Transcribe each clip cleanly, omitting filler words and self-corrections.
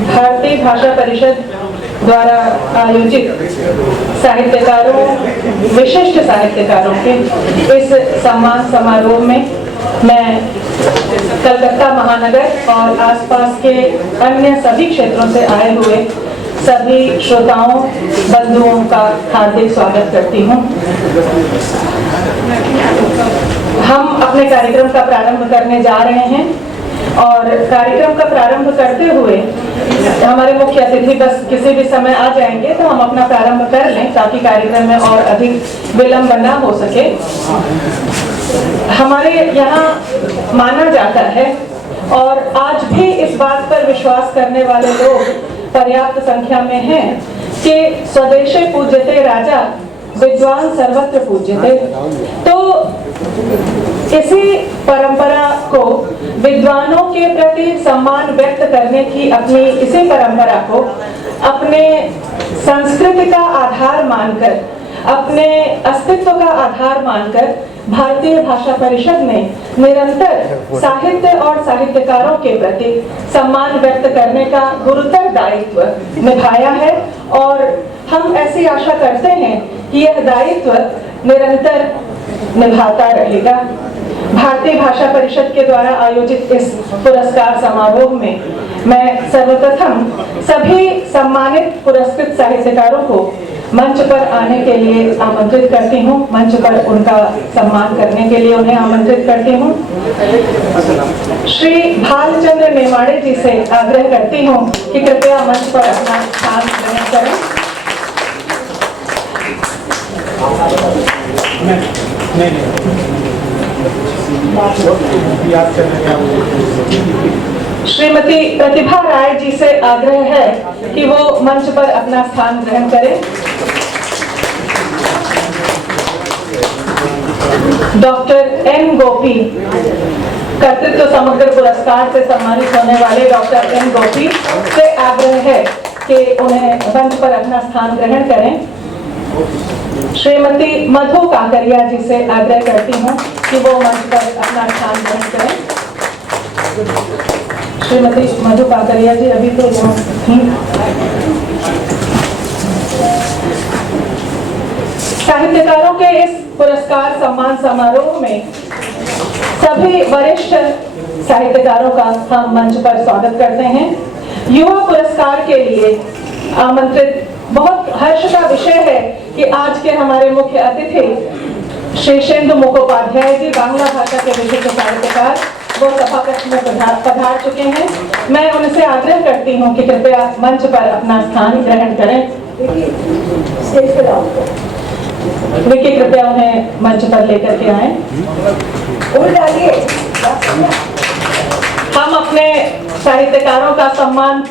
भारतीय भाषा परिषद द्वारा आयोजित साहित्यकारों, विशिष्ट साहित्यकारों के इस सम्मान समारोह में मैं कलकत्ता महानगर और आसपास के अन्य सभी क्षेत्रों से आए हुए सभी श्रोताओं, बंधुओं का हार्दिक स्वागत करती हूँ। हम अपने कार्यक्रम का प्रारंभ करने जा रहे हैं और कार्यक्रम का प्रारंभ करते हुए हमारे मुख्य अतिथि बस किसी भी समय आ जाएंगे तो हम अपना प्रारंभ कर लें ताकि कार्यक्रम में और अधिक विलंब न हो सके। हमारे यहाँ माना जाता है और आज भी इस बात पर विश्वास करने वाले लोग पर्याप्त संख्या में हैं कि स्वदेशे पूज्यते राजा, विद्वान सर्वत्र पूज्यते। तो इसी परंपरा को, विद्वानों के प्रति सम्मान व्यक्त करने की अपनी इसी परंपरा को अपने संस्कृति का आधार मानकर, अपने अस्तित्व का आधार मानकर भारतीय भाषा परिषद ने निरंतर साहित्य और साहित्यकारों के प्रति सम्मान व्यक्त करने का गुरुतर दायित्व निभाया है और हम ऐसी आशा करते हैं कि यह दायित्व निरंतर निभाता रहेगा। भारतीय भाषा परिषद के द्वारा आयोजित इस पुरस्कार समारोह में मैं सर्वप्रथम सभी सम्मानित पुरस्कृत साहित्यकारों को मंच पर आने के लिए आमंत्रित करती हूँ। मंच पर उनका सम्मान करने के लिए उन्हें आमंत्रित करती हूँ। श्री भालचंद्र नेमाड़े जी से आग्रह करती हूँ कि कृपया मंच पर अपना स्थान ग्रहण करें। श्रीमती प्रतिभा राय जी से आग्रह है कि वो मंच पर अपना स्थान ग्रहण करें। डॉक्टर एन गोपी, कर्तृत्व समग्र पुरस्कार से सम्मानित होने वाले डॉक्टर एन गोपी से आग्रह है कि उन्हें मंच पर अपना स्थान ग्रहण करें। श्रीमती मधु काकरिया जी से आग्रह करती हूँ कि वो मंच पर अपना स्थान ग्रहण करें। श्रीमती मधु काकरिया जी अभी तो यहाँ थी। साहित्यकारों के इस पुरस्कार सम्मान समारोह में सभी वरिष्ठ साहित्यकारों का हम मंच पर स्वागत करते हैं। युवा पुरस्कार के लिए आमंत्रित बहुत हर्ष का विषय है कि आज के हमारे मुख्य अतिथि श्री शेंदु मुखोपाध्याय जी, बांग्ला भाषा के विशिष्ट साहित्यकार, वो सभा कक्ष में पधार चुके हैं। मैं उनसे आग्रह करती हूँ कि कृपया मंच पर अपना स्थान ग्रहण करें। विकी कृपया उन्हें मंच पर लेकर के आए। हम अपने साहित्यकारों का सम्मान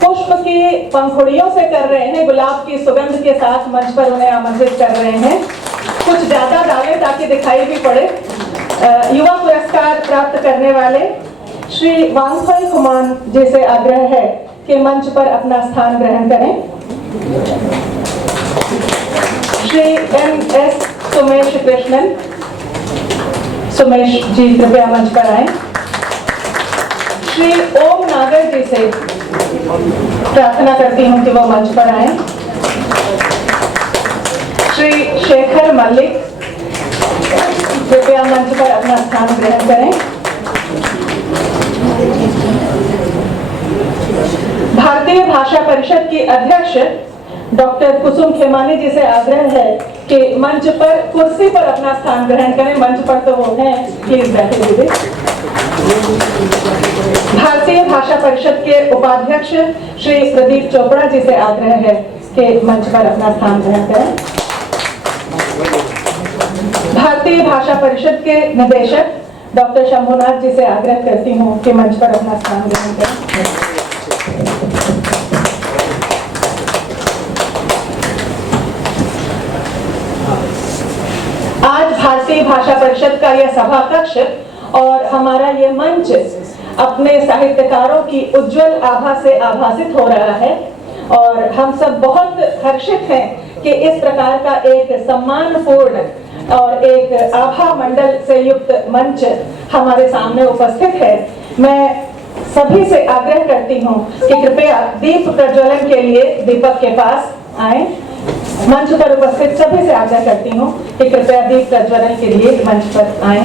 पुष्प की पंखुड़ियों से कर रहे हैं, गुलाब की सुगंध के साथ मंच पर उन्हें आमंत्रित कर रहे हैं। कुछ ज्यादा डालें ताकि दिखाई भी पड़े। युवा पुरस्कार प्राप्त करने वाले श्री वांगफाई खुमान जी से आग्रह है कि मंच पर अपना स्थान ग्रहण करें। श्री एम एस सुमेश कृष्णन, सुमेश जी कृपया मंच पर आए। श्री ओम नागर जी से प्रार्थना करती हूँ कि वो मंच पर आए। श्री शेखर मल्लिक कृपया मंच पर अपना स्थान ग्रहण करें। भारतीय भाषा परिषद की अध्यक्ष डॉक्टर कुसुम खेमानी जी से आग्रह है कि मंच पर कुर्सी पर अपना स्थान ग्रहण करें। मंच पर तो वो हैं, प्लीज बैठे दीजिए। भारतीय भाषा परिषद के उपाध्यक्ष श्री प्रदीप चोपड़ा जी से आग्रह है कि मंच पर अपना स्थान ग्रहण करें। भारतीय भाषा परिषद के निदेशक डॉक्टर शंभुनाथ जी से आग्रह करती हूँ कि मंच पर अपना स्थान ग्रहण करें। आज भारतीय भाषा परिषद का यह सभा कक्ष और हमारा ये मंच अपने साहित्यकारों की उज्जवल आभा से आभासित हो रहा है और हम सब बहुत हर्षित हैं कि इस प्रकार का एक सम्मानपूर्ण और एक आभा मंडल से युक्त मंच हमारे सामने उपस्थित है। मैं सभी से आग्रह करती हूँ कि कृपया दीप प्रज्वलन के लिए दीपक के पास आए। मंच पर उपस्थित सभी से आग्रह करती हूँ कि कृपया दीप प्रज्वलन के लिए मंच पर आए।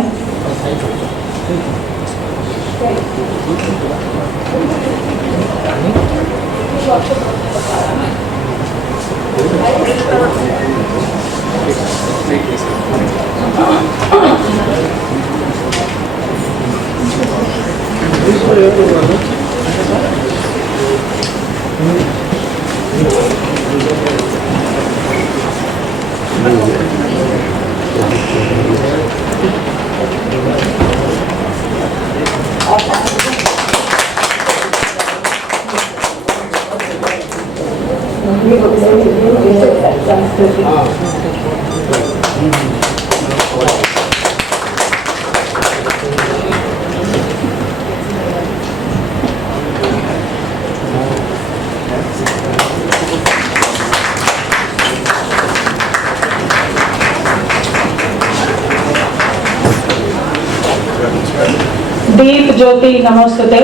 दीप ज्योति नमोस्तुते।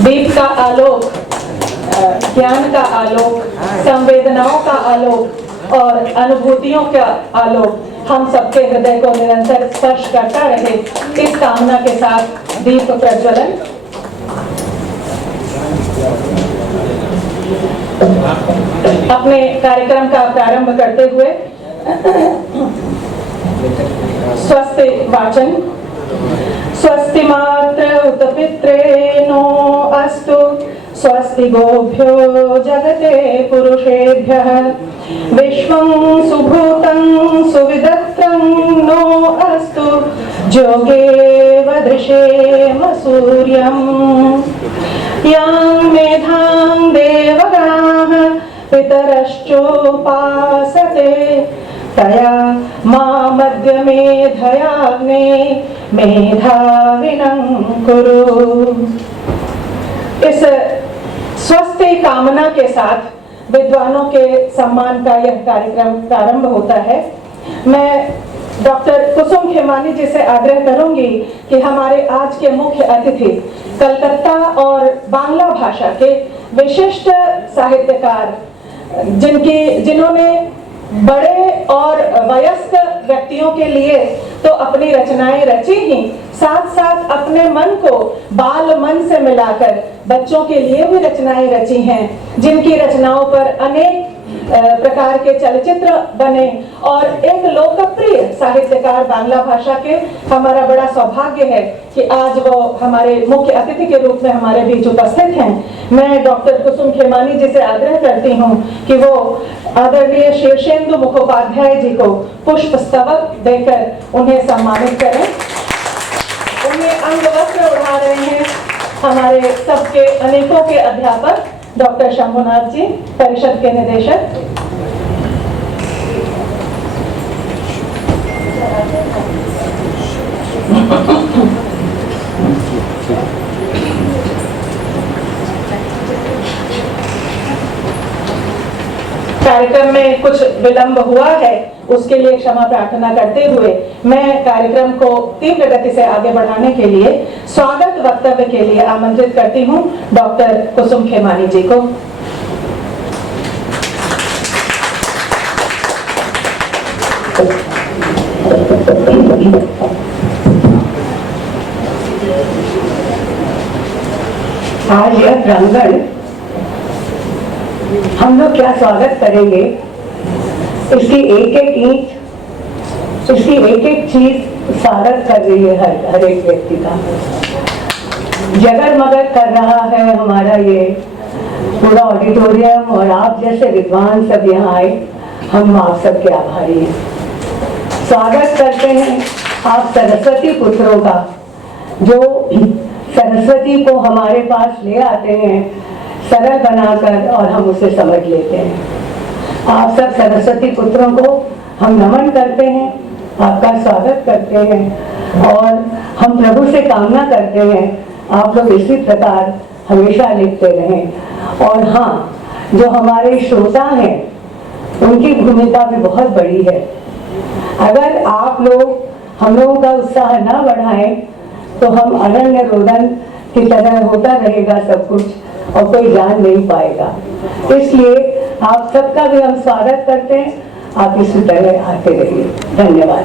दीप का आलोक ज्ञान का आलोक, संवेदनाओं का आलोक और अनुभूतियों का आलोक हम सबके हृदय को निरंतर स्पर्श करता रहे, इस कामना के साथ दीप प्रज्वलन। अपने कार्यक्रम का प्रारंभ करते हुए स्वस्ति वाचन। स्वस्ति मात्र उत पित्रेणो अस्तु, स्वस्ति गोभ्यो जगते पुरुषेभ्यः, विश्वं सुभूतं सुविदत्रं नो अस्तु, जोगे वदृशेम सूर्यम्। यां मेधां देवगणाः पितरश्चोपासते, तया मामद्य मेधयाग्ने मेधाविनं कुरु। इस स्वस्ति कामना के साथ विद्वानों के सम्मान का यह कार्यक्रम प्रारंभ होता है। मैं डॉक्टर कुसुम खेमानी जी से आग्रह करूंगी कि हमारे आज के मुख्य अतिथि कलकत्ता और बांग्ला भाषा के विशिष्ट साहित्यकार, जिन्होंने बड़े और वयस्क व्यक्तियों के लिए तो अपनी रचनाएं रची ही, साथ साथ अपने मन को बाल मन से मिलाकर बच्चों के लिए भी रचनाएं रची हैं, जिनकी रचनाओं पर अनेक प्रकार के चलचित्र बने और एक लोकप्रिय साहित्यकार बांग्ला भाषा के हमारा बड़ा सौभाग्य है कि आज वो हमारे मुख्य अतिथि के रूप में हमारे बीच उपस्थित हैं। मैं डॉक्टर कुसुम खेमानी जी से आग्रह करती हूं कि वो आदरणीय शीर्षेंदु मुखोपाध्याय जी को पुष्प स्तवक देकर उन्हें सम्मानित करें। उन्हें अंगवस्त्र उड़ा रहे हैं हमारे सबके अनेकों के अध्यापक डॉक्टर शंभुनाथ जी, परिषद के निदेशक। कार्यक्रम में कुछ विलंब हुआ है, उसके लिए क्षमा प्रार्थना करते हुए मैं कार्यक्रम को तीव्र गति से आगे बढ़ाने के लिए स्वागत वक्तव्य के लिए आमंत्रित करती हूं डॉक्टर कुसुम खेमानी जी को। आज यह प्रांगण हम लोग क्या स्वागत करेंगे, इसकी एक एक ईंट, इसकी एक एक चीज स्वागत कर रही है हर एक व्यक्ति का। जगर मगर कर रहा है हमारा ये पूरा ऑडिटोरियम, और आप जैसे विद्वान सब यहाँ आए, हम आप सबके आभारी हैं। स्वागत करते हैं आप सरस्वती पुत्रों का, जो सरस्वती को हमारे पास ले आते हैं सरल बनाकर और हम उसे समझ लेते हैं। आप सब सरस्वती पुत्रों को हम नमन करते हैं, आपका स्वागत करते हैं और हम प्रभु से कामना करते हैं आप लोग इसी प्रकार हमेशा लिखते रहें। और हाँ, जो हमारे श्रोता हैं उनकी भूमिका भी बहुत बड़ी है। अगर आप लोग हम लोगों का उत्साह न बढ़ाएं तो हम अरण्य रोदन की तरह होता रहेगा सब कुछ और कोई जान नहीं पाएगा। इसलिए आप सबका भी हम स्वागत करते हैं, आप इसी तरह आते रहिए। धन्यवाद।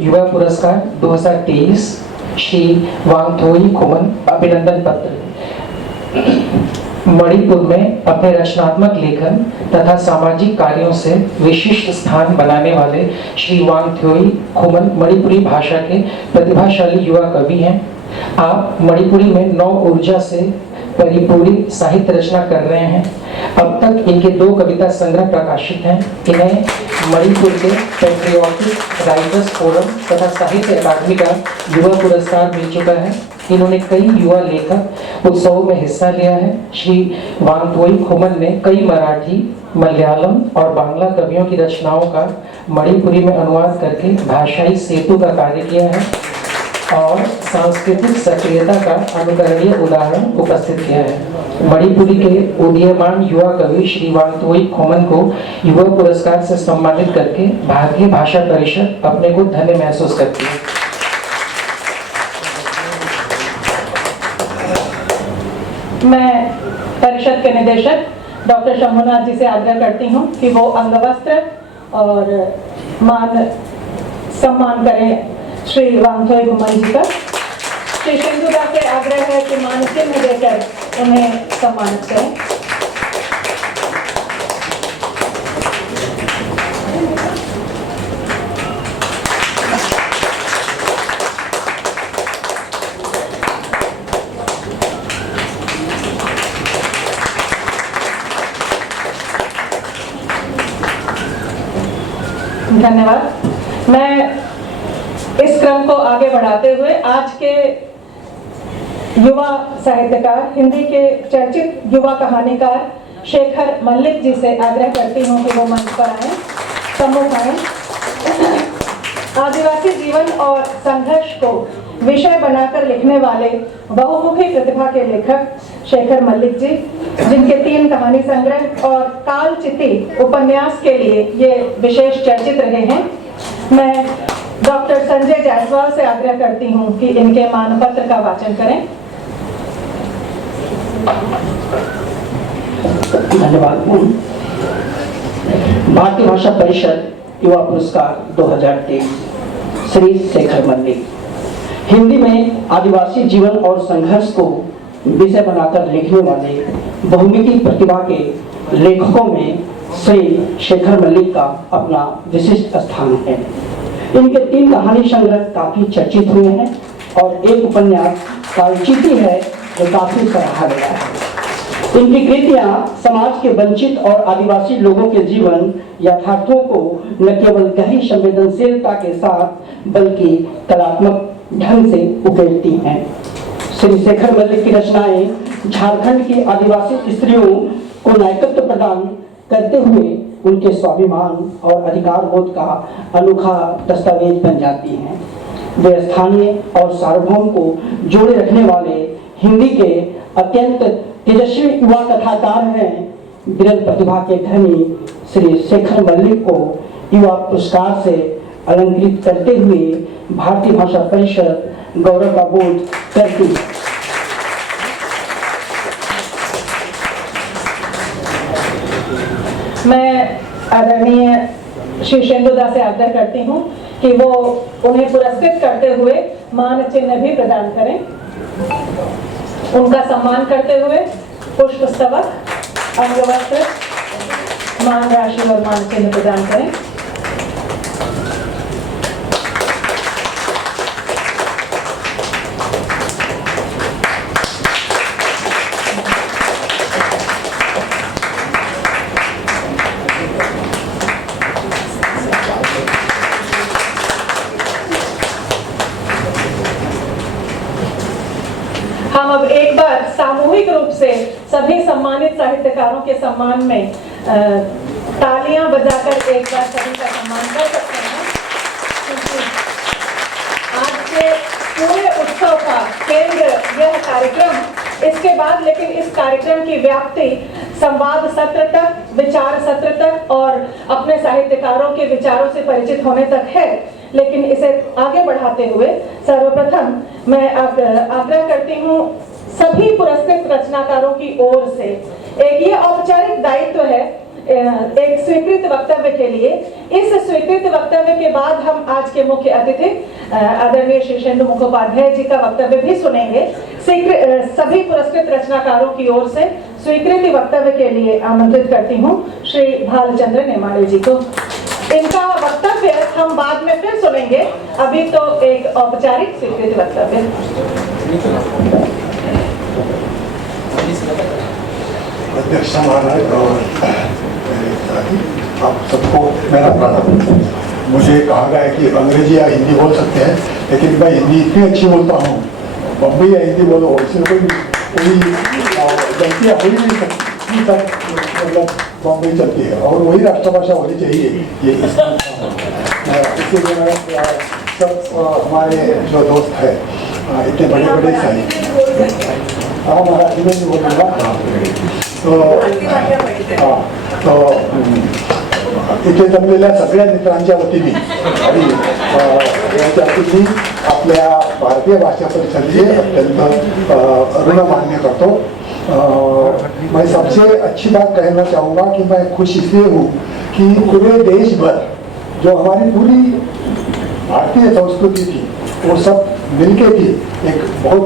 युवा पुरस्कार 2023 श्री वांगथोई खुमन अभिनंदन पत्र। मणिपुर में अपने रचनात्मक लेखन तथा सामाजिक कार्यों से विशिष्ट स्थान बनाने वाले श्री वांगथोई खुमन मणिपुरी भाषा के प्रतिभाशाली युवा कवि हैं। आप मणिपुरी में नव ऊर्जा से परिपूरी साहित्य रचना कर रहे हैं। अब तक इनके 2 कविता संग्रह प्रकाशित हैं। इन्हें मणिपुर के पैट्रियोटिक राइटर्स फोरम तथा साहित्य अकादमी का युवा पुरस्कार मिल चुका है। इन्होंने कई युवा लेखक उत्सवों में हिस्सा लिया है। श्री वांगथोई खुमन ने कई मराठी, मलयालम और बांग्ला कवियों की रचनाओं का मणिपुरी में अनुवाद करके भाषाई सेतु का कार्य किया है और सांस्कृतिक सक्रियता का अनुकरणीय उदाहरण उपस्थित किया है। मणिपुरी के उदीयमान युवा कवि श्री वांगथोई खुमन को युवा पुरस्कार से सम्मानित करके भारतीय भाषा परिषद अपने को धन्य महसूस करती है। मैं परिषद के निदेशक डॉक्टर शंभुनाथ जी से आग्रह करती हूँ कि वो अंगवस्त्र और सम्मान करें श्री वांगथोई खुमन जी का। श्री सिंधुदा से आग्रह है कि मान चिन्ह देकर उन्हें सम्मानित करें। धन्यवाद। मैं इस क्रम को आगे बढ़ाते हुए आज के युवा साहित्यकार, हिंदी के चर्चित युवा कहानीकार शेखर मल्लिक जी से आग्रह करती हूँ कि वो मंच पर आए, सम्मुख आए। आदिवासी जीवन और संघर्ष को विषय बनाकर लिखने वाले बहुमुखी प्रतिभा के लेखक शेखर मल्लिक जी, जिनके 3 कहानी संग्रह और कालचिति उपन्यास के लिए ये विशेष चर्चित रहे हैं। मैं डॉक्टर संजय जायसवाल से आग्रह करती हूँ कि इनके मानपत्र का वाचन करें। धन्यवाद। भारतीय भाषा परिषद युवा पुरस्कार 2023 श्री शेखर मल्लिक। हिंदी में आदिवासी जीवन और संघर्ष को विषय बनाकर लिखने वाले बहुमुखी प्रतिभा के लेखकों में श्री शेखर मल्लिक का अपना विशिष्ट स्थान है। इनके 3 कहानी संग्रह काफी चर्चित हुए हैं और एक उपन्यास कालचिति है जो काफी सराहा गया है। इनकी कृतियां समाज के वंचित और आदिवासी लोगों के जीवन यथार्थों को न केवल गहरी संवेदनशीलता के साथ बल्कि कलात्मक ढंग से उकेरती हैं। श्री शेखर मल्लिक की रचनाएं झारखंड की आदिवासी स्त्रियों को नायकत्व प्रदान करते हुए उनके स्वाभिमान और अधिकार बोध का अनोखा दस्तावेज बन जाती हैं। वे स्थानीय और सार्वभौम को जोड़े रखने वाले हिंदी के अत्यंत तेजस्वी युवा कथाकार हैं। विरल प्रतिभा के धनी श्री शेखर मल्लिक को युवा पुरस्कार से अलंकृत करते हुए भारतीय भाषा परिषद गौरव का बोध करती है। मैं आदरणीय श्री शेंदुदा से आग्रह करती हूँ कि वो उन्हें पुरस्कृत करते हुए मान चिन्ह भी प्रदान करें। उनका सम्मान करते हुए पुष्प स्तवक, अंगवस्त्र, मान राशि और मान चिन्ह प्रदान करें। हम अब एक बार सामूहिक रूप से सभी सम्मानित साहित्यकारों के सम्मान में तालियां बजाकर एक बार सभी का सम्मान कर सकते हैं, क्योंकि आज के पूरे उत्सव का केंद्र यह कार्यक्रम। इसके बाद लेकिन इस कार्यक्रम की व्याप्ति संवाद सत्र तक, विचार सत्र तक और अपने साहित्यकारों के विचारों से परिचित होने तक है। लेकिन इसे आगे बढ़ाते हुए सर्वप्रथम मैं आग्रह करती हूँ सभी पुरस्कृत रचनाकारों की ओर से, एक ये औपचारिक दायित्व है एक स्वीकृत वक्तव्य के लिए। इस स्वीकृत वक्तव्य के बाद हम आज के मुख्य अतिथि आदरणीय शीर्षेंदु मुखोपाध्याय जी का वक्तव्य भी सुनेंगे। सभी पुरस्कृत रचनाकारों की ओर से स्वीकृति वक्तव्य के लिए आमंत्रित करती हूँ श्री भालचंद्र नेमाड़े जी को। इनका वक्तव्य हम बाद में फिर सुनेंगे, अभी तो एक औपचारिक स्वीकृति वक्तव्य। अध्यक्ष महाराज और आप सबको मेरा प्रणाम। मुझे कहा गया है कि अंग्रेजी या हिंदी बोल सकते हैं, लेकिन मैं हिंदी इतनी अच्छी बोलता हूँ, बम्बई या हिंदी बोलो इसमें कोई गलतियाँ हो ही नहीं सकती, सब मतलब बम्बई चलती है और वही राष्ट्रभाषा होनी चाहिए। ये इसीलिए मैं सब हमारे जो दोस्त हैं इतने बड़े बड़े साहित्य मराठी में भी बोलूँगा तो इथे जमलेल्या सगळ्या मित्रांच्या वतीने आणि त्यासाठी आपल्या भारतीय भाषा परिषदेचे अत्यंत ऋण मान्य करतो। मैं सबसे अच्छी बात कहना चाहूँगा कि मैं खुश इसलिए हूँ कि पूरे देश भर जो हमारी पूरी भारतीय संस्कृति थी वो सब मिलके थी, एक बहुत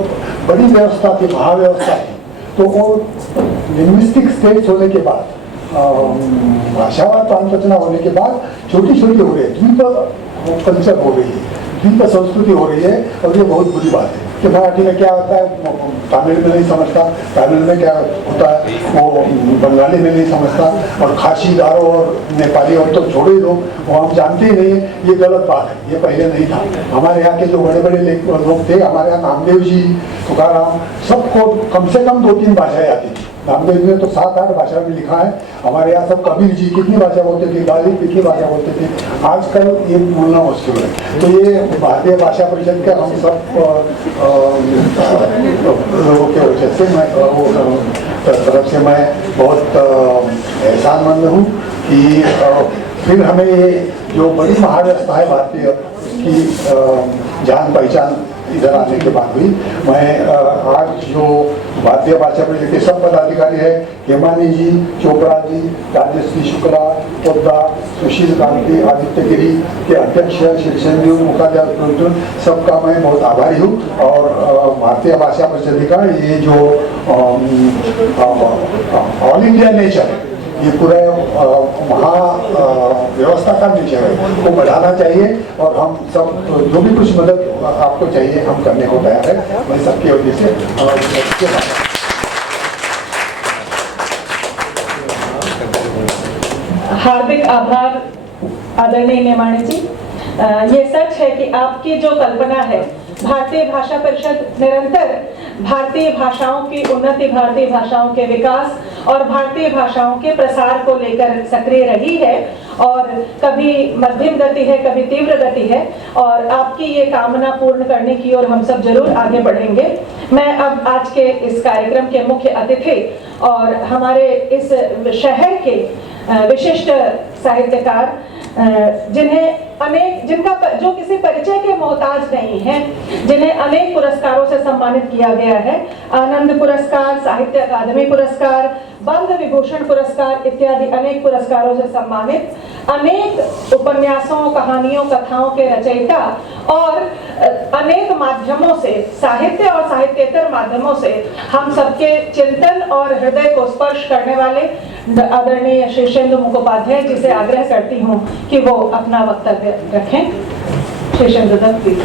बड़ी व्यवस्था थी, महाव्यवस्था थी। तो वो लिंग्विस्टिक स्टेट्स होने के बाद, भाषावार प्रांत रचना होने के बाद छोटी छोटी हो रही है, द्वीप कल्चर हो रही है, द्वीप संस्कृति हो रही है और ये बहुत बुरी बात है कि मराठी में क्या होता है तमिल में नहीं समझता, तमिल में क्या होता है वो बंगाली में नहीं समझता, और खासी गारो और नेपाली और तो छोड़ ही दो, वो हम जानते ही नहीं है। ये गलत बात है, ये पहले नहीं था। हमारे यहाँ के जो बड़े बड़े लोग थे, हमारे यहाँ नामदेव जी, तुकाराम, सबको कम से कम 2-3 भाषाएं आती थी। नामदेव जी ने तो 7-8 भाषा में लिखा है। हमारे यहाँ सब कबीर जी कितनी भाषा बोलते थे, गालिब कितनी भाषा बोलते थे, आजकल ये बोलना मुश्किल है। तो ये भारतीय भाषा परिषद के हम सब लोगों के वजह से मैं तरफ से मैं बहुत एहसानमंद हूँ कि फिर हमें ये जो बड़ी महाव्यवस्था है भारतीय की जान पहचान इधर आने के बाद हुई। मैं आज जो भारतीय भाषा परिषद के सब पदाधिकारी है, हेमानी जी, चोपड़ा जी, राजश्री शुक्ला, पोद्दार, सुशील कांति, आदित्य गिरी के अध्यक्ष शीर्षेंदु मुखोपाध्याय, सबका मैं बहुत आभारी हूँ। और भारतीय भाषा परिषद का ये जो ऑल इंडिया नेचर है, ये पूरा महा व्यवस्था का नेचर है, वो बढ़ाना चाहिए और हम सब जो भी कुछ मदद आपको चाहिए हम करने को तैयार है। मैं सबकी वजह से हार्दिक आभार आदरणीय नेमाड़े जी। ये सच है कि आपकी जो कल्पना है, भारतीय भाषा परिषद निरंतर भारतीय भाषाओं की उन्नति, भारतीय भाषाओं के विकास और भारतीय भाषाओं के प्रसार को लेकर सक्रिय रही है और कभी मध्यम गति है, कभी तीव्र गति है और आपकी ये कामना पूर्ण करने की ओर हम सब जरूर आगे बढ़ेंगे। मैं अब आज के इस कार्यक्रम के मुख्य अतिथि और हमारे इस शहर के विशिष्ट साहित्यकार जिनका जो किसी परिचय के मोहताज नहीं है, जिन्हें अनेक पुरस्कारों से सम्मानित किया गया है, आनंद पुरस्कार, साहित्य अकादमी पुरस्कार, बंग विभूषण पुरस्कार इत्यादि अनेक पुरस्कारों से सम्मानित, अनेक उपन्यासों, कहानियों, कथाओं के रचयिता और अनेक माध्यमों से, साहित्य और साहित्येतर माध्यमों से हम सबके चिंतन और हृदय को स्पर्श करने वाले आदरणीय शीर्षेंदु मुखोपाध्याय जी से आग्रह करती हूँ कि वो अपना वक्तव्य रखें। शीर्षेंदु दत्त प्लीज।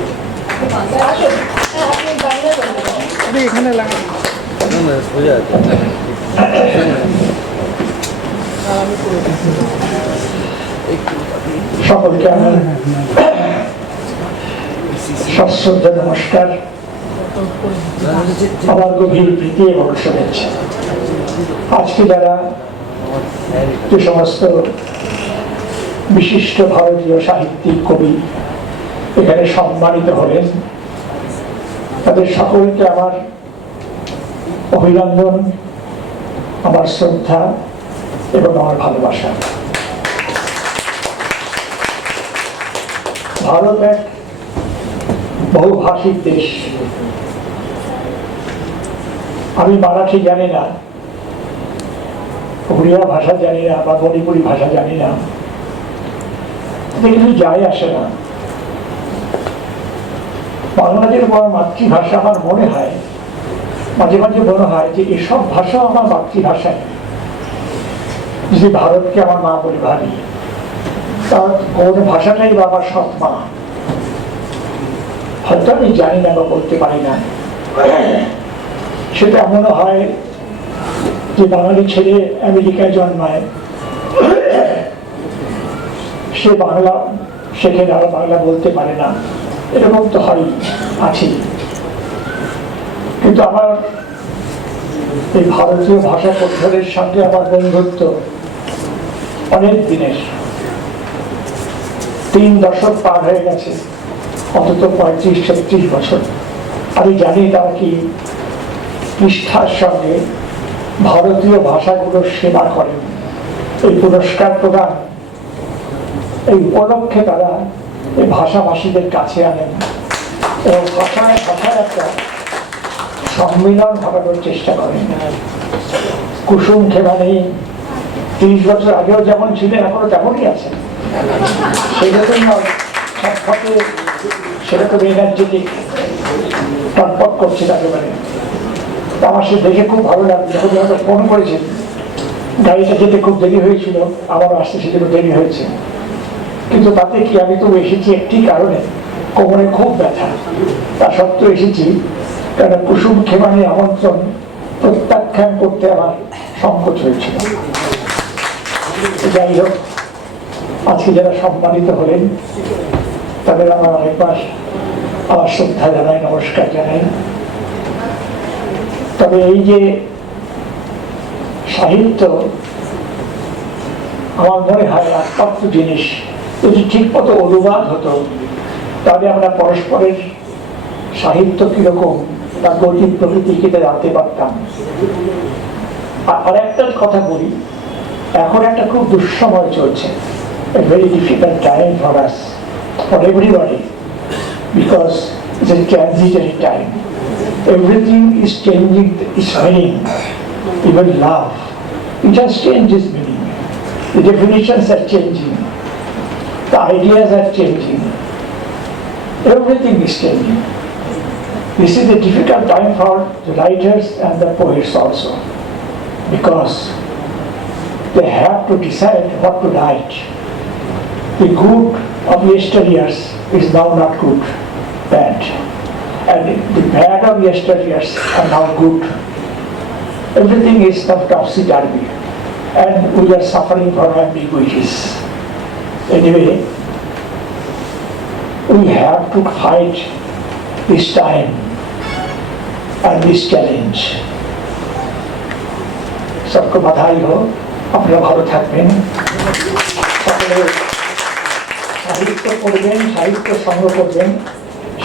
সকলকে আমার সশ্রদ্ধ নমস্কার, আমার গভীর প্রীতি এবং শুভেচ্ছা। আজকে যারা যে সমস্ত বিশিষ্ট ভারতীয় সাহিত্যিক কবি এখানে সম্মানিত হলেন, তাদের সকলকে আমার অভিনন্দন, আমার শ্রদ্ধা এবং আমার ভালোবাসা। ভারত এক বহুভাষিক দেশ। আমি মারাঠি জানি না, উড়িয়া ভাষা জানি না, বা মণিপুরি ভাষা জানি না, কিছু যায় আসে না। বাংলাদেশ আমার মাতৃভাষা। আমার মনে হয়, মাঝে মাঝে মনে হয় যে এসব ভাষা আমার মাতৃভাষায়, যদি ভারতকে আমার মা বলে ভাবি, তার কোন ভাষাটাই বা আমার সৎ মা। হয়তো আমি জানি না বা বলতে পারি না, সেটা মনে হয় যে বাঙালি ছেলে আমেরিকায় জন্মায়, সে বাংলা শেখে না, বাংলা বলতে পারে না, এরকম তো হয়, আছি। কিন্তু আমার এই ভারতীয় ভাষা পরিষদের সঙ্গে আমার বন্ধুত্ব অনেক দিনের, 3 দশক পার হয়ে গেছে, অন্তত 35-36 বছর। আমি জানি তারা কি নিষ্ঠার সঙ্গে ভারতীয় ভাষাগুলোর সেবা করেন। এই পুরস্কার প্রদান, এই উপলক্ষে তারা এই ভাষাভাষীদের কাছে আনেন এবং ভাষায় ভাষায় একটা সম্মিলন ঘটানোর চেষ্টা করেন। কুসুম খেমানি 30 বছর আগেও যেমন ছিলেন, এখনো তেমনই আছেন। সেরকম সাক্ষাতে সেরকম এনার্জেটিক টকপক করছে একেবারে। আমার সে দেখে খুব ভালো লাগলো। যখন হয়তো ফোন করেছেন, গাড়িটা যেতে খুব দেরি হয়েছিল, আমারও আসতে সেজন্য দেরি হয়েছে, কিন্তু তাতে কি, আমি তো এসেছি একটি কারণে, কোমরে খুব ব্যথা, তা সত্ত্বেও এসেছি, কারণ কুসুম খেমানির আমন্ত্রণ প্রত্যাখ্যান করতে আমার সংকোচ হয়েছিল। যাই হোক, আজকে যারা সম্মানিত হলেন তাদের আমার অনেকবার আমার শ্রদ্ধা জানাই, নমস্কার জানাই। তবে এই যে সাহিত্য, আমার মনে হয় একমাত্র জিনিস, যদি ঠিক মতো অনুবাদ হতো, তাহলে আমরা পরস্পরের সাহিত্য কিরকম, তার গতি প্রকৃতি কিনা জানতে পারতাম। আর একটা কথা বলি, এখন একটা খুব দুঃসময় চলছে, a very difficult time for us, for everybody, because it's a transitory time. Everything is changing its meaning, even love. It has changed its meaning. The definitions are changing. The ideas are changing. Everything is changing. This is a difficult time for the writers and the poets also, because they have to decide what to write. The good of yesteryears is now not good, bad. And the bad of yesteryears are now good. Everything is now topsy-turvy, and we are suffering from ambiguities. Anyway, we have to fight this time and this challenge. सबको बधाई हो, अपना ভালো থাকবেন, সকলে সাহিত্য পড়বেন, সাহিত্য সংগ্রহ করবেন।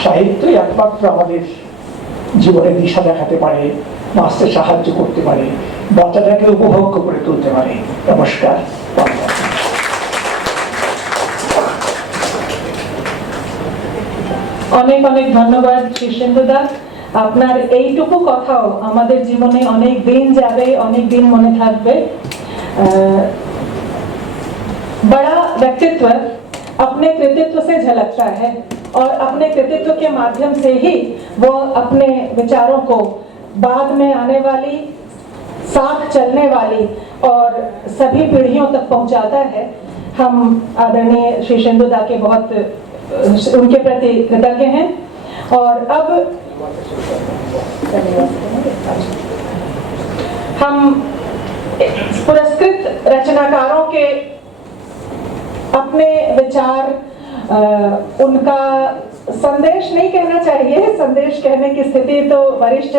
সাহিত্যই একমাত্র আমাদের জীবনে দিশা দেখাতে পারে, বাঁচতে সাহায্য করতে পারে, বাচ্চাটাকে উপভোগ্য করে তুলতে পারে। নমস্কার। অনেক অনেক ধন্যবাদ শীর্ষেন্দুদা। আপনার এইটুকু কথাও আমাদের জীবনে অনেক দিন যাবে, অনেক দিন মনে থাকবে। बड़ा व्यक्तित्व अपने कृतित्व से झलकता है और अपने कृतित्व के माध्यम से ही वो अपने विचारों को बाद में आने वाली, साथ चलने वाली और सभी पीढ़ियों तक पहुंचाता है। हम आदरणीय शीर्षेंदुदा के बहुत उनके प्रति कृतज्ञ हैं। और अब हम पुरस्कृत रचनाकारों के अपने विचार, उनका संदेश नहीं कहना चाहिए, संदेश कहने की स्थिति तो वरिष्ठ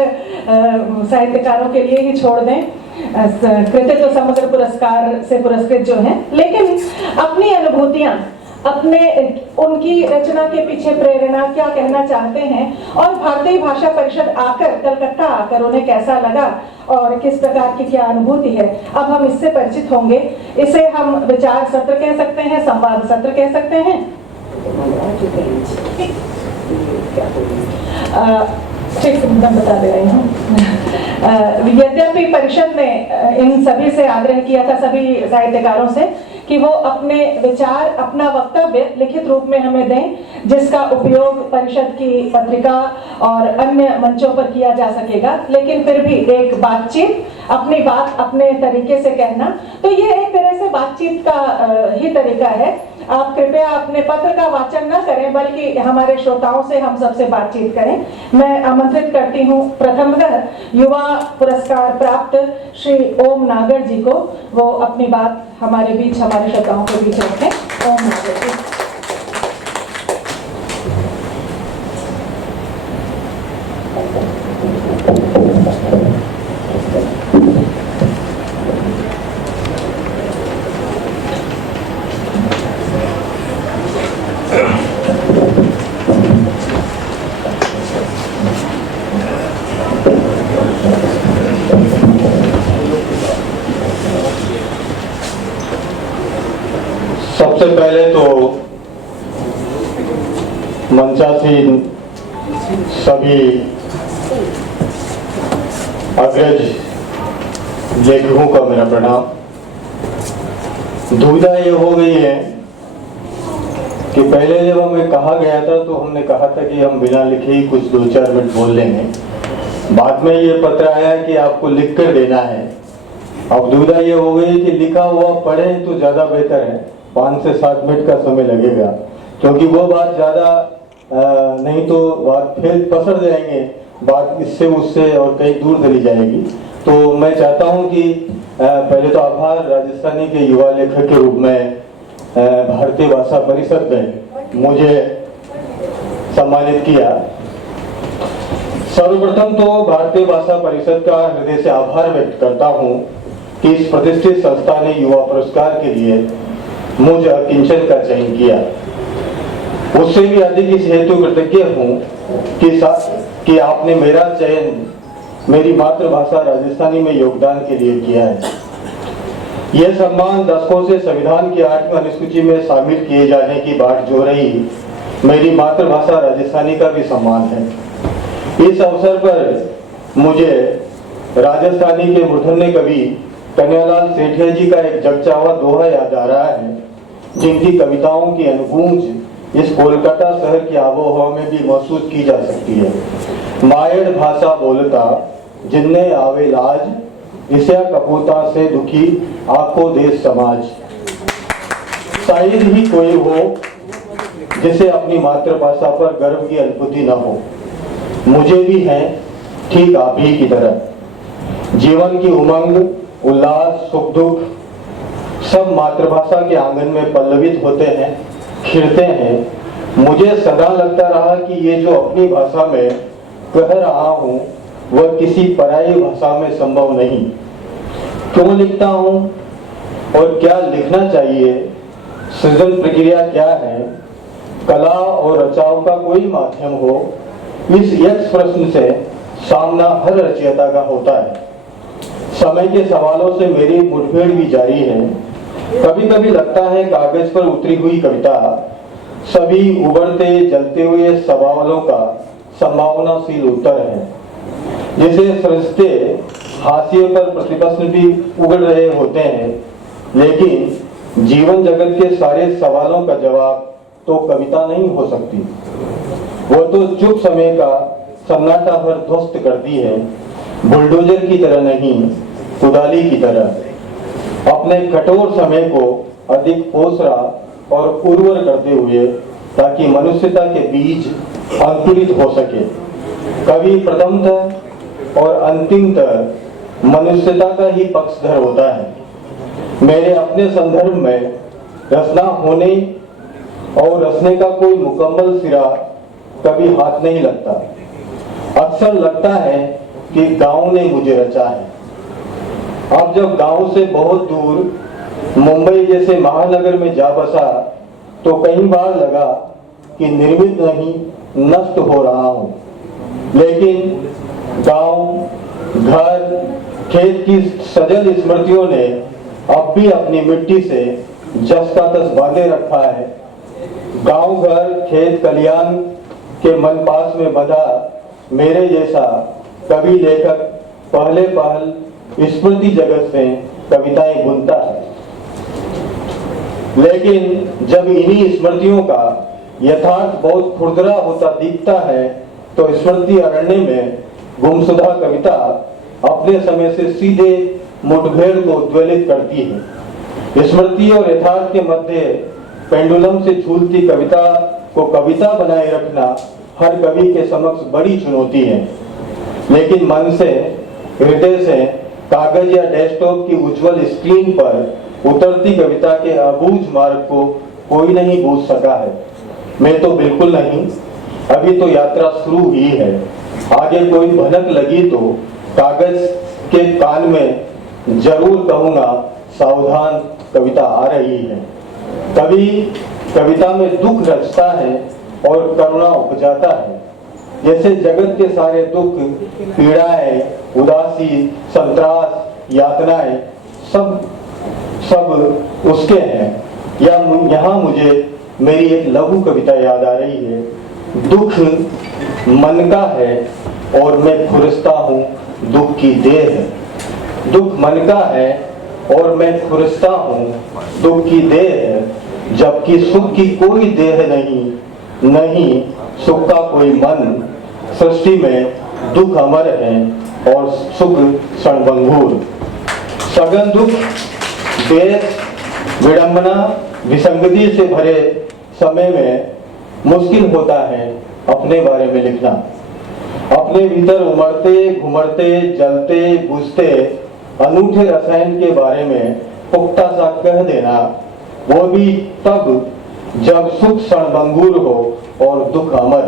साहित्यकारों के लिए ही छोड़ दें, कृतित्व समग्र पुरस्कार से पुरस्कृत जो हैं, लेकिन अपनी अनुभूतियां, अपने उनकी रचना के पीछे प्रेरणा क्या कहना चाहते हैं और भारतीय भाषा परिषद आकर, कलकत्ता आकर उन्हें कैसा लगा और किस प्रकार की क्या अनुभूति है, अब हम इससे परिचित होंगे। इसे हम विचार सत्र कह सकते हैं, संवाद सत्र कह सकते हैं। ठीक, मैं बता दे रही हूँ। यद्यपि परिषद ने इन सभी से आग्रह किया था, सभी साहित्यकारों से, कि वो अपने विचार, अपना वक्तव्य लिखित रूप में हमें दें, जिसका उपयोग परिषद की पत्रिका और अन्य मंचों पर किया जा सकेगा, लेकिन फिर भी एक बातचीत, अपनी बात अपने तरीके से कहना, तो ये एक तरह से बातचीत का ही तरीका है। आप कृपया अपने पत्र का वाचन न करें, बल्कि हमारे श्रोताओं से हम सबसे बातचीत करें। मैं आमंत्रित करती हूँ प्रथमतः युवा पुरस्कार प्राप्त श्री ओम नागर जी को, वो अपनी बात हमारे बीच, हमारे श्रोताओं के बीच रखें। ओम नागर जी। सबसे पहले तो मंचासीन सभी अग्रज लेखकों का मेरा प्रणाम। दुविधा ये हो गई है कि पहले जब हमें कहा गया था तो हमने कहा था कि हम बिना लिखे ही कुछ 2-4 मिनट बोल लेंगे। बाद में ये पत्र आया कि आपको लिख कर देना है। अब दुविधा ये हो गई कि लिखा हुआ पढ़े तो ज्यादा बेहतर है, 5 से 7 मिनट का समय लगेगा, क्योंकि वो बात ज्यादा नहीं तो बात फिर पसर जाएंगे, बात इससे उससे और कहीं दूर चली जाएगी। तो मैं चाहता हूं कि पहले तो आभार राजस्थानी के युवा लेखक के रूप में भारतीय भाषा परिषद ने मुझे सम्मानित किया। सर्वप्रथम तो भारतीय भाषा परिषद का हृदय से आभार व्यक्त करता हूं कि इस प्रतिष्ठित संस्था ने युवा पुरस्कार के लिए मुझे किंचन का चयन किया। उससे भी अधिक इस हेतु कृतज्ञ हूँ कि आपने मेरा चयन मेरी मातृभाषा राजस्थानी में योगदान के लिए किया है। यह सम्मान दशकों से संविधान की 8वीं अनुसूची में शामिल किए जाने की बात जो रही, मेरी मातृभाषा राजस्थानी का भी सम्मान है। इस अवसर पर मुझे राजस्थानी के मूर्धन्य कवि कन्हैयालाल सेठिया जी का एक जगचावा दोहा याद आ रहा है, जिनकी कविताओं की अनुगूंज इस कोलकाता शहर की आबोहवा में भी महसूस की जा सकती है। मायड़ भाषा बोलता जिन्ने आवे लाज, इसया कपूता से दुखी आको देश समाज। शायद ही कोई हो जिसे अपनी मातृभाषा पर गर्व की अनुभूति न हो। मुझे भी है ठीक आप ही की तरह। जीवन की उमंग, उल्लास, सुख दुख सब मातृभाषा के आंगन में पल्लवित होते हैं, खिलते हैं। मुझे सदा लगता रहा कि ये जो अपनी भाषा में कह रहा हूँ वह किसी पराई भाषा में संभव नहीं। क्यों लिखता हूँ और क्या लिखना चाहिए, सृजन प्रक्रिया क्या है, कला और रचाव का कोई माध्यम हो, इस एक प्रश्न से सामना हर रचयिता का होता है। समय के सवालों से मेरी मुठभेड़ भी जारी है। कभी कभी लगता है कागज पर उतरी हुई कविता सभी उभरते जलते हुए सवालों का संभावनाशील उत्तर है। जैसे सृजते हाशिए पर प्रतिप्रश्न भी उगड़ रहे होते हैं, लेकिन जीवन जगत के सारे सवालों का जवाब तो कविता नहीं हो सकती। वो तो चुप समय का सन्नाटा भर ध्वस्त करती है, बुलडोजर की तरह नहीं, कुदाली की तरह। अपने कठोर समय को अधिक ओसरा और उर्वर करते हुए, ताकि मनुष्यता के बीज अंकुरित हो सके। कवि प्रथमतः और अंतिमतः मनुष्यता का ही पक्षधर होता है। मेरे अपने संदर्भ में रचना होने और रचने का कोई मुकम्मल सिरा कभी हाथ नहीं लगता। अक्सर लगता है कि गांव ने मुझे रचा है। अब जब गांव से बहुत दूर मुंबई जैसे महानगर में जा बसा तो कई बार लगा कि निर्मित नहीं नष्ट हो रहा हूँ। लेकिन गांव, घर, खेत की सजल स्मृतियों ने अब भी अपनी मिट्टी से जस का तस बांधे रखा है। गांव घर खेत खलियान के मन पास में बंधा मेरे जैसा कवि लेखक पहले पहल स्मृति जगत से कविताएं बुनता है, लेकिन जब इन्हीं स्मृतियों का यथार्थ बहुत खुरदरा होता दिखता है तो स्मृति अरण्य में गुमशुदा कविता अपने समय से सीधे मुठभेड़ को उद्वेलित करती है। स्मृति और यथार्थ के मध्य पेंडुलम से झूलती कविता को कविता बनाए रखना हर कवि के समक्ष बड़ी चुनौती है, लेकिन मन से, हृदय से, कागज या डेस्कटॉप की उज्जवल स्क्रीन पर उतरती कविता के अबूझ मार्ग को कोई नहीं बूझ सका है। मैं तो बिल्कुल नहीं, अभी तो यात्रा शुरू हुई है। आगे कोई भनक लगी तो कागज के कान में जरूर कहूंगा, सावधान, कविता आ रही है। कभी कविता में दुख रचता है और करुणा उपजाता है, जैसे जगत के सारे दुख, पीड़ाएं, उदासी, संतरास, यातनाएं सब उसके हैं। या यहाँ मुझे मेरी एक लघु कविता याद आ रही है। दुख मन का है और मैं खुरसता हूँ दुख की देह है। दुख मन का है और मैं खुरसता हूँ दुख की देह है, जबकि सुख की कोई देह नहीं सुख का कोई मन। सृष्टि में दुख अमर है और सुख क्षणभंगुर। सघन दुख, देश, विडंबना, विसंगति से भरे समय में मुश्किल होता है अपने बारे में लिखना। अपने भीतर उमड़ते, घुमड़ते, जलते, बुझते अनूठे रसायन के बारे में पुख्ता सा कह देना, वो भी तब जब सुख क्षणभंगुर हो और दुख अमर।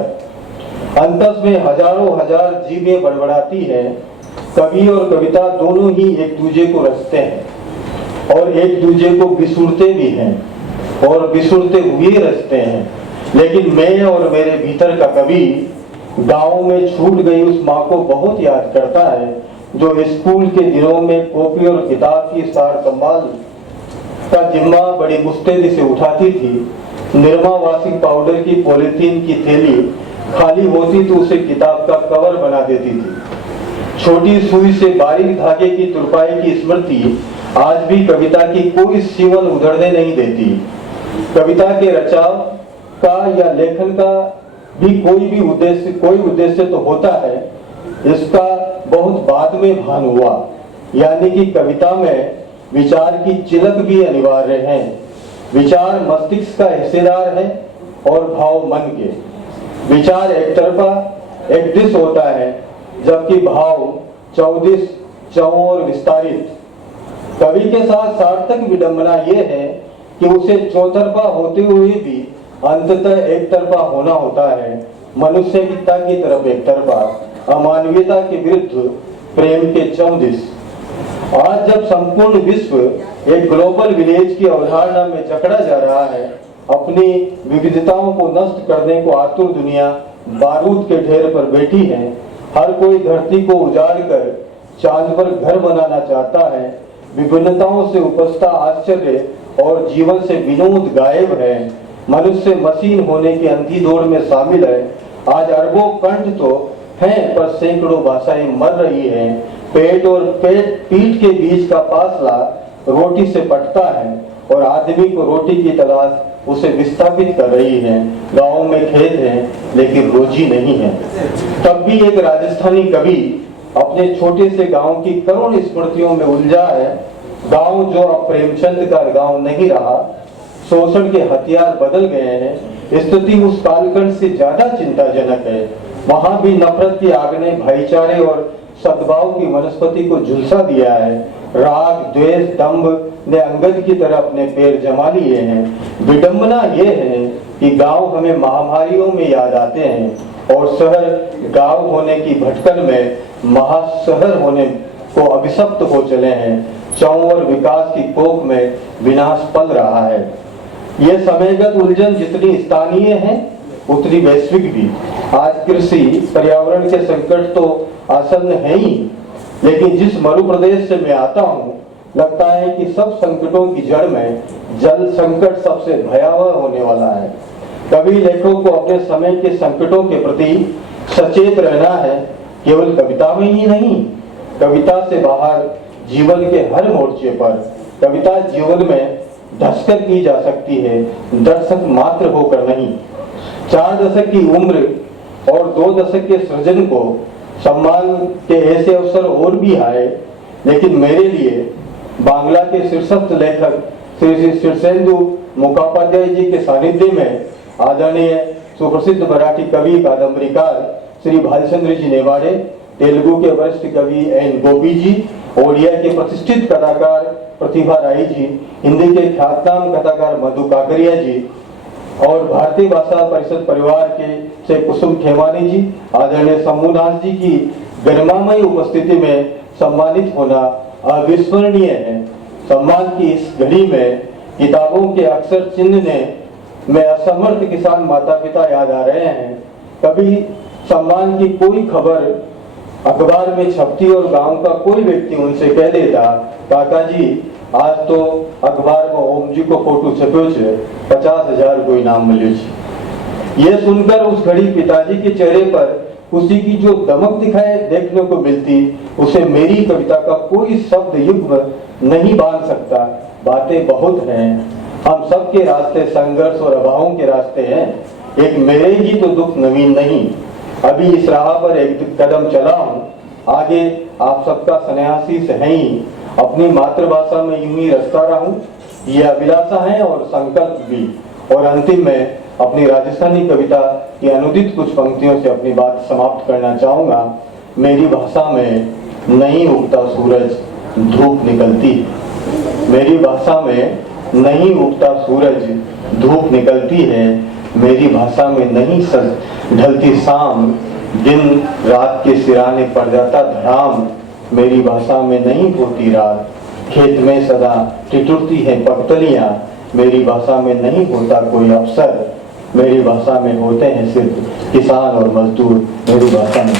अंतस में हजारों हजार जीवें बड़बड़ाती है। कवि और कविता दोनों ही एक दूजे को रचते हैं और एक दूजे को बिसुरते भी हैं और बिसुरते हुए रचते हैं। लेकिन मैं और मेरे भीतर का कवि गांव में छूट गई उस माँ को बहुत याद करता है, जो स्कूल के दिनों में कॉपी और किताब की सार संभाल का जिम्मा बड़ी मुस्तैदी से उठाती थी। निरमा वार्षिक पाउडर की पॉलीथीन की थैली खाली होती तो उसे किताब का कवर बना देती थी। छोटी सुई से बारीक धागे की तुरपाई की स्मृति आज भी कविता की कोई सीवन उधड़ने नहीं देती। कविता के रचाव का या लेखन का भी कोई उद्देश्य तो होता है, इसका बहुत बाद में भान हुआ। यानी कि कविता में विचार की चिलक भी अनिवार्य है। विचार मस्तिष्क का हिस्सेदार है और भाव मन के। विचार एक तरफा, एक दिश होता है, जबकि भाव चौदिश, चौर विस्तारित। कवि के साथ सार्थक विडंबना यह है कि उसे चौतरफा होते हुए भी अंततः एक तरफा होना होता है। मनुष्यता की तरफ एक तरफा, अमानवीयता के विरुद्ध प्रेम के चौदिश। आज जब संपूर्ण विश्व एक ग्लोबल विलेज की अवधारणा में जकड़ा जा रहा है, अपनी विविधताओं को नष्ट करने को आतुर दुनिया बारूद के ढेर पर बैठी है। हर कोई धरती को उजाड़ कर चांद पर घर बनाना चाहता है। विभिन्नताओं से उपजता आश्चर्य और जीवन से विनोद गायब है। मनुष्य मशीन होने की अंधी दौड़ में शामिल है। आज अरबों कंठ तो हैं, पर सैकड़ों भाषाएं मर रही हैं। पेट और पीठ के बीच का फासला रोटी से पटता है और आदमी को रोटी की तलाश उसे विस्थापित कर रही है। गाँव में खेत है लेकिन रोजी नहीं है। तब भी एक राजस्थानी कवि अपने छोटे से गांव की करोड़ स्मृतियों में उलझा है। गांव जो अब प्रेमचंद का गांव नहीं रहा, शोषण के हथियार बदल गए हैं। स्थिति उस कालखंड से ज्यादा चिंताजनक है। वहां भी नफरत की आग ने भाईचारे और सद्भाव की वनस्पति को झुलसा दिया है। राग, द्वेष, दंभ ने अंगद की तरह अपने पैर जमा लिए हैं। विडंबना यह है कि गांव हमें महामारियों में याद आते हैं और शहर गांव होने की भटकन में महाशहर होने को अभिशप्त हो चले हैं। चौर विकास की कोख में विनाश पल रहा है। यह समयगत उलझन जितनी स्थानीय है उतनी वैश्विक भी। आज कृषि, पर्यावरण के संकट तो आसन्न है ही, लेकिन जिस मरु प्रदेश से मैं आता हूँ, लगता है कि सब संकटों की जड़ में जल संकट सबसे भयावह होने वाला है। कवि लेखकों को अपने समय के संकटों के प्रति सचेत रहना है। केवल कविता में ही नहीं, कविता से बाहर जीवन के हर मोर्चे पर कविता जीवन में धंसकर की जा सकती है, दर्शक मात्र होकर नहीं। 4 दशक की उम्र और 2 दशक के सृजन को सम्मान के ऐसे अवसर और भी आए, लेकिन मेरे लिए बांग्ला के शीर्षस्थ लेखक श्री शीर्षेंदु मुखोपाध्याय जी के सानिध्य में आदरणीय सुप्रसिद्ध मराठी कवि कादम्बरीकार श्री भालचंद्र जी नेवाड़े, तेलुगु के वरिष्ठ कवि एन गोपी जी, ओडिया के प्रतिष्ठित कथाकार प्रतिभा राय जी, हिंदी के ख्यातनाम कथाकार मधु काकरिया जी और भारतीय भाषा परिषद परिवार के से कुसुम खेमानी जी, आदरणीय शंभुनाथ जी की गरिमामयी उपस्थिति में सम्मानित होना अविस्मरणीय है। सम्मान की इस घड़ी में किताबों के अक्षर चिन्ह ने में असमर्थ किसान माता पिता याद आ रहे हैं। कभी सम्मान की कोई खबर अखबार में छपती और गांव का कोई व्यक्ति उनसे कह देता, काका जी आज तो अखबार में ओम जी को फोटो छप्यो छे, 50,000 को इनाम मिल्यो छे। ये सुनकर उस घड़ी पिताजी के चेहरे पर खुशी की जो दमक दिखाए देखने को मिलती, उसे मेरी कविता का कोई शब्द युग्म नहीं बांध सकता। बातें बहुत हैं, हम सबके रास्ते संघर्ष और अभावों के रास्ते हैं। एक मेरे ही तो दुख नवीन नहीं, अभी इस राह पर एक कदम चला हूँ, आगे आप सबका स्नेहाशीष है ही। अपनी मातृभाषा में यूं ही रचता रहूं, ये अभिलाषा है और संकल्प भी। और अंतिम में अपनी राजस्थानी कविता की अनुदित कुछ पंक्तियों से अपनी बात समाप्त करना चाहूंगा। मेरी भाषा में नहीं उगता सूरज धूप निकलती है, मेरी भाषा में नहीं उगता सूरज धूप निकलती है, मेरी भाषा में नहीं ढलती शाम, दिन रात के सिराने पड़ जाता धड़ाम, मेरी भाषा में नहीं होती रात, खेत में सदा टिटुरती है पगतलियां, मेरी भाषा में नहीं होता कोई अफसर, मेरी भाषा में होते हैं सिर्फ किसान और मजदूर, मेरी भाषा में।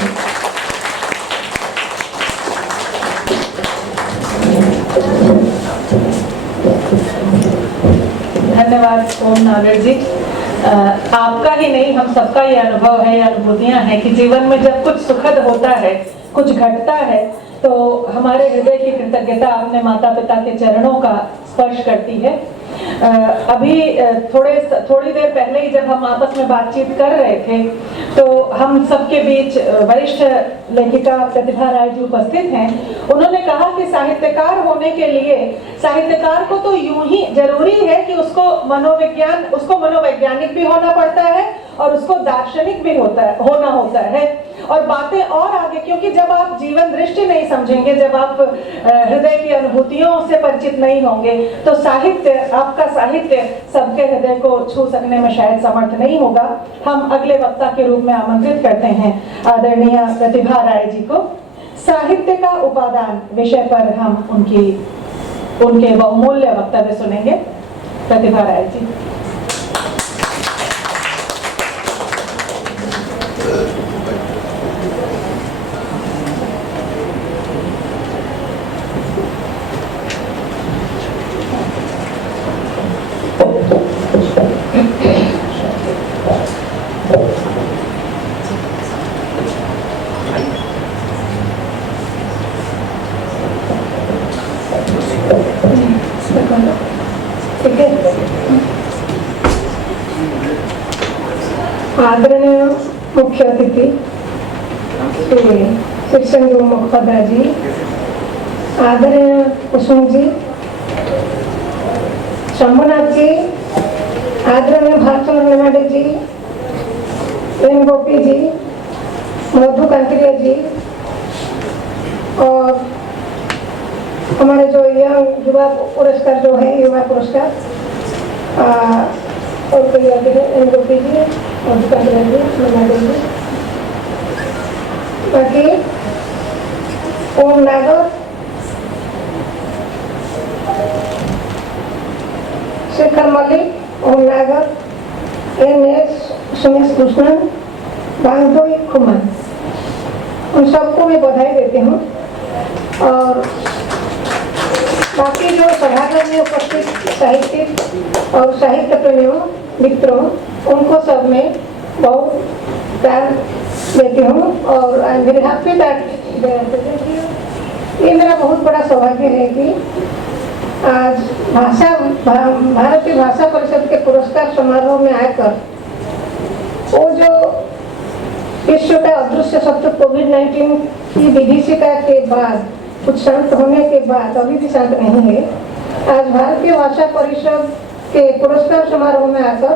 धन्यवाद ओम नागर जी। आपका ही नहीं हम सबका ये अनुभव है, ये अनुभूतियां हैं कि जीवन में जब कुछ सुखद होता है, कुछ घटता है, तो हमारे हृदय की कृतज्ञता अपने माता पिता के चरणों का स्पर्श करती है। अभी थोड़ी देर पहले ही जब हम आपस में बातचीत कर रहे थे, तो हम सबके बीच वरिष्ठ लेखिका प्रतिभा राय जी उपस्थित हैं। उन्होंने कहा कि साहित्यकार होने के लिए साहित्यकार को तो यूं ही जरूरी है कि उसको मनोवैज्ञानिक भी होना पड़ता है और उसको दार्शनिक भी होना होता है। और बातें और आगे, क्योंकि जब आप जीवन दृष्टि नहीं समझेंगे, जब आप हृदय की अनुभूतियों से परिचित नहीं होंगे, तो आपका साहित्य सबके हृदय को छू सकने में शायद समर्थ नहीं होगा। हम अगले वक्ता के रूप में आमंत्रित करते हैं आदरणीय प्रतिभा राय जी को। साहित्य का उपादान विषय पर हम उनके बहुमूल्य वक्तव्य सुनेंगे। प्रतिभा राय जी। आदरणीय मुख्य अतिथि श्री शीर्षेंदु मुखोपाध्याय जी, आदरणीय कुसुम जी, शंभुनाथ जी, आदरणीय भालचंद्र नेवाड़े जी, एन गोपी जी, मधु काकरिया जी, और हमारे जो युवा पुरस्कार जो है युवा पुरस्कार और कोई आगे एन गोपी जी, मधु काकरिया जी, नेवाड़े जी, बाकी ओम नागर, शेखर मलिक, ओम नागर, एन.एस. सुमेश कृष्णन, बांगडोई खुमन, उन सबको मैं बधाई देती हूँ। और बाकी जो सभागार में उपस्थित साहित्यिक और साहित्य प्रेमियों मित्रों, उनको सब में बहुत प्यार देती हूँ और I am very happy that ये मेरा बहुत बड़ा सौभाग्य है कि आज भारतीय भाषा परिषद के पुरस्कार समारोह में आकर वो जो विश्व का अदृश्य शत्रु कोविड-19 की विभीषिका के बाद कुछ शांत होने के बाद, अभी भी शांत नहीं है, आज भारतीय भाषा परिषद के पुरस्कार समारोह में आकर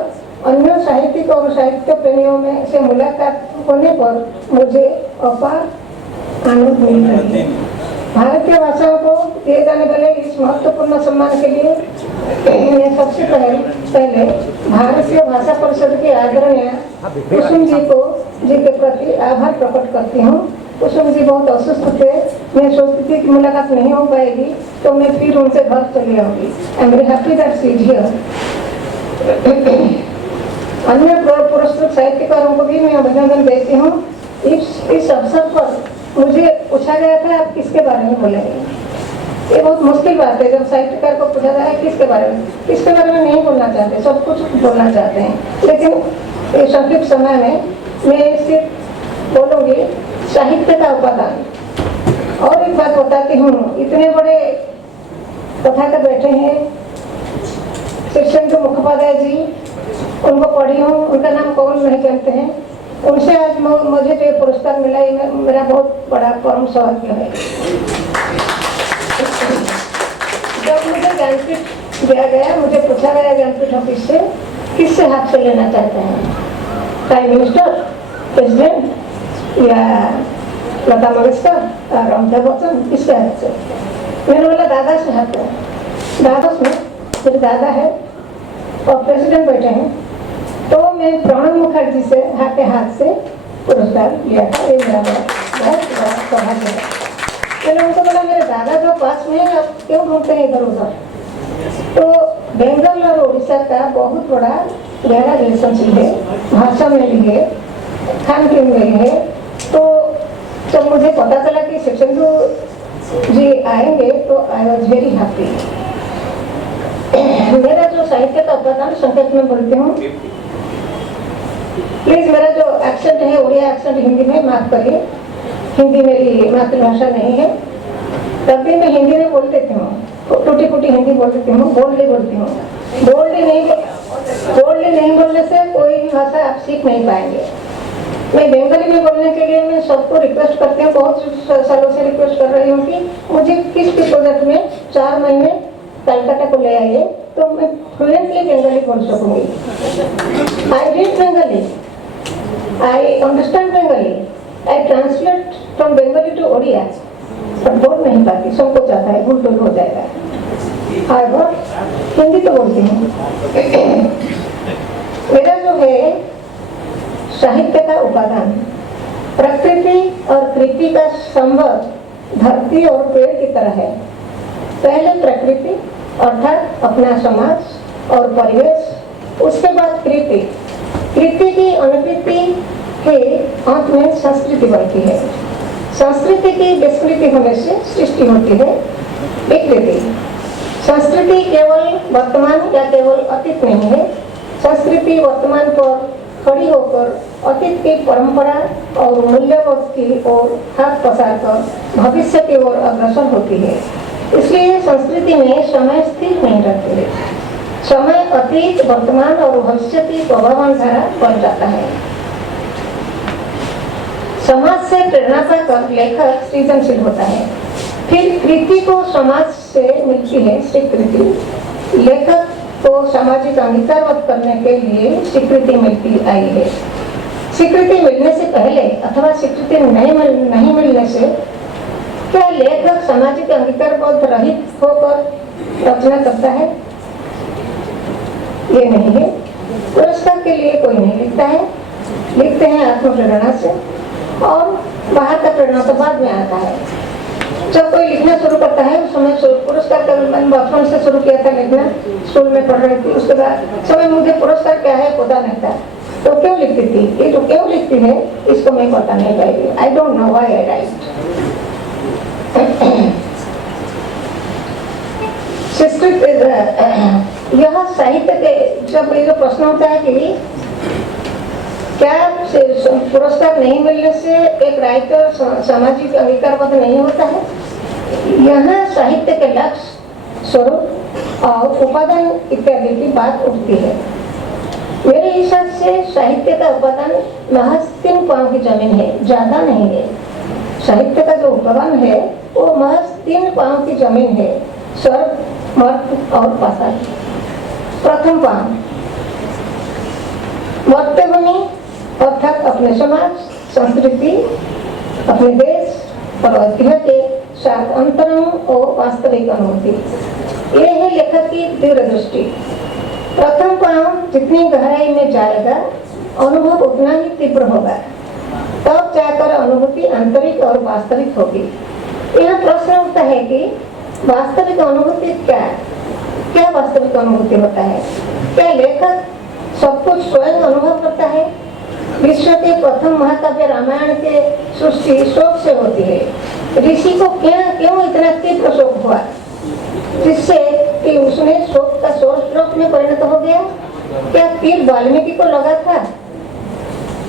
अन्य साहित्यिक और साहित्य प्रेमियों में से मुलाकात होने पर मुझे अपार आनंद मिल रही है। भारतीय भाषाओं को दिए जाने वाले इस महत्वपूर्ण सम्मान के लिए मैं सबसे पहले भारतीय भाषा परिषद के आदरणीय कुसुम जी के प्रति आभार प्रकट करती हूँ। कुसुम जी बहुत असुस्थ थे, मैं सोचती थी कि मुलाकात नहीं हो पाएगी तो मैं फिर उनसे घर चली आऊंगी। I am very happy that she is here. अन्य पुरस्कृत साहित्यकारों को भी मैं अभिनंदन देती हूँ। इस अवसर पर मुझे पूछा गया था आप किसके बारे में बोलेंगे। ये बहुत मुश्किल बात है जब साहित्यकार को पूछा जाए किसके बारे में नहीं बोलना चाहते, सब कुछ बोलना चाहते हैं, लेकिन ये संक्षिप्त समय में मैं सिर्फ बोलूँगी साहित्य का उपादान। और एक बात बताती हूँ, इतने बड़े कथाकार बैठे हैं, शिक्षण मुखोपाध्याय जी, उनको पढ़ी हूँ, उनका नाम कौन नहीं जानते हैं, उनसे आज मुझे जो पुरस्कार मिला ये मेरा बहुत बड़ा परम सौभाग्य है। जब मुझे ज्ञानपीठ दिया गया, मुझे पूछा गया ज्ञानपीठ ऑफिस से किससे हाथ से लेना चाहते हैं, प्राइम मिनिस्टर, प्रेसिडेंट या लता मंगेशकर, अमिताभ बच्चन, किससे हाथ से? मैंने बोला दादा से हाथ है। दादा में मेरे दादा है और प्रेसिडेंट बैठे हैं, तो मैं प्रणब मुखर्जी से हाथ से पुरस्कार लिया था। ये मेरा बहुत बड़ा सौभाग्य है। मैंने उनको बोला मेरे दादा जो पास में है, आप क्यों घूमते हैं इधर उधर? तो बंगाल और उड़ीसा का बहुत बड़ा गहरा रिलेशनशिप है, भाषा में भी है, खान पीन में भी है। तो जब मुझे पता चला कि शिक्षण जी आएंगे तो आई वॉज वेरी हैप्पी। मेरा जो साहित्य का उपादान संक्षेप में बोलती हूँ, प्लीज मेरा जो एक्सेंट है उड़िया एक्सेंट हिंदी में माफ करिए, हिंदी मेरी मातृभाषा नहीं है। तब भी मैं हिंदी में बोल देती हूँ, टूटी फूटी हिंदी बोल देती हूँ, बोल्डली बोलती हूँ। बोल्डली नहीं बोलने से कोई भी भाषा आप सीख नहीं पाएंगे। मैं बंगाली में बोलने के लिए मैं सबको रिक्वेस्ट करती हूँ, बहुत सालों से रिक्वेस्ट कर रही हूँ कि मुझे किस प्रोजेक्ट में 4 महीने कलकत्ता को ले आइए तो मैं फ्लुएंटली बंगाली बोल सकूंगी। I read Bengali, I understand Bengali, I translate from Bengali to Odia, पर बोल नहीं पाती, सबको चाहता है भूल हो जाएगा। हिंदी तो बोलती हूँ। मेरा जो है साहित्य का उपादान प्रकृति और कृति का संबंध धरती और पेड़ की तरह है। पहले प्रकृति अर्थात अपना समाज और परिवेश, उसके बाद कृति, कृति की अनुकृति के अंत में संस्कृति बनती है। संस्कृति की विस्मृति होने से सृष्टि होती है विकृति। संस्कृति केवल वर्तमान या केवल अतीत नहीं है, संस्कृति वर्तमान पर खड़ी होकर अतीत की परंपरा और मूल्यबोध की ओर हाथ पसार कर भविष्य की ओर अग्रसर होती है। इसलिए संस्कृति में समय स्थिर नहीं रहती है, समय अतीत, वर्तमान और भविष्य की प्रभावान धारा बन जाता है। समाज से प्रेरणा पाकर लेखक सृजनशील होता है। फिर कृति को समाज से मिलती है स्वीकृति, लेखक को सामाजिक अंगीकारवत करने के लिए स्वीकृति मिलती आई है। स्वीकृति मिलने से पहले अथवा स्वीकृति नहीं मिलने से क्या लेखक सामाजिक अंगीकारवत रहित होकर रचना करता है? ये नहीं है। पुरस्कार के लिए कोई नहीं लिखता है, लिखते हैं आत्मप्रेरणा से, और बाहर का प्रेरणा तो बाद में आता है। जब कोई लिखना शुरू करता है उस समय पुरस्कार का मैंने बचपन से शुरू किया था लिखना, स्कूल में पढ़ रही थी। उसके बाद समय मुझे पुरस्कार क्या है पता नहीं था, तो क्यों लिखती थी, ये तो क्यों लिखती है इसको मैं पता नहीं पाएगी। आई don't know why I right. यह साहित्य के जब ये प्रश्न होता है कि क्या पुरस्कार नहीं मिलने से एक राइटर सामाजिक अंगीकारबद्ध नहीं होता है? यहाँ साहित्य के लक्ष्य, स्वरूप और उपादान इत्यादि की बात उठती है। मेरे हिसाब से साहित्य का उपादान महज 3 पाँव की जमीन है, ज्यादा नहीं है। साहित्य का जो उपादान है वो महज 3 पाँव की जमीन है, स्वर्ग, मर्त्य और पाताल। प्रथम पाँव मर्त्य भूमि अर्थात अपने समाज, संस्कृति, अपने देश और ऐतिह्य के साथ अंतरंग और वास्तविक अनुभूति। यह है लेखक की तीव्र दृष्टि। प्रथम पाँव जितनी गहराई में जाएगा अनुभव उतना ही तीव्र होगा, तब जाकर अनुभूति आंतरिक और वास्तविक होगी। यह प्रश्न उठता है कि वास्तविक अनुभूति क्या वास्तविक अनुभूति होता है? क्या लेखक सब कुछ स्वयं अनुभव करता है? विश्व के प्रथम महाकाव्य रामायण के सृष्टि शोक से होती है। ऋषि को क्यों इतना तीव्र शोक हुआ जिससे कि उसने शोक का शोक में परिणत हो गया? क्या तीर वाल्मीकि को लगा था?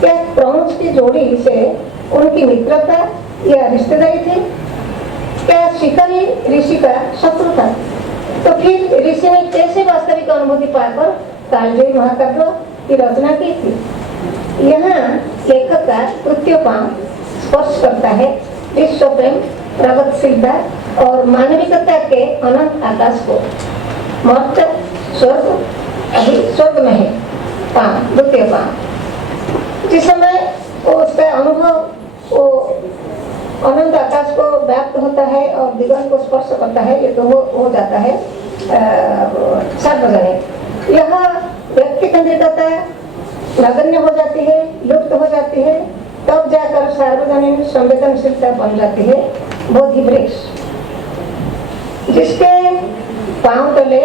क्या प्रमुख की जोड़ी से उनकी मित्रता या रिश्तेदारी थी? क्या शिकारी ऋषि का शत्रु था? तो फिर ऋषि ने कैसे वास्तविक अनुभूति पाकर कालजयी महाकाव्य की रचना की थी? यहाँ लेखक का तृतीय पाँव स्पर्श करता है विश्व प्रेम, प्रगतिशीलता और मानविकता के अनंत आकाश को। मर्त्य स्वर्ग अभी स्वर्ग में है पाँव, द्वितीय पाँव। जिस समय उसका अनुभव वो अनंत आकाश को व्याप्त होता है और दिगंत को स्पर्श करता है, ये तो हो जाता है सार्वजनिक। यह व्यक्ति केंद्रिकता नगण्य हो जाती है, लुप्त हो जाती है, तब जाकर सार्वजनिक संवेदनशीलता बन जाती है बोधि वृक्ष, जिसके पांव तले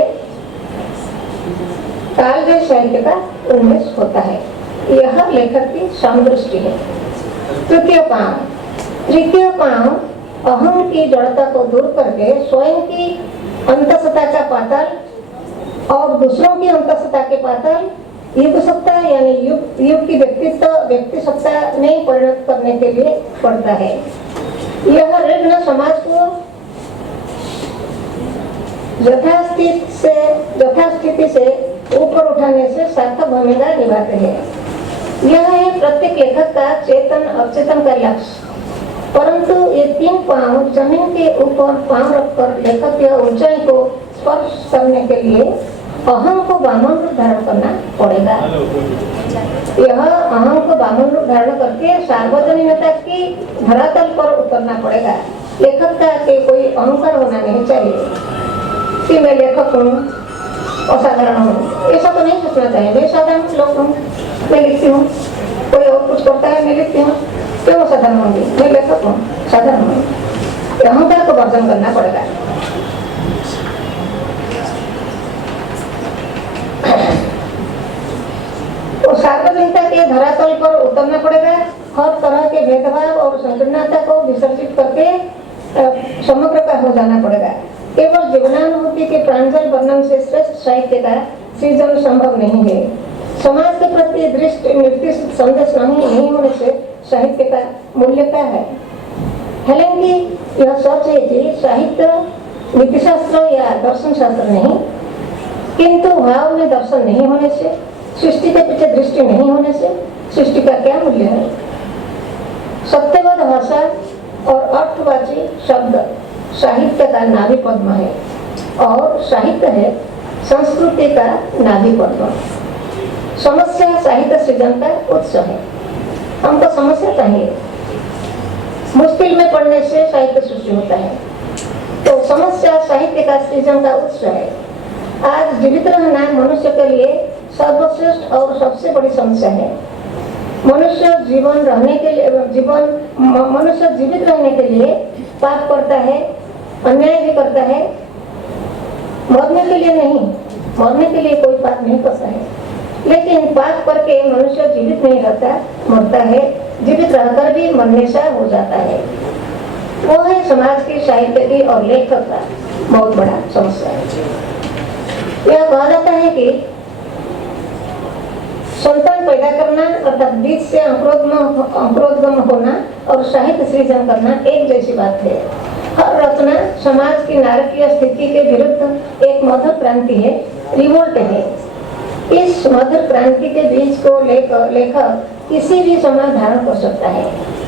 कालजयी साहित्य का उन्मेष होता है। यह लेखक की समदृष्टि है। तृतीय पांव। तृतीय पांव अहम की जड़ता को दूर करके स्वयं की अंतःसत्ता का पाताल और दूसरों की अंतःसत्ता के पाताल युग सत्ता यानी युग की व्यक्ति सत्ता में परिणत करने के लिए पड़ता है। यह ऋण समाज को यथास्थिति से ऊपर उठाने से सार्थक भूमिका निभाते हैं। यह है प्रत्येक लेखक का चेतन अवचेतन का लक्ष्य। परंतु ये 3 पाँव जमीन के ऊपर पाँव रखकर लेखक की ऊंचाई को स्पर्श करने के लिए अहम को वामन रूप धारण करना पड़ेगा। यह अहम को वामन रूप धारण करके सार्वजनिकता की धरातल पर उतरना पड़ेगा। लेखक का के कोई अहंकार होना नहीं चाहिए कि मैं लेखक हूँ, असाधारण हूँ, ऐसा तो नहीं सोचना चाहिए। मैं साधारण लोग हूँ, मैं लिखती हूँ, कोई और कुछ करता है, मैं लिखती हूँ, क्यों असाधारण होंगी? मैं लेखक हूँ, साधारण हूँ। अहंकार को वर्जन करना पड़ेगा। तो सार्वजनिकता के धरातल पर उतरना पड़ेगा। हर तरह के भेदभाव और संकीर्णता को विसर्जित करके समग्र का हो जाना पड़ेगा। केवल जीवनानुभूति के प्रांजल वर्णन से श्रेष्ठ साहित्य का सृजन संभव नहीं है। समाज के प्रति दृष्टि निर्दिष्ट संदेश नहीं होने से साहित्य का मूल्य क्या है? हालांकि यह सच है कि साहित्य नीतिशास्त्र या दर्शन शास्त्र नहीं, किंतु भाव में दर्शन नहीं होने से, सृष्टि के पीछे दृष्टि नहीं होने से सृष्टि का क्या मूल्य है? सत्यवाद भाषा और अर्थवाची शब्द साहित्य का नाभि पद्म है और साहित्य है संस्कृति का नाभि पद्म। समस्या साहित्य सृजन का उत्स है। हमको समस्या चाहिए। मुश्किल में पड़ने से साहित्य सृष्टि होता है, तो समस्या साहित्य का सृजन का उत्स है। आज जीवित रहना मनुष्य के लिए सर्वश्रेष्ठ और सबसे बड़ी समस्या है। मनुष्य जीवित रहने के लिए पाप करता है, अन्याय भी करता है। मरने के लिए नहीं, मरने के लिए कोई पाप नहीं करता है, लेकिन पाप करके मनुष्य जीवित नहीं रहता, मरता है। जीवित रहकर भी मरने सा हो जाता है। वो है समाज की, साहित्य की और लेखक का बहुत बड़ा समस्या है। यह कहा जाता है कि संतान पैदा करना अर्थात बीज से अंकुरोद्गम होना और साहित्य सृजन करना एक जैसी बात है। हर रचना समाज की नारकीय स्थिति के विरुद्ध एक मधुर क्रांति है, रिवोल्ट है। इस मधुर क्रांति के बीज को लेकर लेखक किसी भी समय धारण कर सकता है।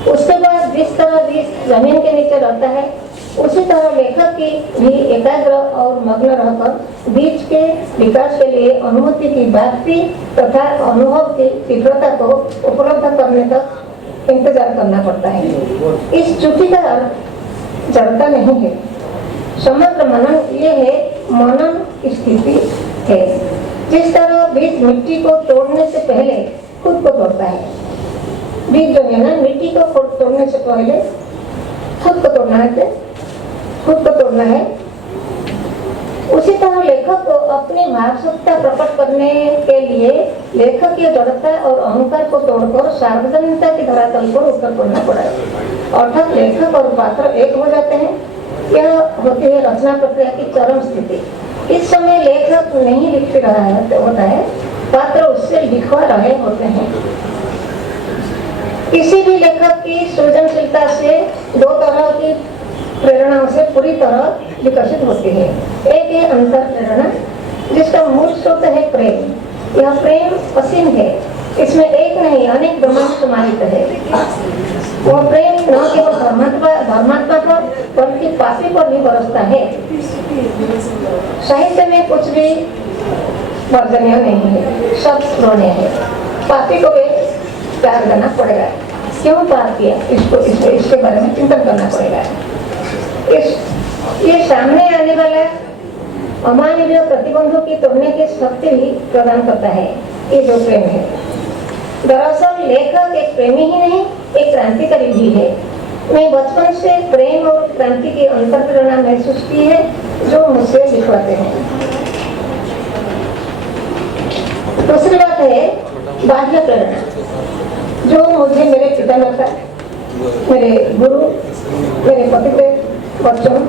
उसके बाद जिस तरह बीज जमीन के नीचे रहता है, उसी तरह लेखक की भी एकाग्र और मग्न रहकर बीज के विकास के लिए अनुमति की व्याप्ति तथा अनुभव की तीव्रता को उपलब्ध करने तक इंतजार करना पड़ता है। इस चुटकी का अर्थ जड़ता नहीं है। समग्र मनन ये है, मनन स्थिति है। जिस तरह बीज मिट्टी को तोड़ने से पहले खुद को तोड़ता है, बीज जो है ना मिट्टी को तोड़ने से पहले खुद को तोड़ना है, उसी तरह लेखक को अपनी भावुकता प्रकट करने के लिए लेखक की जड़ता और अहंकार को तोड़कर सार्वजनिकता की धरातल पर उतर पड़ना पड़ा है। अर्थात लेखक और पात्र एक हो जाते हैं। यह होती है रचना प्रक्रिया की चरम स्थिति। इस समय लेखक नहीं लिख रहा होता है, पात्र उससे लिखवा रहे होते हैं। किसी भी लेखक की सृजनशीलता से दो तरह की प्रेरणाओं से पूरी तरह विकसित होती है। एक है अंतर प्रेरणा, जिसका मूल स्रोत है प्रेम। यह प्रेम असीम है, इसमें एक नहीं अनेक ब्रह्मांड समाहित है। वह प्रेम न केवल धर्मात्मा पर बल्कि पापी पर भी बरसता है। साहित्य में कुछ भी वर्जनीय नहीं है, सब श्रवणीय है। पापी को भी प्यार करना पड़ेगा। क्यों पार किया, इसके बारे में चिंतन करना पड़ेगा। ये सामने आने वाला अमानवीय प्रतिबंधों की तोड़ने की शक्ति भी प्रदान करता है, ये जो प्रेम है। दरअसल लेखक एक प्रेमी ही नहीं, एक क्रांतिकारी भी है। मैं बचपन से प्रेम और क्रांति की अंतर प्रेरणा महसूस की है, जो मुझसे लिखवाते हैं। दूसरी बात है बाह्य प्रेरणा, जो मुझे मेरे पिता माता, मेरे गुरु, मेरे पतिदेव, बच्चों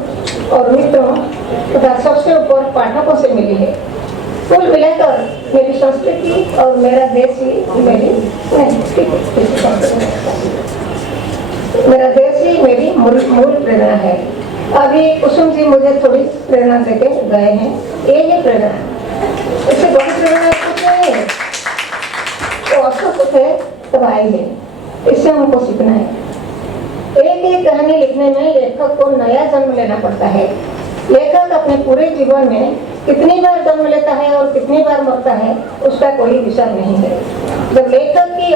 और मित्रों तथा सबसे ऊपर पाठकों से मिली है। कुल मिलाकर मेरी संस्कृति और मेरा देश ही मेरी मूल प्रेरणा है। अभी कुसुम जी मुझे थोड़ी प्रेरणा देके गए हैं, ये प्रेरणा, इससे बड़ी प्रेरणा कुछ नहीं है। तो असुख है तब आई है, इससे हमको सीखना है। एक कहानी लिखने में लेखक को नया जन्म लेना पड़ता है। लेखक अपने पूरे जीवन में कितनी बार जन्म लेता है और कितनी बार मरता है, उसका कोई हिसाब नहीं है। जब लेखक की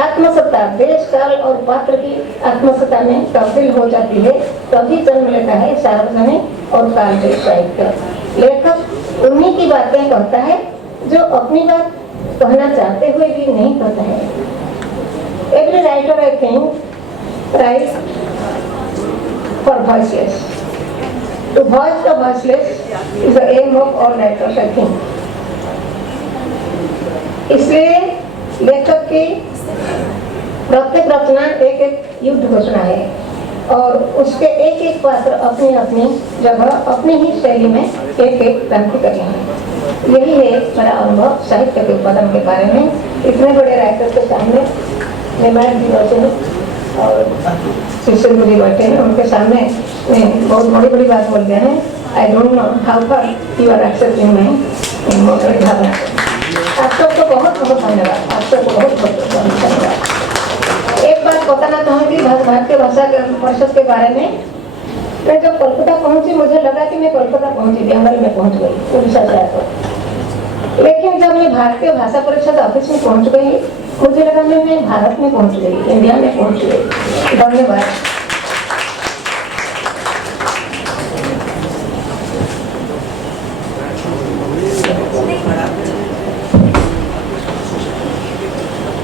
आत्मसत्ता देश काल और पात्र की आत्मसत्ता में तब्दील हो जाती है, तभी जन्म लेता है सार्वजनिक और कालजयी साहित्य। लेखक उन्हीं की बातें कहता है जो अपनी बात कहना चाहते हुए भी नहीं कहता है। Every writer I think right for voiceless. To voice the voiceless is the aim of all writers, I think. इसलिए लेखक की प्रत्येक रचना एक एक युद्ध घोषणा है और उसके एक एक पात्र अपनी अपनी जगह अपनी ही शैली में एक एक क्रांतिकारी हैं। यही है मेरा अनुभव साहित्य के उत्पादन के बारे में। इतने बड़े राइटर के सामने निमाड़ जी बैठे हैं और शिष्य जी बैठे हैं, उनके सामने बहुत बड़ी बात बोल गए हैं। I don't know how far you are accepting my bhavna. आप सबको बहुत बहुत धन्यवाद, आप सबको बहुत बहुत धन्यवाद। एक बात बताना चाहूँगी भारतीय भाषा परिषद के बारे में। मैं जब कोलकाता पहुंची, मुझे लगा कि मैं कोलकाता पहुंची, बंगाल में पहुंच गई उड़ीसा से आकर। लेकिन जब मैं भारतीय भाषा परिषद ऑफिस में पहुंच गई, मुझे लगा मैं भारत में पहुंच गई, इंडिया में पहुंच गई। धन्यवाद।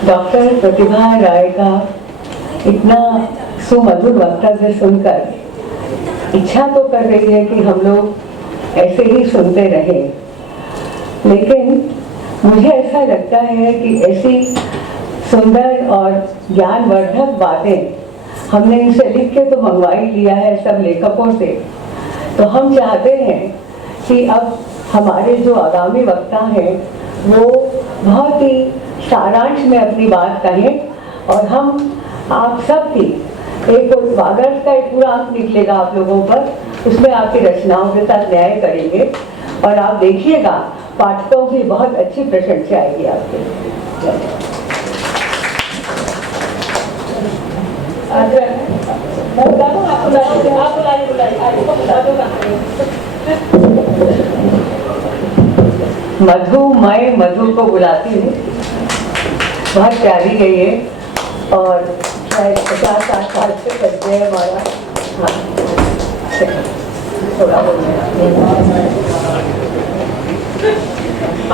डॉक्टर प्रतिभा राय का इतना सुमधुर वक्तव्य सुनकर इच्छा तो कर रही है कि हम लोग ऐसे ही सुनते रहे, लेकिन मुझे ऐसा लगता है कि ऐसी सुंदर और ज्ञानवर्धक बातें हमने इनसे लिख के तो मंगवा ही लिया है सब लेखकों से। तो हम चाहते हैं कि अब हमारे जो आगामी वक्ता हैं वो बहुत ही सारांश में अपनी बात कहें और हम आप सबकी एक अगस्त का एक पूरा अंक निकलेगा आप लोगों पर, उसमें आपकी रचनाओं के साथ न्याय करेंगे और आप देखिएगा पाठकों की बहुत अच्छी प्रशंसा आएगी आपके। मधु, मैं मधु को बुलाती हूँ, बहुत प्यारी है ये और शायद 50-60 साल से परिचय है हमारा। हाँ, थोड़ा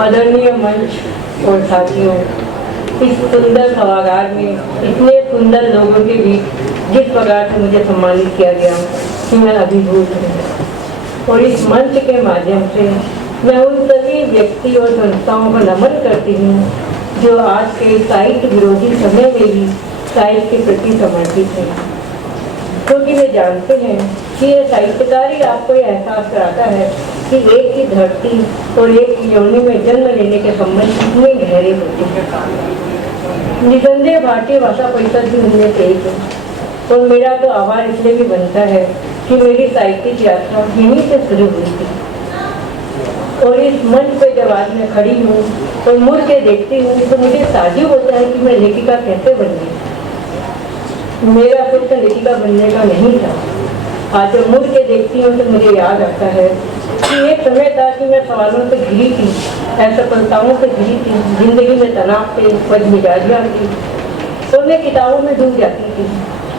आदरणीय मंच और साथियों, इस सुंदर सभागार में इतने सुंदर लोगों के बीच जिस प्रकार से मुझे सम्मानित किया गया कि मैं अभिभूत हूँ और इस मंच के माध्यम से मैं उन सभी व्यक्ति और संस्थाओं को नमन करती हूँ जो आज के साहित्य विरोधी समय में भी साहित्य के प्रति समर्पित है, क्योंकि वे जानते हैं कि ये साहित्यकारी आपको ये एहसास कराता है कि एक ही धरती और एक ही योनि में जन्म लेने के संबंध कितने गहरे होते हैं। निसंदेह भारतीय भाषा परिषद भी उनमें से एक है और मेरा तो आभार इसलिए भी बनता है कि मेरी साहित्यिक यात्रा यहीं से शुरू हुई थी और इस मंच पे जब आज मैं खड़ी हूँ तो मुड़ के देखती हूँ तो मुझे ताज्जुब होता है कि मैं लेखिका कैसे बन गई। मेरा स्वप्न लेखिका बनने का नहीं था। आज जब मुड़ के देखती हूँ तो मुझे याद आता है कि एक समय था कि मैं सवालों से घिरी थी, असफलताओं से घिरी थी, जिंदगी में तनाव थे, बदमिजाजियाँ थी, तो मैं किताबों में डूब जाती थी।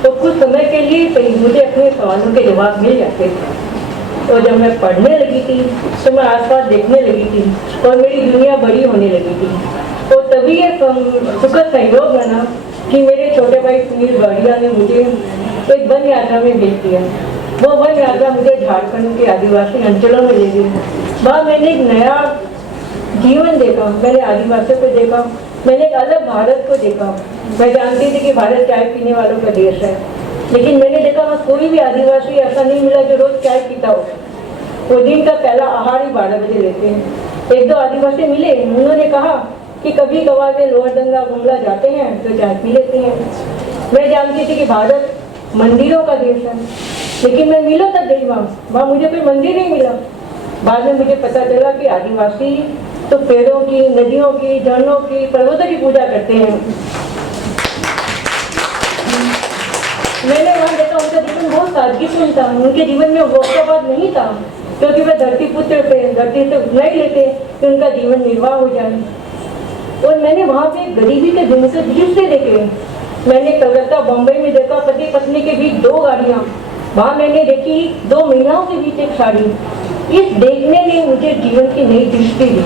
तो कुछ समय के लिए सही मुझे अपने सवालों के जवाब मिल जाते थे और जब मैं पढ़ने लगी थी तो मैं आसपास देखने लगी थी और मेरी दुनिया बड़ी होने लगी थी। तो तभी ये सुखद संयोग बना कि मेरे छोटे भाई सुनील बाड़िया ने मुझे एक वन यात्रा में भेज दिया। वो वन यात्रा मुझे झारखंड के आदिवासी अंचलों में ले गई। वहाँ मैंने एक नया जीवन देखा, मैंने आदिवासियों को देखा, मैंने एक अलग भारत को देखा। मैं जानती थी कि भारत चाय पीने वालों का देश है, लेकिन मैंने देखा वहाँ कोई भी आदिवासी ऐसा नहीं मिला जो रोज चाय पीता हो। वो दिन का पहला आहार ही 12 बजे लेते हैं। एक दो आदिवासी मिले, उन्होंने कहा कि कभी कभार वे लोअर दंगा गुमला जाते हैं तो चाय पी लेते हैं। मैं जानती थी कि भारत मंदिरों का देश है, लेकिन मैं मिलों तक गई वहाँ मुझे कोई मंदिर नहीं मिला। बाद में मुझे पता चला कि आदिवासी तो पेड़ों की, नदियों की, झरनों की, पर्वतों की पूजा करते हैं। मैंने वहाँ देखा उनका जीवन बहुत सादगीपूर्ण था। उनके जीवन में वोकबाद नहीं था, क्योंकि वे धरती पुत्र थे, धरती से उतना ही लेते कि उनका जीवन निर्वाह हो जाए। और मैंने वहाँ पे गरीबी के दिन से दृश्य देखे। मैंने कलकत्ता, बॉम्बे में देखा पति पत्नी के बीच 2 गाड़ियाँ, वहाँ मैंने देखी 2 महिलाओं के बीच एक साड़ी। इस देखने ने मुझे जीवन की नई दृष्टि दी।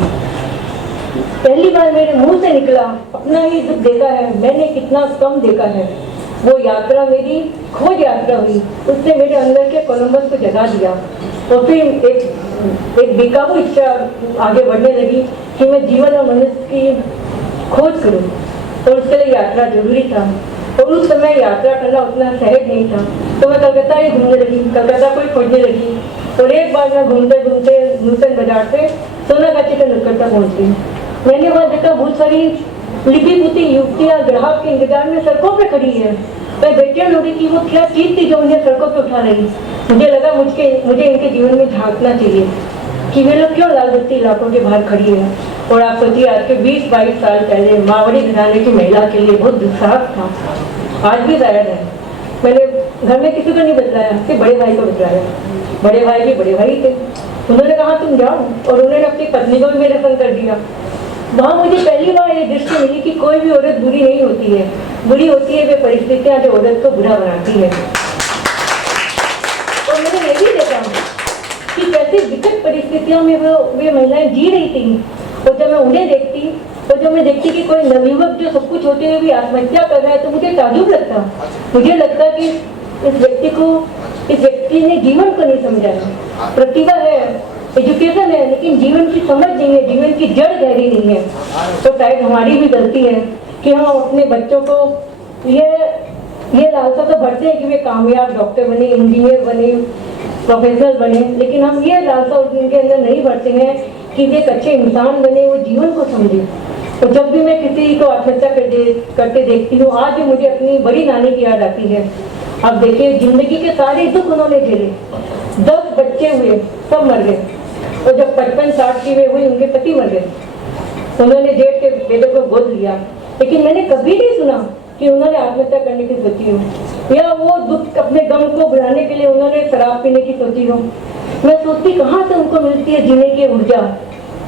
पहली बार मेरे मुंह से निकला, अपना ही दुख देखा है, मैंने कितना कम देखा है। वो यात्रा मेरी खोज यात्रा हुई, उसने मेरे अंदर के कोलंबस को जगा दिया और फिर एक बेकाबू इच्छा आगे बढ़ने लगी कि मैं जीवन और मनुष्य की खोज करूं और उसके लिए यात्रा जरूरी था। और उस समय यात्रा करना उतना सहज नहीं था, तो मैं कलकत्ता ही घूमने लगी, कलकत्ता को ही खोजने लगी। और एक बार मैं घूमते घूमते नूतन बाजार से सोनागाछी के नुक्कड़ तक पहुंची। मैंने वहाँ देखा बहुत सारी लिपि पुती युवतियाँ ग्राहक के इंतजार में सड़कों पे खड़ी है। मैं बेचैन हो गई कि वो क्या चीज थी जो उन्हें सड़कों पे उठा रही। मुझे लगा मुझे इनके जीवन में झांकना चाहिए कि वे लोग क्यों लाल बत्ती इलाकों के बाहर खड़ी है। और आप सोचिए, आज के 20-22 साल पहले मावड़ी घराने की महिला के लिए बहुत दुस्साहस था, आज भी जायज है। मैंने घर में किसी को नहीं बतलाया, सिर्फ बड़े भाई को बतलाया। बड़े भाई भी बड़े भाई थे, उन्होंने कहा तुम जाओ, और उन्होंने अपनी पत्नी को भी मेरे संग कर दिया। वहाँ मुझे पहली बार ये दृष्टि मिली कि कोई भी औरत बुरी नहीं होती है, बुरी होती है वे परिस्थितियाँ जो औरत को बुरा बनाती है। और मैंने ये भी देखा कि कैसे विकट परिस्थितियों में वे महिलाएं जी रही थी। और जब मैं उन्हें देखती और जब मैं देखती कि कोई नवयुवक जो सब कुछ होते हुए भी आत्महत्या कर रहा है, तो मुझे ताजुब लगता। मुझे लगता कि इस व्यक्ति ने जीवन को नहीं समझा है। प्रतिभा है, एजुकेशन है, लेकिन जीवन की समझ नहीं है, जीवन की जड़ गहरी नहीं है। तो शायद हमारी भी गलती है कि हम अपने बच्चों को ये लालसा तो भरते हैं कि वे कामयाब डॉक्टर बने, इंजीनियर बने, प्रोफेसर बने, लेकिन हम ये लालसा उनके अंदर नहीं भरते हैं कि वे एक अच्छे इंसान बने, वो जीवन को समझे। तो जब भी मैं किसी को आत्महत्या करते देखती हूँ, आज भी मुझे अपनी बड़ी नानी की याद आती है। अब देखिए, जिंदगी के सारे दुख उन्होंने झेले, 10 बच्चे हुए, सब मर गए, और जब 55-60 की वे हुई, उनके पति मर गए। उन्होंने जेठ के बेटे को गोद लिया, लेकिन मैंने कभी नहीं सुना कि उन्होंने आत्महत्या करने की सोची हो, या वो दुख अपने गम को भुलाने के लिए उन्होंने शराब पीने की सोची हो। मैं सोचती कहाँ से उनको मिलती है जीने की ऊर्जा।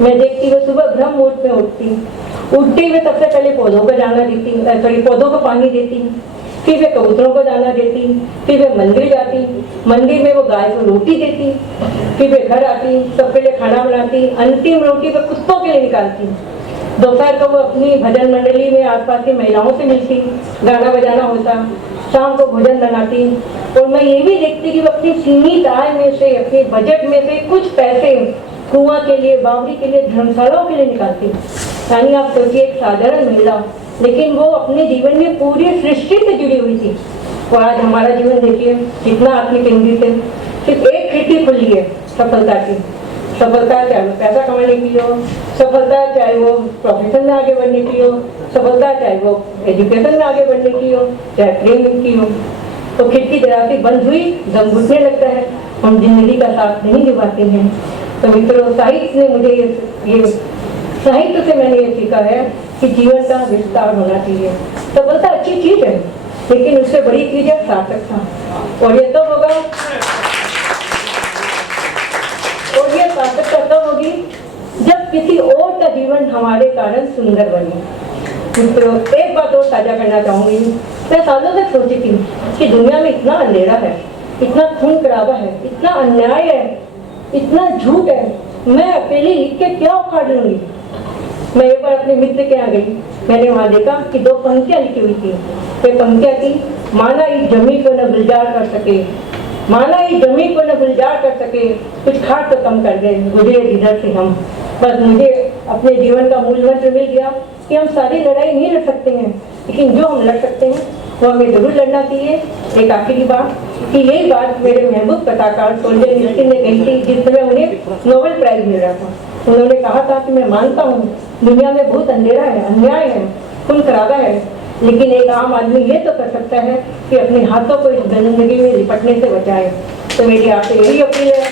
मैं देखती वो सुबह ब्रह्म मुहूर्त में उठती हुए सबसे पहले पौधों को दाना देती, पौधों को पानी देती, फिर वे कबूतरों को दाना देती, फिर वे मंदिर जाती, मंदिर में वो गाय को रोटी देती, फिर वे घर आती, सबके लिए खाना बनाती, अंतिम रोटी वो कुत्तों के लिए निकालती। दोपहर को वो अपनी भजन मंडली में आसपास की महिलाओं से मिलती, गाना बजाना होता, शाम को भोजन बनाती। और मैं ये भी देखती कि वो अपनी सीमित आय में से, अपने बजट में से कुछ पैसे कुआं के लिए, बावड़ी के लिए, धर्मशालाओं के लिए निकालती। यानी आप सोचिए, एक साधारण महिला, लेकिन वो अपने जीवन में पूरी सृष्टि से जुड़ी हुई थी। और आज हमारा जीवन देखिए कितना आत्मकेंद्रित है। सिर्फ एक खिड़की खुली है सफलता की। सफलता चाहे वो पैसा कमाने की हो, सफलता चाहे वो प्रोफेशन में आगे बढ़ने की हो, सफलता चाहे वो एजुकेशन में आगे बढ़ने की हो, चाहे प्रेम की हो। तो खिड़की जरा सी बंद हुई, दम घुटने लगता है, हम जिंदगी का साथ नहीं निभाते हैं। तो मित्रों, साहित्य ने मुझे ये साहित्य से मैंने ये सीखा है कि जीवन का विस्तार होना चाहिए। सफलता अच्छी चीज है, लेकिन उससे बड़ी चीज है सार्थकता। और ये तब होगा, और ये सार्थकता तब होगी जब किसी और का जीवन हमारे कारण सुंदर बने। मित्रों, एक बात और साझा करना चाहूंगी। मैं सालों से सोची थी कि दुनिया में इतना अंधेरा है, इतना खून खराबा है, इतना अन्याय है, इतना झूठ है, मैं अकेली लिख के क्या उखाड़ लूंगी। मैं एक बार अपने मित्र के यहाँ गई, मैंने वहां देखा कि 2 पंक्तियां लिखी हुई थी। वे पंक्तियां थी, माना इस जमी को न गुलजार कर सके, माना इस जमी को न गुलजार कर सके, कुछ खाट तो कम कर दे, गुजरे जिधर से हम। बस मुझे अपने जीवन का मूल मंत्र मिल गया कि हम सारी लड़ाई नहीं लड़ सकते हैं, लेकिन जो हम लड़ सकते हैं वो हमें जरूर लड़ना चाहिए। एक आखिरी बात, कि यही बात मेरे महबूब कथाकार सोल्जनित्सिन ने कही थी, जिस समय उन्हें नोबेल प्राइज मिल रहा था। उन्होंने कहा था कि मैं मानता हूँ दुनिया में बहुत अंधेरा है, अन्याय है, खून खराबा है, लेकिन एक आम आदमी ये तो कर सकता है कि अपने हाथों को इस गंदगी में लिपटने से बचाए। तो मेरी आपसे यही अपील है।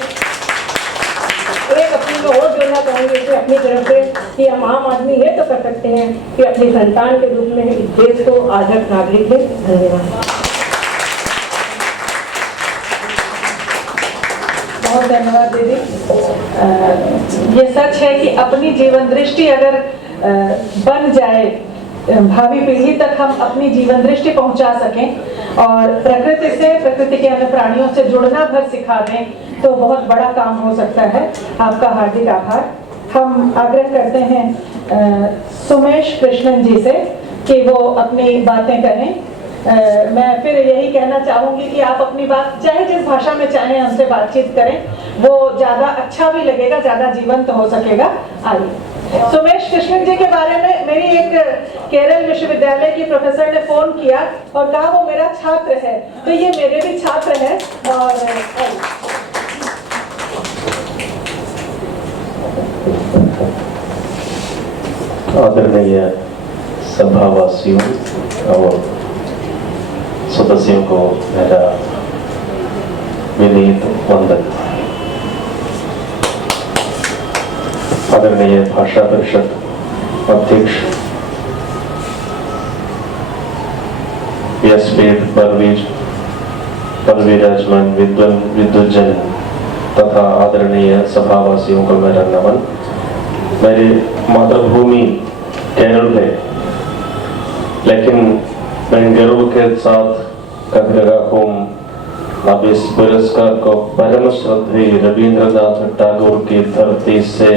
एक अपील को और जोड़ना चाहूंगी कि अपनी तरफ से कि हम आम आदमी ये तो कर सकते हैं कि अपने संतान के रूप में इस देश को आदर्श नागरिक दें। धन्यवाद। बहुत धन्यवाद दीदी। ये सच है कि अपनी जीवन दृष्टि अगर बन जाए, भावी पीढ़ी तक हम अपनी जीवन दृष्टि पहुंचा सकें और प्रकृति से, प्रकृति के अन्य प्राणियों से जुड़ना भर सिखा दें, तो बहुत बड़ा काम हो सकता है। आपका हार्दिक आभार। हम आग्रह करते हैं सुमेश कृष्णन जी से कि वो अपनी बातें करें। मैं फिर यही कहना चाहूंगी कि आप अपनी बात चाहे जिस भाषा में चाहें हमसे बातचीत करें, वो ज्यादा अच्छा भी लगेगा, ज्यादा जीवंत हो सकेगा। आइए। सुमेश कृष्णन जी के बारे में मेरी एक केरल विश्वविद्यालय की प्रोफेसर ने फोन किया और कहा वो मेरा छात्र है, तो ये मेरे भी छात्र हैं। और आदरणीय सभावासियों और सदस्यों को मेरा विनीत वंदन। आदरणीय भाषा परिषद अध्यक्ष व्यासपीठ पर विराजमान विद्वज्जन तथा आदरणीय सभावासियों को मेरा नमन। मेरी मातृभूमि केरल है, लेकिन मैं गर्व के साथ कह रहा हूँ अब इस पुरस्कार को परम श्रद्धेय रविंद्रनाथ टैगोर की धरती से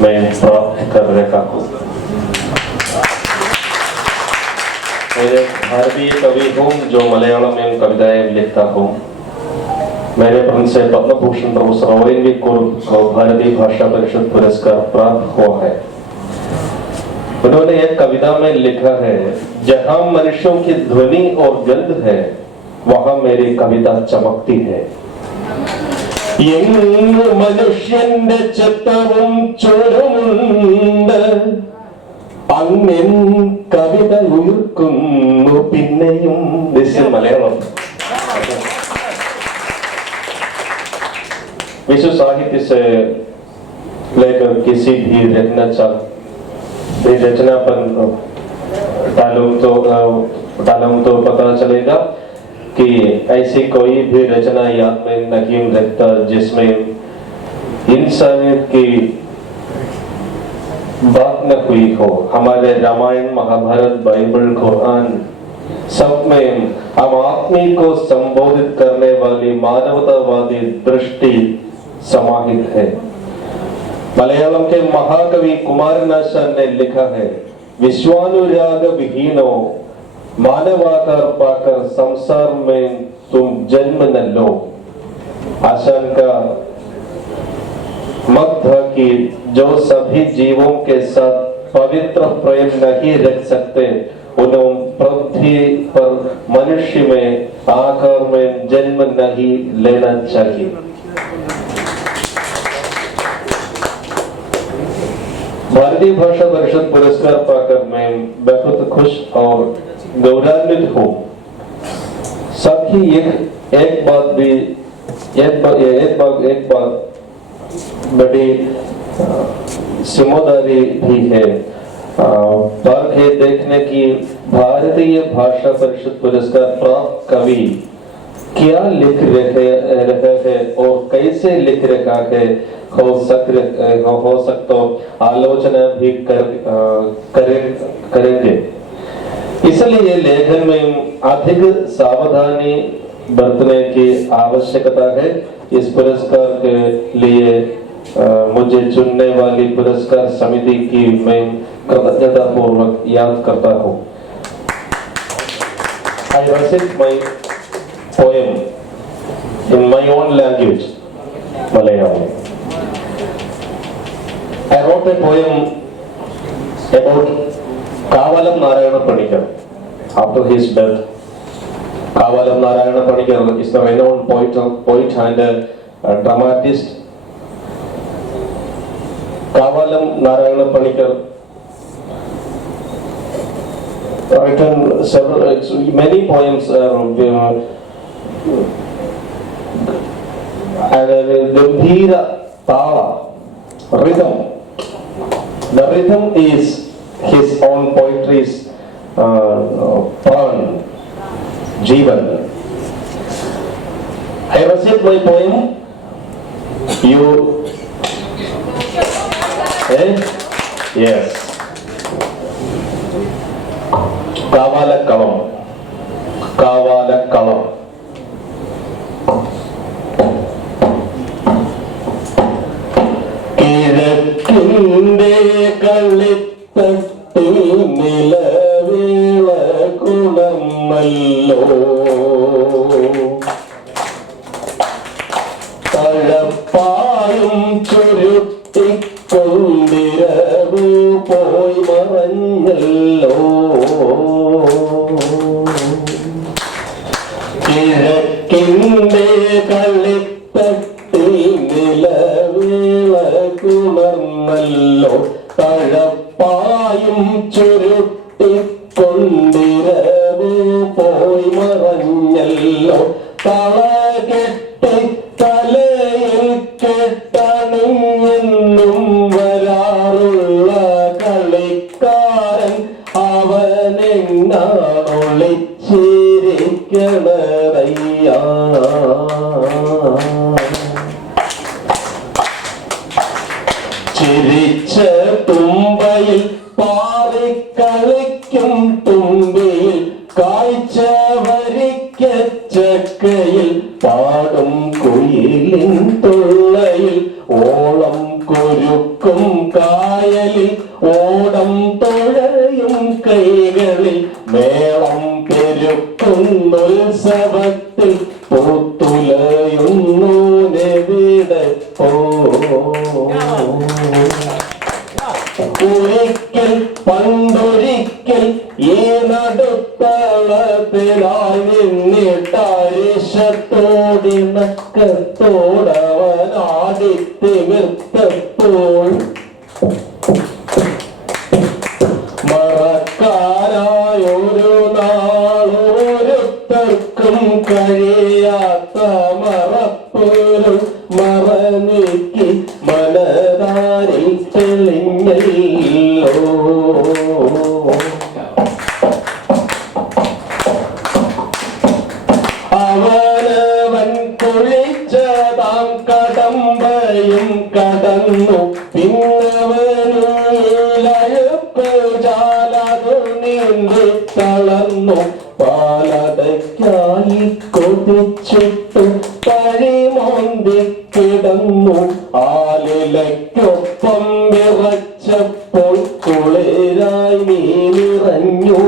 मैं प्राप्त कर रहा हूँ। मैं एक भारतीय कवि हूँ जो मलयालम में कविताएं लिखता हूँ। मेरे से पद्म भूषण प्रोफेसर ओएनवी कुरुप को भारतीय भाषा परिषद पुरस्कार प्राप्त हुआ है। उन्होंने एक कविता में लिखा है, जहां मनुष्यों की ध्वनि और गंध है वहां मेरी कविता चमकती है। എങ്ങു മനുഷ്യന്റെ ചിത്രവും ചുരമുണ്ട്, അങ്ങൻ കവിത ഉയർക്കുന്നു പിന്നെയും. മലയാളം विश्व साहित्य से लेकर किसी भी रचना पर डालूं तो पता चलेगा कि ऐसी कोई भी रचना याद में नहीं रखता जिसमें इंसानियत की बात न हुई हो। हमारे रामायण, महाभारत, बाइबल, कुरान सब में हम आदमी को संबोधित करने वाली मानवतावादी दृष्टि समाहित है। मलयालम के महाकवि कुमारनाशान ने लिखा है, विश्वानुराग विहीनो मानवाकार पाकर संसार में तुम जन्म न लो। आशान का मत था कि जो सभी जीवों के साथ पवित्र प्रेम नहीं रख सकते, उन्हें पृथ्वी पर मनुष्य में आकार में जन्म नहीं लेना चाहिए। भारतीय भाषा परिषद पुरस्कार पाकर मैं बहुत खुश और गौरवान्वित हूँ। साथ ही एक बात बड़ी जिम्मेदारी भी है, बात है देखने की भारतीय भाषा परिषद पुरस्कार प्राप्त कवि क्या लिख रहे हैं और कैसे लिख रखा है। हो सकता आलोचना भी करेंगे। इसलिए लेखन में अधिक सावधानी बरतने की आवश्यकता है। इस पुरस्कार के लिए मुझे चुनने वाली पुरस्कार समिति की मैं कृतज्ञता पूर्वक याद करता हूँ। I recite my poem in my own language, Malayalam. I wrote a poem about Kavalam Narayana Panikkar after his death. Kavalam Narayana Panikkar is the renowned poet and dramatist. Kavalam Narayana Panikkar written many poems Gambhira Tala rhythm. The rhythm is his own poetry's Pran, Jeevan. I recite my poem. You, yes. Kavala Kalam. Kavala Kalam. കിഴക്കിന്റെ കളിത്തട്ടിൽ നിലവിള കുളമല്ലോ, തഴപ്പായും ചുരുട്ടിക്കൊണ്ടിരവു പോയി മറഞ്ഞല്ലോ. കിഴക്കിന്റെ കളിത്തട്ടിൽ നിലവിളകുണർന്നല്ലോ, തഴപ്പായും ചുരുട്ടിക്കൊണ്ടിരവു പോയി മറഞ്ഞല്ലോ. തളകെട്ടി തലയിൽ കെട്ടണിഞ്ഞെന്നും വരാറുള്ള കളിക്കാരൻ അവനെങ്ങാണൊളിച്ചിരിക്കണറയ്യാ. ചിരിച്ച തുമ്പയിൽ പാറിക്കളിക്കും തുമ്പിയിൽ, കാഴ്ച വരിക്ക ചക്കയിൽ പാടും കുയിലിൻ തുള്ളയിൽ, ഓളം കുരുക്കും കായലിൽ ഓടം തുഴയും കൈകളിൽ, മേളം പെരുക്കുന്നുത്സവത്തിൽ പൂത്തുലയുന്നു നെവിടെ പോ. ഒരിക്കൽ പണ്ടൊരിക്കൽ ഈ നടുത്തളത്തിലായി നിന്നിട്ടരിശത്തോടിണക്കത്തോടവ പാടിത്തിമിർത്തപ്പോൾ മറക്കാനായൊരു നാളോരുത്തർക്കും കഴിയാത്ത മറപ്പൊരു മറനീക്കി മനതാരിൽ തെളിഞ്ഞല്ലോ. അവനവൻ കുഴിച്ചതാം കടമ്പയും കടന്നു പിന്നവനുഴപ്പ് ചാലതു നീന്തി തളർന്നു പാലടയ്ക്കായി കൊതിച്ചിട്ട് കഴിമോന്തി കിടന്നു ആലിലയ്ക്കൊപ്പം വിറച്ചപ്പോൾ കുളിരായി നീ നിറഞ്ഞു.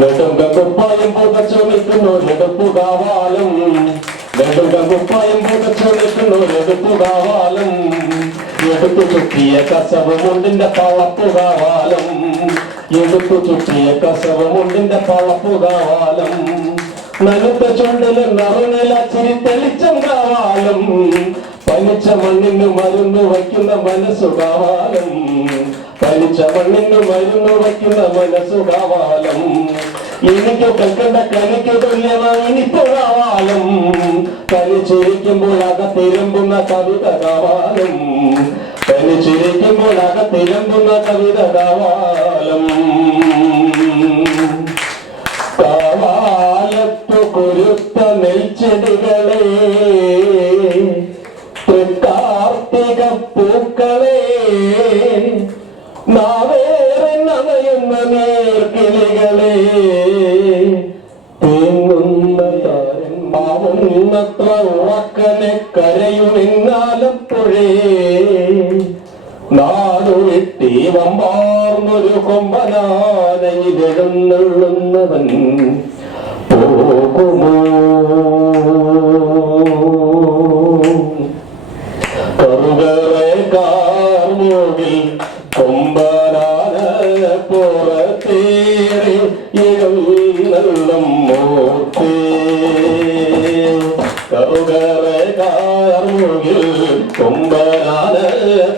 നെടുങ്കക്കുപ്പായം പുകച്ചു നിൽക്കുന്നൊരെടുപ്പുകാവാലം നെടുങ്കക്കുപ്പായം പുകച്ചു നിൽക്കുന്നൊരെടുപ്പുകാവാലം എടുത്തു ചുറ്റിയ കസവുമുണ്ടിന്റെ പളപ്പുകാവാലം എടുത്തു ചുറ്റിയ കസവുമുണ്ടിന്റെ പളപ്പുകാവാലം നനുത്ത ചുണ്ടില് നറുനില ചിരി തെളിച്ചം കാവാലം പനിച്ച മണ്ണിന് മരുന്ന് വയ്ക്കുന്ന മനസ്സുകാവാലം പനിച്ച മണ്ണിന് മരുന്ന് വയ്ക്കുന്ന മനസ്സുകാവാലം എനിക്ക് കൽക്കണ്ട കനിക്ക് തുല്യമായിനിപ്പോഴാവാലം കനിച്ചിരിക്കുമ്പോൾ അകത്തിരമ്പുന്ന കവിത കാവാലം കനിച്ചിരിക്കുമ്പോൾ അകത്തിരമ്പുന്ന കവിത കാവാലം കാവാലത്തു കുരുത്ത നെൽച്ചെടികളെ തൃക്കാർത്തിക പൂക്കളെ നാവേറെ നനയുന്ന നീർക്കിളികളെ തേങ്ങുന്ന പാവുന്നത്ര ഉറക്കനെ കരയുമെന്നാലപ്പോഴേ നാടുവിട്ടി വമ്പാർന്നൊരു കൊമ്പനാനയിൽ എഴുന്നള്ളുന്നവൻ പോകുമോ. കറുകറെ കാർമൂകിൽ കൊമ്പനാന പുറത്തേറി എഴുന്നള്ളും മൂർത്തേ. കറുകറെ കാർമൂകിൽ കൊമ്പനാന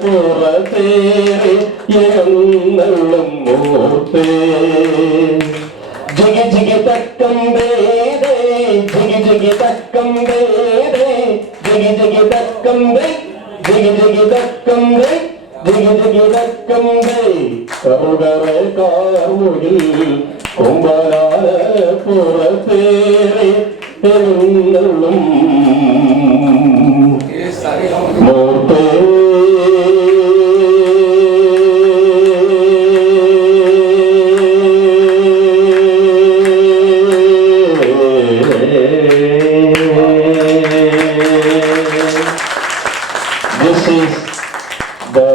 പുറത്തേറി എഴുന്നള്ളും മൂർത്തേ. ജിഗി ജിഗി തക്കം ദേദേ ജിഗി ജിഗി തക്കം ദേദേ ജിഗി ജിഗി തക്കം ദേ ജിഗി ജിഗി തക്കം ദേ ജിഗി ജിഗി തക്കം ദേ. കറുകറെ കാർമുകിൽ കൊമ്പനാന പുറത്തേറി എഴുന്നള്ളും മൂർത്തേ. This is the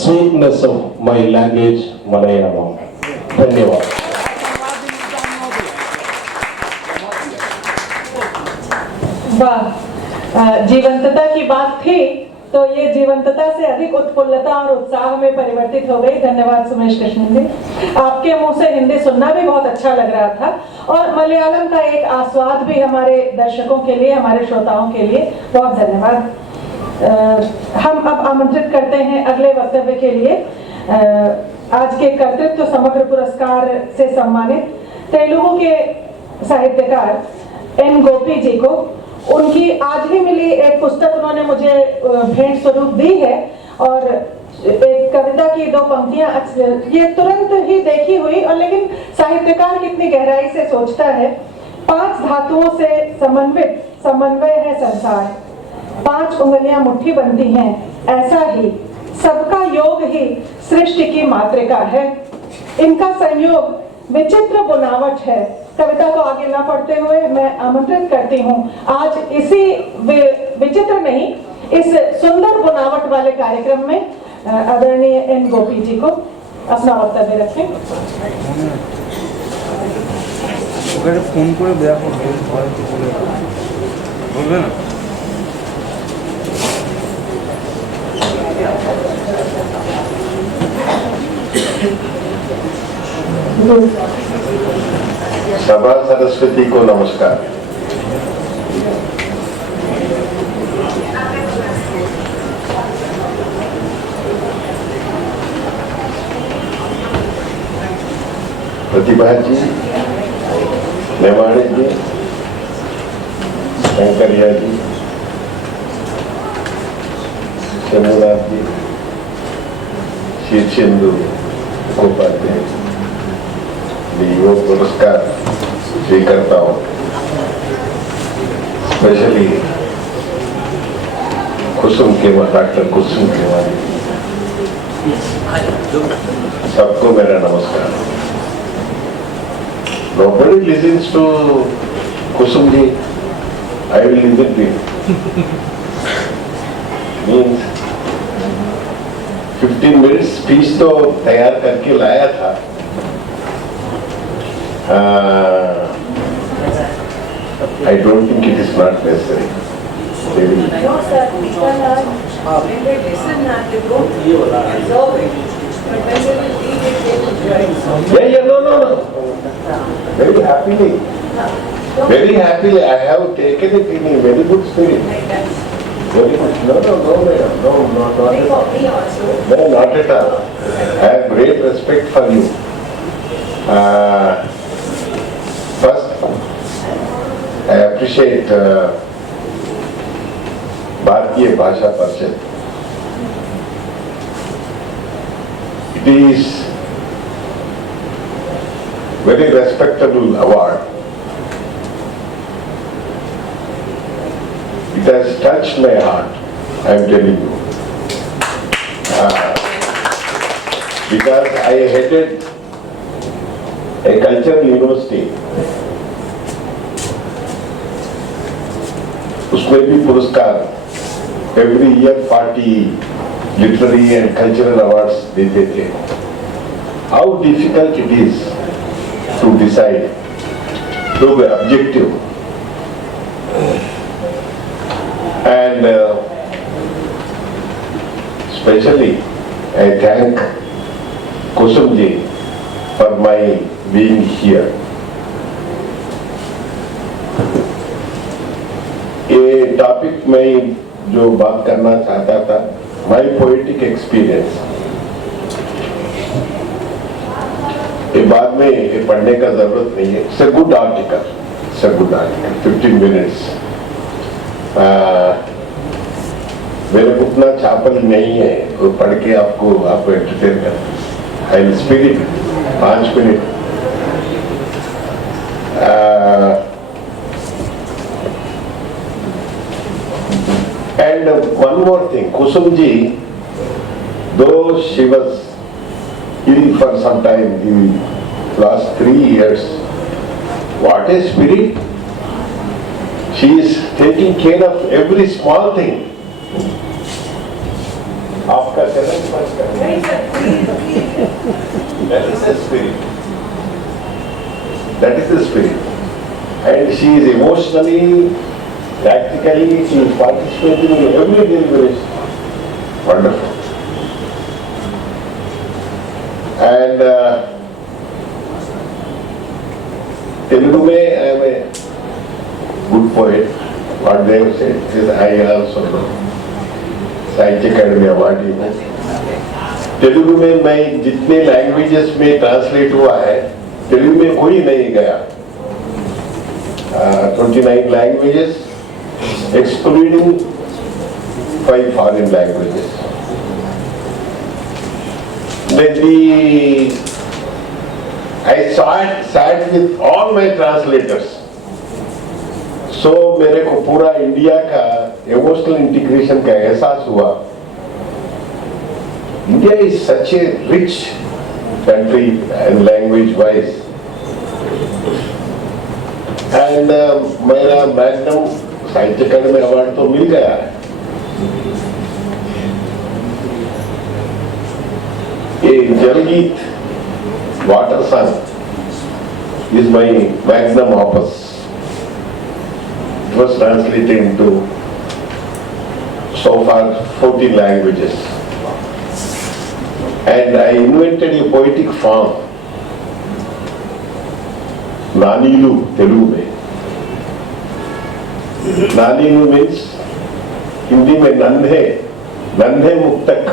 sweetness of my language, Malayalam. धन्यवाद. वाह, जीवंतता की बात थी तो ये जीवंतता से अधिक उत्फुल्लता और उत्साह में परिवर्तित हो गई। धन्यवाद सुमेश कृष्णन जी, आपके मुंह से हिंदी सुनना भी बहुत अच्छा लग रहा था और मलयालम का एक आस्वाद भी हमारे दर्शकों के लिए, हमारे श्रोताओं के लिए बहुत धन्यवाद। हम अब आमंत्रित करते हैं अगले वक्तव्य के लिए आज के कर्तृत्व समग्र पुरस्कार से सम्मानित तेलुगु के साहित्यकार एन गोपी जी को। उनकी आज ही मिली एक पुस्तक उन्होंने मुझे भेंट स्वरूप दी है और एक कविता की 2 पंक्तियां ये तुरंत ही देखी हुई और लेकिन साहित्यकार कितनी गहराई से सोचता है। 5 धातुओं से समन्वित समन्वय है संसार, 5 उंगलियां मुट्ठी बनती हैं ऐसा ही, सबका योग ही सृष्टि की मातृका है, इनका संयोग विचित्र बुनावट है। कविता को आगे ना पढ़ते हुए मैं आमंत्रित करती हूँ आज इसी विचित्र नहीं इस सुंदर बुनावट वाले कार्यक्रम में आदरणीय एन गोपी जी को अपना वक्तव्य रखें। फोन করে দেয়া বলবে না सभा सरस्वती को नमस्कार। प्रतिभा जी, नेवाड़े जी, शंकरिया जी, शमुनाथ जी, शीर्षेंदु उपाध्याय, युवा पुरस्कार स्वीकारता हूँ। स्पेशली डॉक्टर कुसुम केवाली, सबको मेरा नमस्कार। Nobody listens to Kusum ji. I will listen to him. Means 15 minutes speech तो तैयार करके लाया था। I don't think it is not necessary. No sir, people are, when they listen and they don't absorb it, but when they will read it, they will join. Yeah, no. Very happily. Very happily, I have taken it in a very good spirit. Very good. No, madam. No, not at all. For me also. No, not at all. I have great respect for you. First, I appreciate Bharatiya Bhasha Parishad. It is very respectable award. It has touched my heart, I am telling you. Because I headed a cultural university. उसमें भी पुरस्कार every year 40 literary and cultural awards देते थे. How difficult it is to decide, to be objective. And especially I thank Kusum ji for my being here. ये topic में जो बात करना चाहता था, my poetic experience. ये बाद में ये पढ़ने का जरूरत नहीं है. It's a good article. 15 minutes. मेरे उतना चापल नहीं है वो पढ़ के आपको एंटरटेन करना। I will speak it 5 minute. And one more thing, Kusum ji, though she was ill for some time, the last 3 years, what a spirit! She is taking care of every small thing. आपका चलन मत करना। That is the spirit. That is the spirit. And she is emotionally, practically, she is participating in every deliberation. Wonderful. And Telugu में I am a good poet. What they have said is I also know. साहित्य अकादमी awardee हूँ। तेलुगु में मैं जितने languages में translate हुआ है, तेलुगु में कोई नहीं गया। 29 languages, excluding 5 foreign languages. Then I sat with all my translators. So मेरे को पूरा इंडिया का इमोशनल इंटीग्रेशन का एहसास हुआ. India is such a rich country and language wise. And मेरा मैग्नम साहित्य अकादमी अवार्ड तो मिल गया है. ये Jalgeet water song is my magnum opus. It was translated into so far 14 languages. And I invented a poetic form Nanilu Telugu में। Nanilu means Hindi में नन्हे, नन्हे मुक्तक।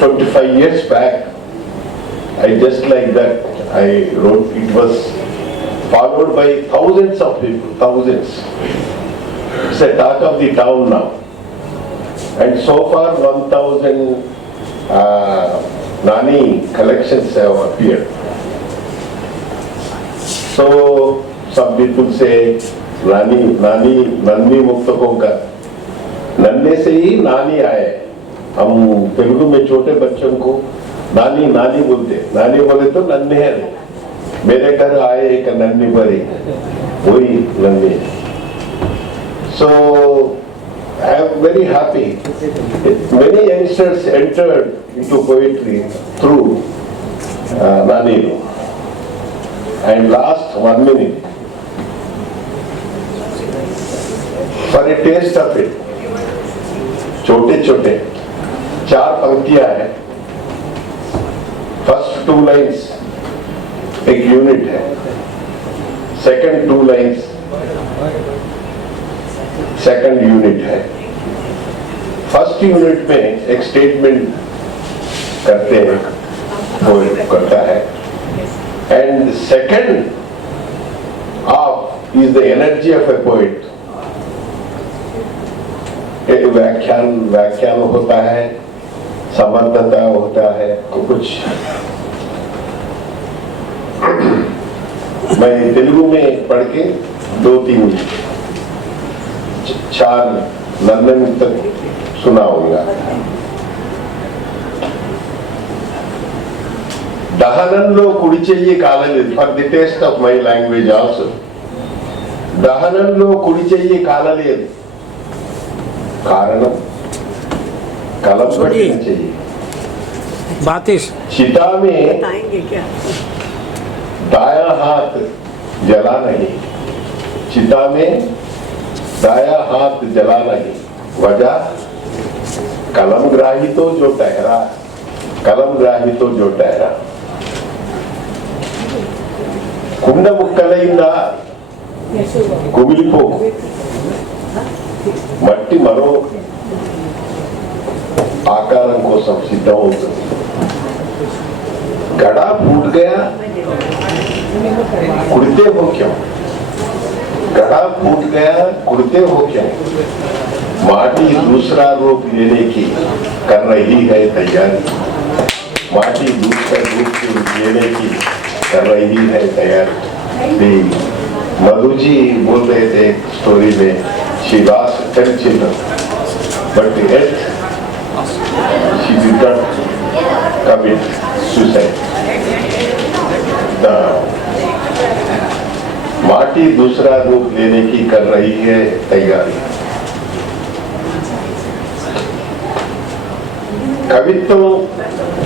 25 years back, I just like that, I wrote, it was followed by thousands of people, thousands. It's a talk of the town now. And so far 1000 Nani collections have appeared. So some people say नन्ही मुक्तकों का, नन्हे से ही नानी आए। हम तेलुगु में छोटे बच्चों को नानी नानी बोलते, नानी बोले तो नन्हे है। मेरे घर आए एक नन्ही बड़ी, वही नन्ही। So I am very happy. Many youngsters entered into poetry through Nanilu. And last 1 minute, for a taste of it, छोटे छोटे 4 पंक्तियां हैं। फर्स्ट 2 लाइन्स एक यूनिट है, सेकंड 2 लाइन्स सेकंड यूनिट है। फर्स्ट यूनिट में एक स्टेटमेंट करते हैं, वो करता है, and second of is the energy of A poet. एक व्याख्यान होता है, संबंधता होता है, तो कुछ मैं तेलुगु में पढ़ के 2-3 4 नन्हे मुक्तक सुनाऊंगा। దహనంలో కుడి చెయ్యి కాలలేదు, for the taste of my language also. దహనంలో కుడి చెయ్యి కాలలేదు, కారణం కలం పట్టిన చెయ్యి। चिता में दाया हाथ जला नहीं, चिता में दाया हाथ जला नहीं, वजह कलमग्राही तो जो ठहरा, कलमग्राही तो जो ठहरा। కుండ ముక్కలైందా కుమిలిపో, మట్టి మరో आकारम కోసం సిద్ధం అవుతుంది। गड़ा फूट गया, कुड़ते हो क्यों? गड़ा फूट गया, कुड़ते हो क्यों? माटी दूसरा रूप लेने की कर रही है तैयारी, माटी दूसरा रूप लेने की कर रही है तैयारी। मधु जी बोल रहे थे स्टोरी में, she lost 10 children, but yet she did not commit suicide. माटी दूसरा रूप लेने की कर रही है तैयारी। కవిత్వం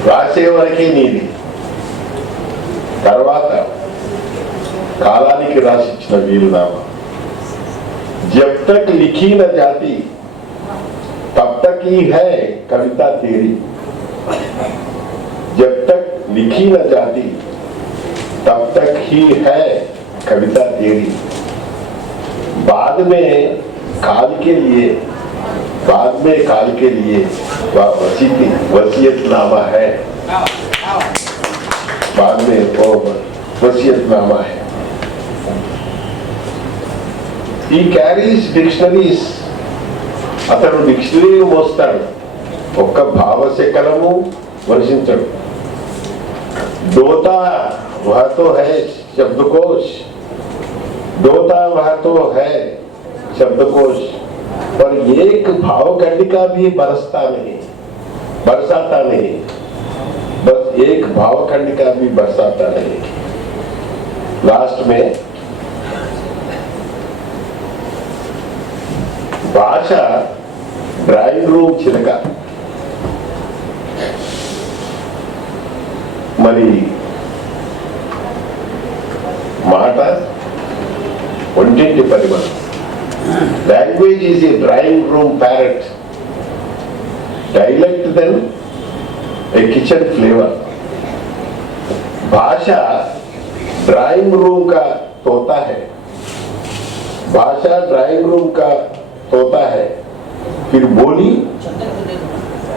రాసే వరకే నీది, తర్వాత కాలానికి రాసిచ్చిన వీలునామా। जब तक लिखी न जाती तब तक ही है कविता तेरी, जब तक लिखी न जाती तब तक ही है कविता तेरी। बाद में काल के लिए, बाद में काल के लिए वह वसीयतनामा है, बाद में वो वसीयतनामा है। He carries dictionaries, అతను డిక్షనరీ మోస్తాడు, ఒక్క భావశకలము వర్షించడు। दोता वह तो है शब्दकोश, दोता वह तो है शब्दकोश, पर एक भावखंडिका भी बरसाता नहीं, बस एक भावखंडिका भी बरसाता नहीं। लास्ट में भाषा ड्राइंग रूम చిలక, మరి మాట ఒంటింటి పరిమళం। Language is a drawing room parrot, dialect then a kitchen flavour. भाषा ड्राइंग रूम का तोता है, भाषा ड्राइंग रूम का तोता है, फिर बोली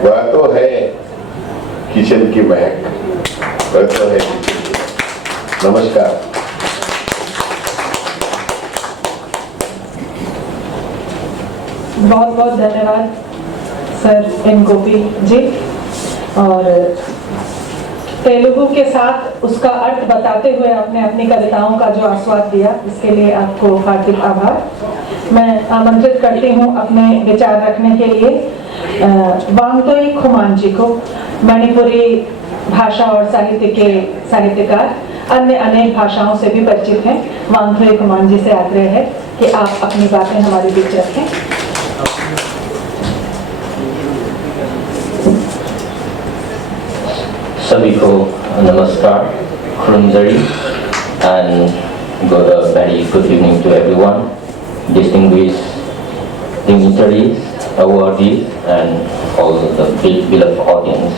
वह तो है किचन की महक, वह तो है किचन की। नमस्कार। बहुत बहुत धन्यवाद सर एन गोपी जी। और तेलुगु के साथ उसका अर्थ बताते हुए आपने अपनी कविताओं का जो आस्वाद दिया, इसके लिए आपको हार्दिक आभार। मैं आमंत्रित करती हूँ अपने विचार रखने के लिए वांगतोई खुमान जी को, मणिपुरी भाषा और साहित्य के साहित्यकार, अन्य अनेक भाषाओं से भी परिचित हैं। वांगतोई खुमान जी से आग्रह है कि आप अपनी बातें हमारे बीच रखें। सभी को नमस्कार, खुलुमजरी, and very good evening to everyone, distinguished dignitaries, awardees, and all the beloved audience.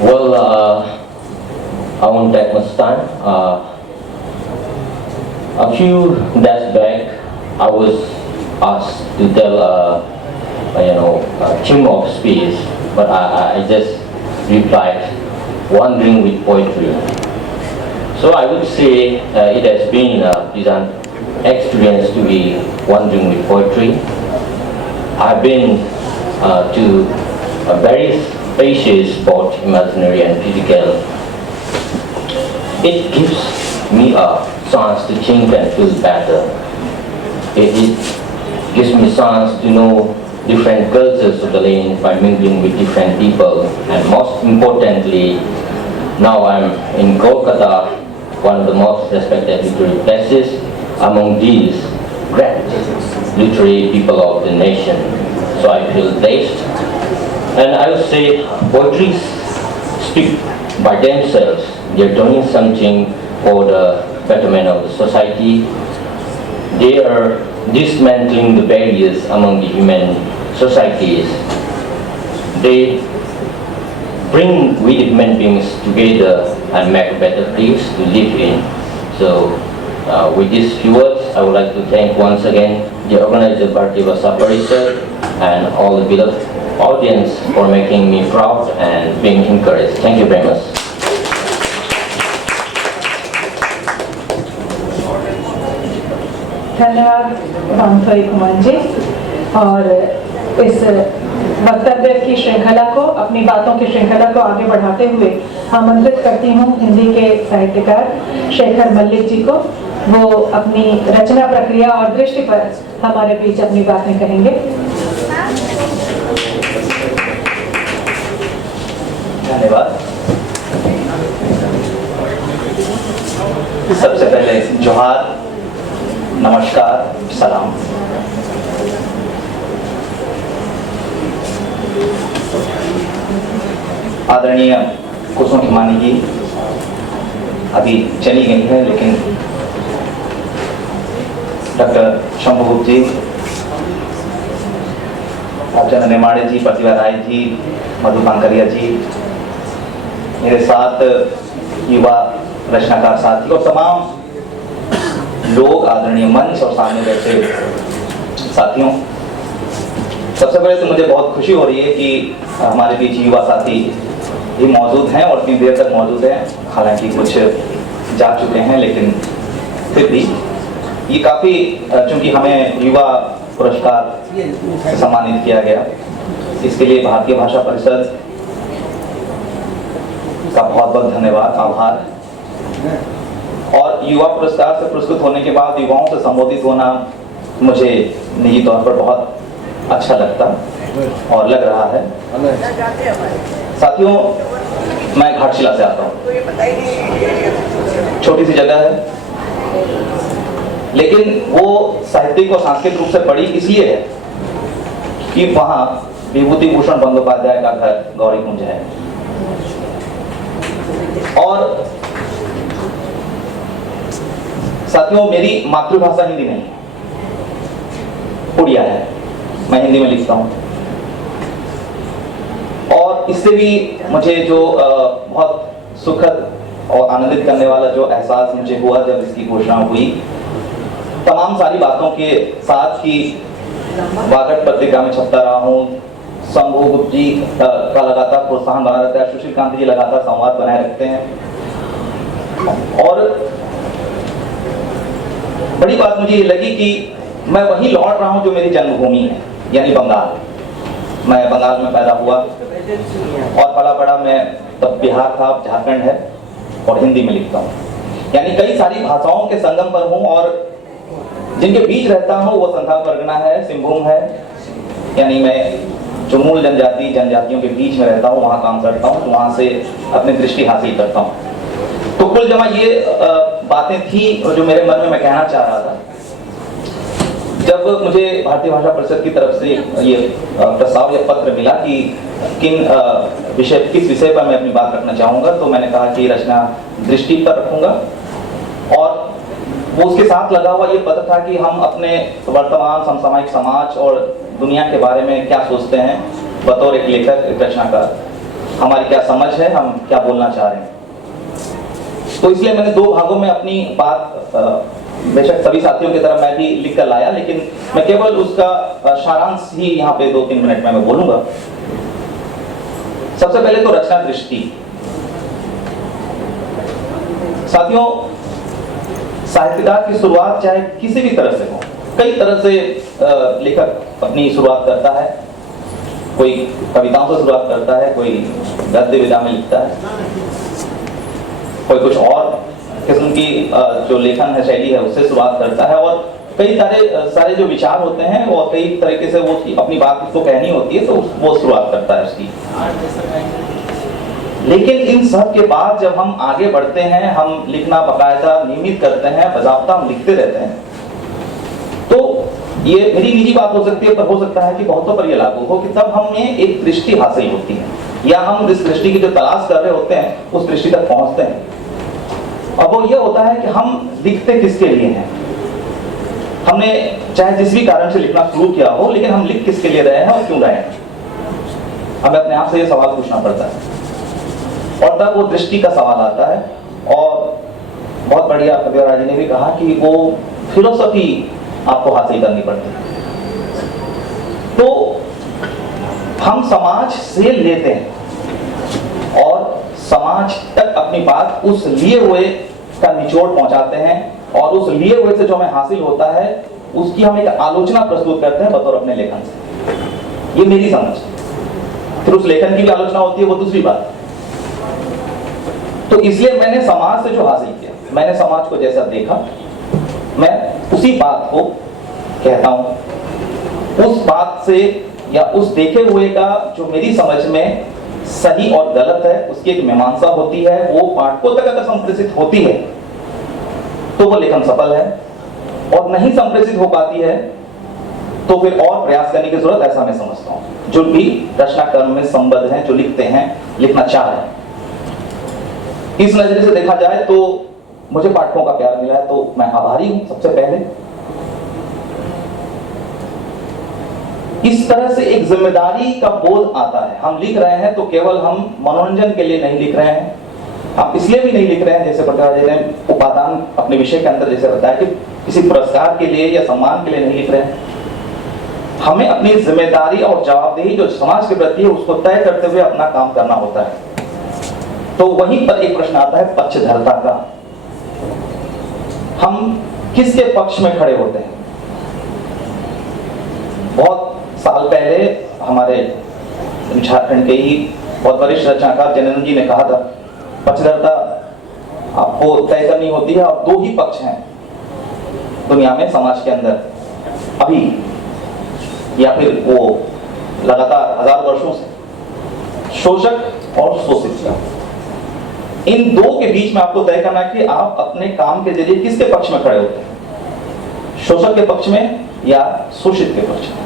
Well, I won't take much time. A few days back, I was asked to tell a theme of speech, but I just replied, wandering with poetry. So I would say it has been a pleasant experience to be wandering with poetry. I've been to various places, both imaginary and physical. It gives me a chance to think and feel better. It gives me a chance to know different cultures of the land by mingling with different people. And most importantly, now I'm in Kolkata, one of the most respected literary places among these great literary people of the nation. So I feel blessed. And I would say poetry speak by themselves. They're doing something for the betterment of the society. They are dismantling the barriers among the human societies. They bring we human beings together and make better place to live in. So with these few words, I would like to thank once again the organizer Bharatiya Bhasha Parishad and all the beloved audience for making me proud and being encouraged. Thank you very much. धन्यवाद वांगतोई खुमान जी। और इस वक्तव्य की श्रृंखला को, अपनी बातों की श्रृंखला को आगे बढ़ाते हुए आमंत्रित करती हूँ हिंदी के साहित्यकार शेखर मल्लिक जी को। वो अपनी रचना प्रक्रिया और दृष्टि पर हमारे बीच अपनी बातें कहेंगे। धन्यवाद। सबसे पहले जोहार, नमस्कार, सलाम। आदरणीय कुसुम खिमानी जी अभी चली गई है, लेकिन डॉक्टर शंभुगुप्त जी, चंद्र नेमाड़े जी, प्रतिभा राय जी, मधु कांकरिया जी, मेरे साथ युवा रचनाकार साथी और तमाम लोग, आदरणीय मंच और सामने बैठे साथियों, सबसे पहले तो मुझे बहुत खुशी हो रही है कि हमारे बीच युवा साथी भी मौजूद हैं और इतनी देर तक मौजूद हैं। हालांकि कुछ जा चुके हैं, लेकिन फिर भी ये काफ़ी, चूंकि हमें युवा पुरस्कार से सम्मानित किया गया, इसके लिए भारतीय भाषा परिषद का बहुत बहुत धन्यवाद, आभार। और युवा पुरस्कार से पुरस्कृत होने के बाद युवाओं से संबोधित होना मुझे निजी तौर पर बहुत अच्छा लगता और लग रहा है। साथियों, मैं घाटशिला से आता हूँ, छोटी सी जगह है, लेकिन वो साहित्यिक और सांस्कृतिक रूप से बड़ी इसलिए है कि वहाँ विभूति भूषण बंदोपाध्याय का घर गौरीकुंज है। और साथियों, मेरी मातृभाषा हिंदी नहीं, उड़िया है। मैं हिंदी में लिखता हूँ, और इससे भी मुझे जो बहुत सुखद और आनंदित करने वाला जो एहसास मुझे हुआ जब इसकी घोषणा हुई, तमाम सारी बातों के साथ कि वागड़ पत्रिका में छपता रहा हूँ, शंभू गुप्त जी का लगातार प्रोत्साहन बना रहता है, सुशील कांत जी लगातार संवाद बनाए रखते हैं। और बड़ी बात मुझे ये लगी कि मैं वहीं लौट रहा हूँ जो मेरी जन्मभूमि है, यानी बंगाल। मैं बंगाल में पैदा हुआ और पला बड़ा, मैं तब बिहार था, अब झारखंड है, और हिंदी में लिखता हूँ, यानी कई सारी भाषाओं के संगम पर हूँ। और जिनके बीच रहता हूँ वो संथाल परगना है, सिंहभूम है, यानी मैं जो मूल जनजातियों के बीच में रहता हूँ, वहाँ काम करता हूँ, वहाँ से अपनी दृष्टि हासिल करता हूँ। तो कुल जमा ये बातें थी जो मेरे मन में मैं कहना चाह रहा था। जब मुझे भारतीय भाषा परिषद की तरफ से ये प्रस्ताव या पत्र मिला कि किस विषय पर मैं अपनी बात रखना चाहूँगा, तो मैंने कहा कि रचना दृष्टि पर रखूँगा। और वो उसके साथ लगा हुआ ये पत्र था कि हम अपने वर्तमान समसामयिक समाज और दुनिया के बारे में क्या सोचते हैं बतौर एक लेखक, एक रचनाकार, हमारी क्या समझ है, हम क्या बोलना चाह रहे हैं। तो इसलिए मैंने 2 भागों में अपनी बात, बेशक सभी साथियों की तरह मैं भी लिख कर लाया, लेकिन मैं केवल उसका सारांश ही यहाँ पे 2-3 मिनट में मैं बोलूंगा। सबसे पहले तो रचना दृष्टि। साथियों, साहित्यकार की शुरुआत चाहे किसी भी तरह से हो, कई तरह से लेखक अपनी शुरुआत करता है। कोई कविताओं से शुरुआत करता है, कोई गद्य विधा में लिखता है, कोई कुछ और किस्म की जो लेखन है शैली है उससे शुरुआत करता है। और कई सारे जो विचार होते हैं वो कई तरीके से वो अपनी बात उसको कहनी होती है, तो वो शुरुआत करता है उसकी। लेकिन इन सब के बाद जब हम आगे बढ़ते हैं, हम लिखना बाकायदा नियमित करते हैं, बजाबता हम लिखते रहते हैं, तो ये मेरी निजी बात हो सकती है, पर हो सकता है कि बहुतों पर ये लागू हो कि तब हमें एक दृष्टि हासिल होती है, या हम जिस दृष्टि की जो तलाश कर रहे होते हैं उस दृष्टि तक पहुंचते हैं। अब वो ये होता है कि हम लिखते किसके लिए हैं। हमने चाहे जिस भी कारण से लिखना शुरू किया हो, लेकिन हम लिख किसके लिए रहे हैं और क्यों रहे हैं, हमें अपने आप से ये सवाल पूछना पड़ता है। और तब वो दृष्टि का सवाल आता है। और बहुत बढ़िया प्रतिभा जी ने भी कहा कि वो फिलोसफी आपको हासिल करनी पड़ती है। तो हम समाज से लेते हैं और समाज तक अपनी बात उस लिए हुए का निचोड़ पहुंचाते हैं, और उस लिए हुए से जो हमें हासिल होता है उसकी हम एक आलोचना प्रस्तुत करते हैं बतौर अपने लेखन से। ये मेरी समझ। फिर उस लेखन की भी आलोचना होती है, वो दूसरी बात। तो इसलिए मैंने समाज से जो हासिल किया, मैंने समाज को जैसा देखा, मैं उसी बात को कहता हूं। उस बात से या उस देखे हुए का जो मेरी समझ में सही और गलत है उसकी एक मीमांसा होती है। वो पाठकों तक अगर संप्रेषित होती है तो वो लेखन सफल है, और नहीं संप्रेषित हो पाती है तो फिर और प्रयास करने की जरूरत, ऐसा मैं समझता हूं। जो भी रचना कर्म में संबद्ध हैं, जो लिखते हैं, लिखना चाह रहे हैं, इस नजरिए से देखा जाए तो मुझे पाठकों का प्यार मिला है, तो मैं आभारी हूं सबसे पहले। इस तरह से एक जिम्मेदारी का बोध आता है। हम लिख रहे हैं तो केवल हम मनोरंजन के लिए नहीं लिख रहे हैं, हम इसलिए भी नहीं लिख रहे हैं, जैसे प्रतिभा जी ने उपादान अपने विषय के अंदर जैसे बताया कि किसी पुरस्कार के लिए या सम्मान के लिए नहीं लिख रहे हैं। हमें अपनी जिम्मेदारी और जवाबदेही जो समाज के प्रति है उसको तय करते हुए अपना काम करना होता है। तो वहीं पर एक प्रश्न आता है पक्षधरता का। हम किसके पक्ष में खड़े होते हैं? बहुत साल पहले हमारे झारखंड के ही बहुत वरिष्ठ रचनाकार जैनानंद जी ने कहा था, पक्षधरता आपको तय करनी होती है, और 2 ही पक्ष हैं दुनिया में, समाज के अंदर अभी, या फिर वो लगातार हजारों वर्षों से, शोषक और शोषित। इन 2 के बीच में आपको तय करना है कि आप अपने काम के जरिए किसके पक्ष में खड़े होते हैं, शोषक के पक्ष में या शोषित के पक्ष में।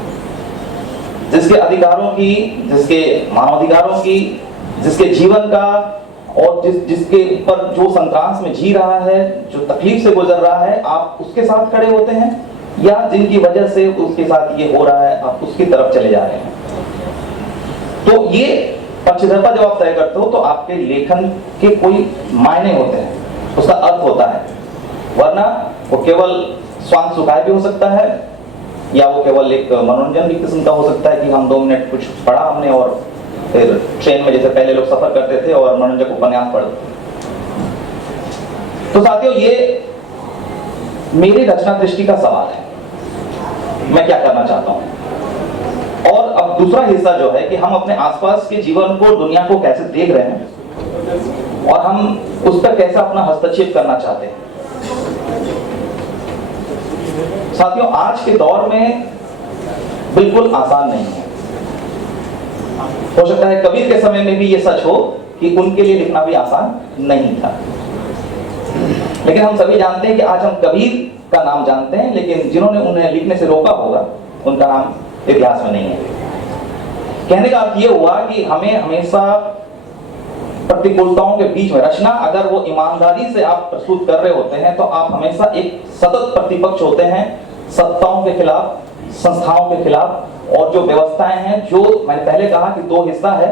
जिसके अधिकारों की, जिसके मानवाधिकारों की, जिसके जीवन का और जिसके ऊपर जो संक्रांत में जी रहा है, जो तकलीफ से गुजर रहा है, आप उसके साथ खड़े होते हैं, या जिनकी वजह से उसके साथ ये हो रहा है आप उसकी तरफ चले जा रहे हैं। तो ये पक्षधरता जब आप तय करते हो तो आपके लेखन के कोई मायने होते हैं, उसका अर्थ होता है, वरना वो केवल स्वांग सुखाय भी हो सकता है या वो केवल एक मनोरंजन भी किस्म का हो सकता है कि हम 2 मिनट कुछ पढ़ा हमने और फिर ट्रेन में जैसे पहले लोग सफर करते थे और मनोरंजक उपन्यास पढ़ते। तो साथियों, ये मेरी रचना दृष्टि का सवाल है, मैं क्या करना चाहता हूं। और अब दूसरा हिस्सा जो है कि हम अपने आसपास के जीवन को, दुनिया को कैसे देख रहे हैं और हम उस पर कैसे अपना हस्तक्षेप करना चाहते हैं। साथियों, आज के दौर में बिल्कुल आसान नहीं है। हो सकता है कबीर के समय में भी ये सच हो कि उनके लिए लिखना भी आसान नहीं था, लेकिन हम सभी जानते हैं कि आज हम कबीर का नाम जानते हैं, लेकिन जिन्होंने उन्हें लिखने से रोका होगा उनका नाम इतिहास में नहीं है। कहने का अर्थ ये हुआ कि हमें हमेशा प्रतिकूलताओं के बीच में रचना, अगर वो ईमानदारी से आप प्रस्तुत कर रहे होते हैं तो आप हमेशा एक सतत प्रतिपक्ष होते हैं सत्ताओं के खिलाफ, संस्थाओं के खिलाफ, और जो व्यवस्थाएं हैं, जो मैंने पहले कहा कि 2 हिस्सा है,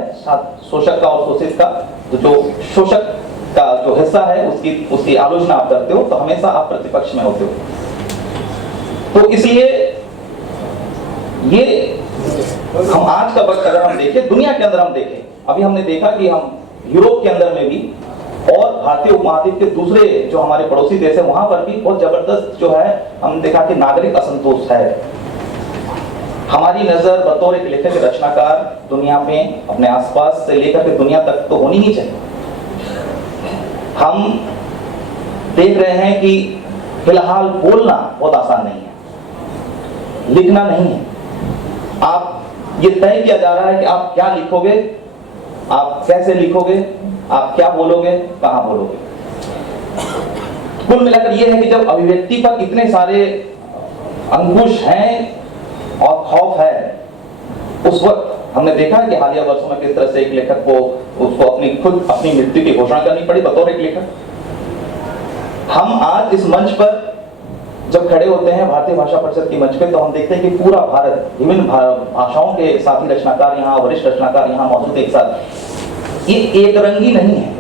शोषक का और शोषित का। तो जो शोषक का जो हिस्सा है उसकी आलोचना आप करते हो, तो हमेशा आप प्रतिपक्ष में होते हो। तो इसलिए ये हम आज का वक्त अगर हम देखें, दुनिया के अंदर हम देखें, अभी हमने देखा कि हम यूरोप के अंदर में भी और भारतीय उपमहाद्वीप के दूसरे जो हमारे पड़ोसी देश है वहां पर भी बहुत जबरदस्त जो है हम देखा कि नागरिक असंतोष है। हमारी नजर बतौर एक लेखक रचनाकार दुनिया में अपने आसपास से लेकर के दुनिया तक तो होनी ही चाहिए। हम देख रहे हैं कि फिलहाल बोलना बहुत आसान नहीं है, लिखना नहीं है। आप ये तय किया जा रहा है कि आप क्या लिखोगे, आप कैसे लिखोगे, आप क्या बोलोगे, कहां बोलोगे। कुल मिलाकर यह है कि जब अभिव्यक्ति पर इतने सारे अंकुश हैं और खौफ है, उस वक्त हमने देखा है कि हालिया वर्षों में किस तरह से एक लेखक को उसको अपनी मृत्यु की घोषणा करनी पड़ी बतौर एक लेखक। हम आज इस मंच पर जब खड़े होते हैं भारतीय भाषा परिषद की मंच पे, तो हम देखते हैं कि पूरा भारत, विभिन्न भाषाओं के साथी रचनाकार यहाँ, वरिष्ठ रचनाकार यहाँ मौजूद एक साथ। ये एक रंगी नहीं है,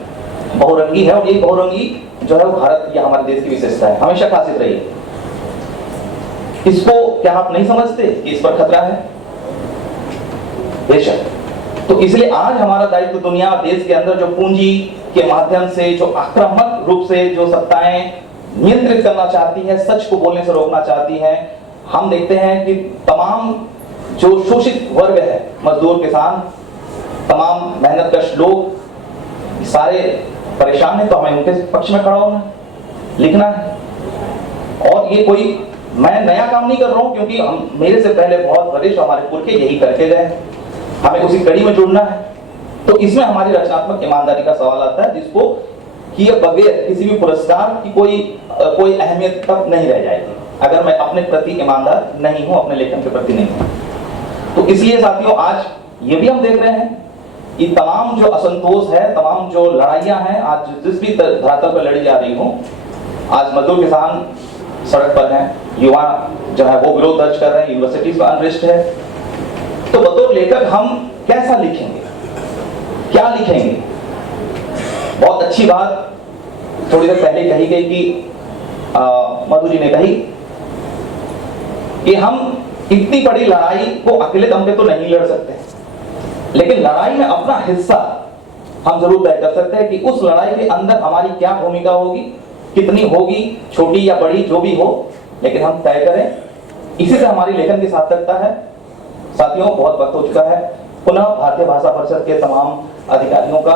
बहुरंगी है, और ये बहुरंगी जो है वो भारत या हमारे देश की विशेषता है, हमेशा खासियत रही है। इसको क्या आप नहीं समझते कि इस पर खतरा है? बेशक। तो इसलिए आज हमारा दायित्व दुनिया, देश के अंदर जो पूंजी के माध्यम से, जो आक्रामक रूप से जो सत्ताएं नियंत्रित करना चाहती है, सच को बोलने से रोकना चाहती है, हम देखते हैं कि तमाम जो शोषित वर्ग है, मजदूर, किसान, तमाम मेहनतकश लोग, सारे परेशान हैं, तो हमें उनके पक्ष में खड़ा होना, लिखना है। और ये कोई मैं नया काम नहीं कर रहा हूं, क्योंकि हम मेरे से पहले बहुत वरिष्ठ हमारे पुरखे यही करके गए, हमें उसी कड़ी में जुड़ना है। तो इसमें हमारी रचनात्मक ईमानदारी का सवाल आता है, जिसको किए बगैर किसी भी पुरस्कार की कोई अहमियत तक नहीं रह जाएगी अगर मैं अपने प्रति ईमानदार नहीं हूं, अपने लेखन के प्रति नहीं हूं। तो इसलिए साथियों, आज ये भी हम देख रहे हैं कि तमाम जो असंतोष है, तमाम जो लड़ाइयां हैं, आज जिस भी धरातल पर लड़ी जा रही हो, आज मजदूर किसान सड़क पर हैं, युवा जो है वो विरोध दर्ज कर रहे हैं, यूनिवर्सिटीज का अनरेस्ट है। तो बतौर लेखक हम कैसा लिखेंगे, क्या लिखेंगे? बहुत अच्छी बात थोड़ी देर पहले कही गई कि मधु जी ने कही कि हम इतनी बड़ी लड़ाई को अकेले दम पे तो नहीं लड़ सकते, लेकिन लड़ाई में अपना हिस्सा हम जरूर तय कर सकते हैं कि उस लड़ाई के अंदर हमारी क्या भूमिका होगी, कितनी होगी, छोटी या बड़ी जो भी हो, लेकिन हम तय करें। इसी से हमारी लेखन की सार्थकता है। साथियों, बहुत वक्त हो चुका है। पुनः भारतीय भाषा परिषद के तमाम अधिकारियों का,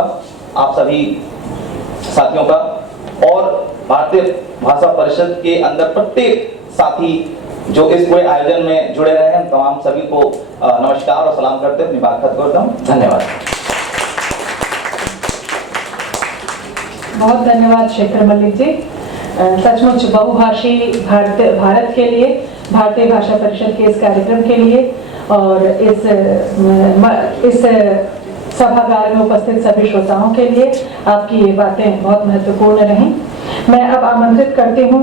आप सभी साथियों का, और भारतीय भाषा परिषद के अंदर प्रत्येक साथी जो इस पूरे आयोजन में जुड़े रहे हैं, तमाम सभी को नमस्कार और सलाम करते हुए अपनी बात खत्म करता हूं। धन्यवाद। बहुत धन्यवाद शेखर मलिक जी। सचमुच बहुभाषी भारत के लिए, भारतीय भाषा परिषद के इस कार्यक्रम के लिए और इस सभागार में उपस्थित सभी श्रोताओं के लिए आपकी ये बातें बहुत महत्वपूर्ण रहीं। मैं अब आमंत्रित करती हूँ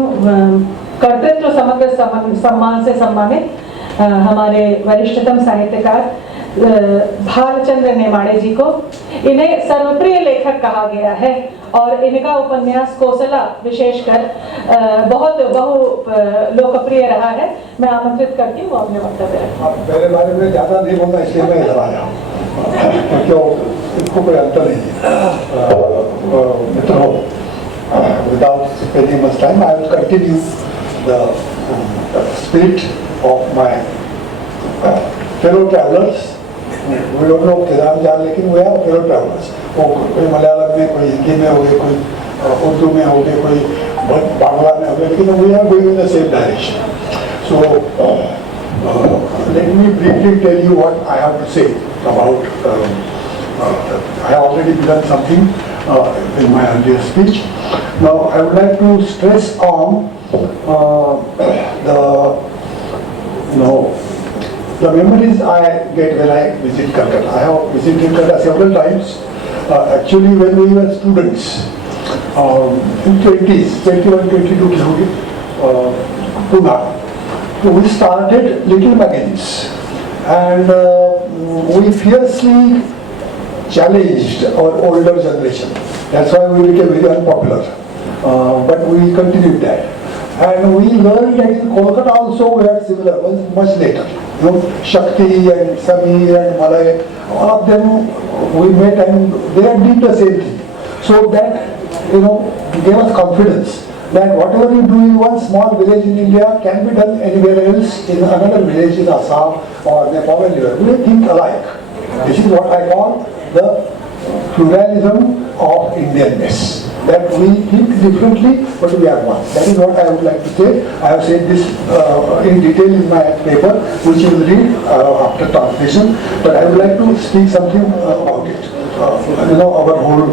कर्तृत्व समग्र सम्मान से सम्मानित हमारे वरिष्ठतम साहित्यकार भालचंद्र नेमाड़े जी को। इन्हें सर्वप्रिय लेखक कहा गया है और इनका उपन्यास कोसला विशेषकर बहुत लोकप्रिय रहा है। मैं आमंत्रित करती हूँ अपने वक्तव्य रखें। मेरे बारे में ज्यादा नहीं बोलना इसलिए मैं इधर आया क्योंकि इसको कोई अंतर नहीं है। मित्रों, without spending much time, I will continue the spirit of my fellow travelers. We don't know Kedan Jan, लेकिन we are fellow travelers. कोई मलयालम में, कोई हिंदी में हो गए, कोई उर्दू में हो गए, कोई बांग्ला में हो गए, लेकिन we are going in the same direction. So let me briefly tell you what I have to say about. I have already begun something in my earlier speech. Now I would like to stress on the memories I get when I visit Calcutta. I have visited Calcutta several times. Actually, when we were students, in 20s, 21, 22 Pune, we started little magazines, and we fiercely challenged our older generation. That's why we became very unpopular. But we continued that. And we learned that in Kolkata also we had similar ones much later. You know, Shakti and Samir and Malay, all of them we met and they had did the same thing. So that, you know, gave us confidence that whatever you do in one small village in India can be done anywhere else, in another village in Assam or Nepal, anywhere. We think alike. This is what I call the pluralism of Indianness. That we think differently, but we are one. That is what I would like to say. I have said this in detail in my paper, which you will read after translation. But I would like to speak something about it. You know, our whole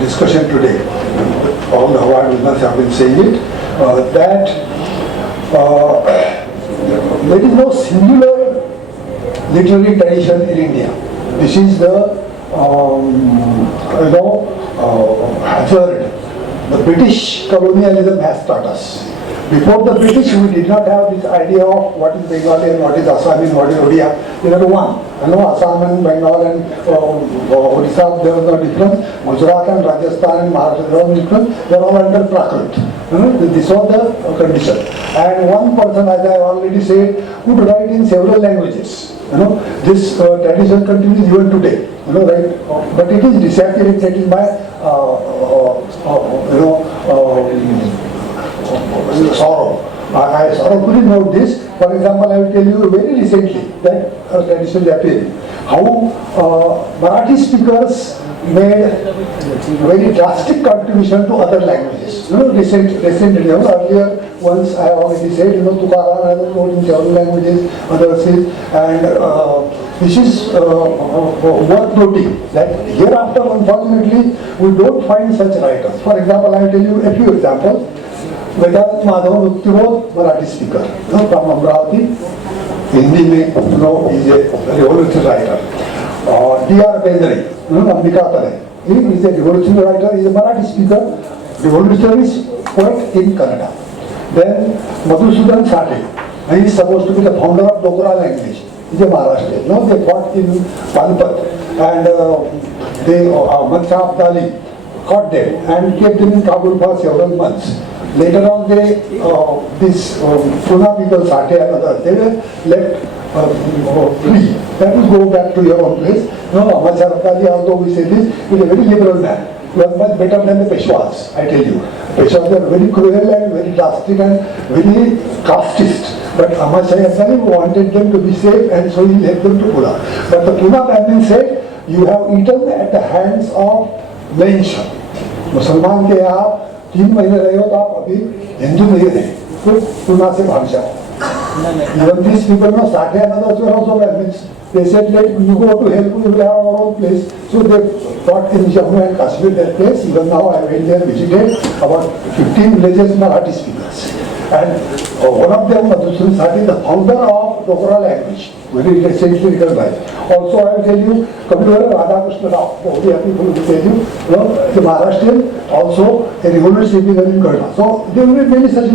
discussion today, all the award winners have been saying it, that there is no singular literary tradition in India. This is the hazard the British colonialism has taught us. Before the British, we did not have this idea of what is Bengali and what is Assami and what is Odia. They were one. You know, Assam and Bengal and Odisha, there was no difference. Gujarat and Rajasthan and Maharashtra, there was no difference. They were all under Prakrit. This was the condition. And one person, as I already said, would write in several languages. You know, this tradition continues even today. You know, right? But it is disappearing. That is my sorrow. I sorrowfully note this. For example, I will tell you very recently that tradition is appearing. How Marathi speakers made very drastic contribution to other languages. You know, recently, earlier once I already said, you know, Tukaram has wrote in several languages, others is, and this is worth noting that hereafter, unfortunately, we don't find such writers. For example, I will tell you a few examples. Vedant Madhav Muktiboth, Marathi speaker, you know, from Amravati, Hindi mein, you know, is a revolutionary writer. D.R. Bendre, you know, Ambika Tale, he is a revolutionary writer, he is a Marathi speaker, revolutionary poet in Kannada. Then Madhusudan Sathe, he is supposed to be the founder of Dokra language. He is a Maharashtrian. You know, they fought in Panipat and they, Ahmad Shah Abdali caught them and kept them in Kabul for several months. Later on, they, Pune people, Sathe and others, they were left free. That will go back to your own place. You know, Ahmad Shah Abdali, although we say this, is a very liberal man. He was much better than the Peshwas, I tell you. Peshwas were very cruel and very drastic and very casteist. But Ahmad Shah Abdali wanted them to be safe and so he left them to Pune. But the Pune family said, you have eaten at the hands of Lynch. मुसलमान के आप 3 महीने रहे हो तो आप अभी हिंदू नहीं रहे, तो पुना से भाग जाओ. Even these people know Sathe and others were also Brahmins. They said, let you go to hell, we will have our own place. So they got in Jammu and Kashmir their place. Even now I went there, visited about 15 villages Marathi speakers. And one of them, Madhusudan Sathe, the founder of Dokra language, very recently recognized. Also, I will tell you, Kabir Radhakrishna Rao, the Odia people will tell you, the Maharashtrian, also a revolutionary figure in Kerala. So there will be many such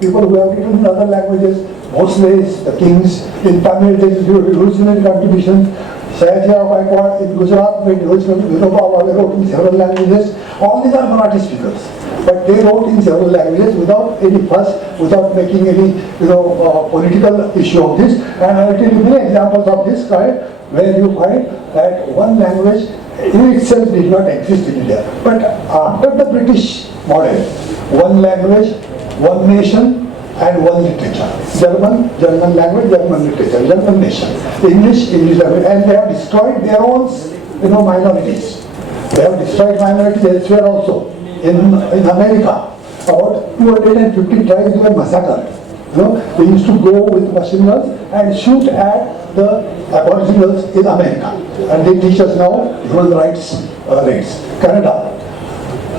people who have written in other languages. Bhosles, the kings. In Tamil, there is revolutionary contributions. Sayajirao Gaikwad in Gujarat made revolutionary. Vinoba Bhave wrote in several languages. All these are Marathi speakers, but they wrote in several languages without any fuss, without making any political issue of this. And I will tell you many examples of this kind where you find that one language in itself did not exist in India. But after the British model, one language, one nation, and one literature. German language, German literature, German nation. English language, and they have destroyed their own, minorities. They have destroyed minorities elsewhere also. In America, about 250 tribes were massacred. They used to go with machine guns and shoot at the aboriginals in America. And they teach us now human rights rights. Canada,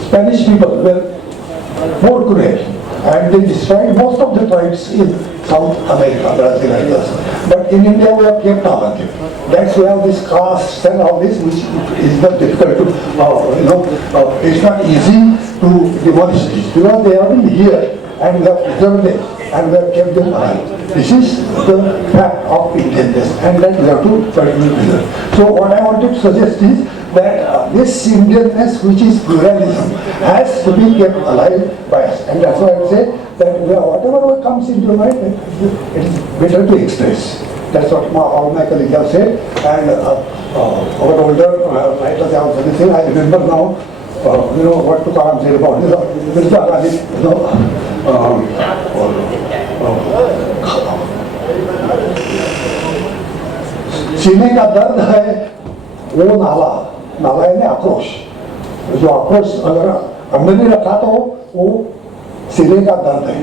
Spanish people were more cruel, and they destroyed most of the tribes in South America, Brazil and others. But in India we have kept our country. That's why this caste and all this, which is not difficult to, it's not easy to demolish this, because they have been here and we have preserved them and we have kept them alive. This is the fact of Indianness, and that we have to continue to preserve. So what I wanted to suggest is that this Indianness, which is pluralism, has to be kept alive by us. And that's why I say that whatever comes into your mind, it is better to express. That's what all my colleagues have said. And our older writers have said the same. I remember now, what Tukaram said about this. सीने का दर्द है वो नाला यानी आक्रोश, जो आक्रोश अगर हमने नहीं रखा तो वो सीने का दर्द है.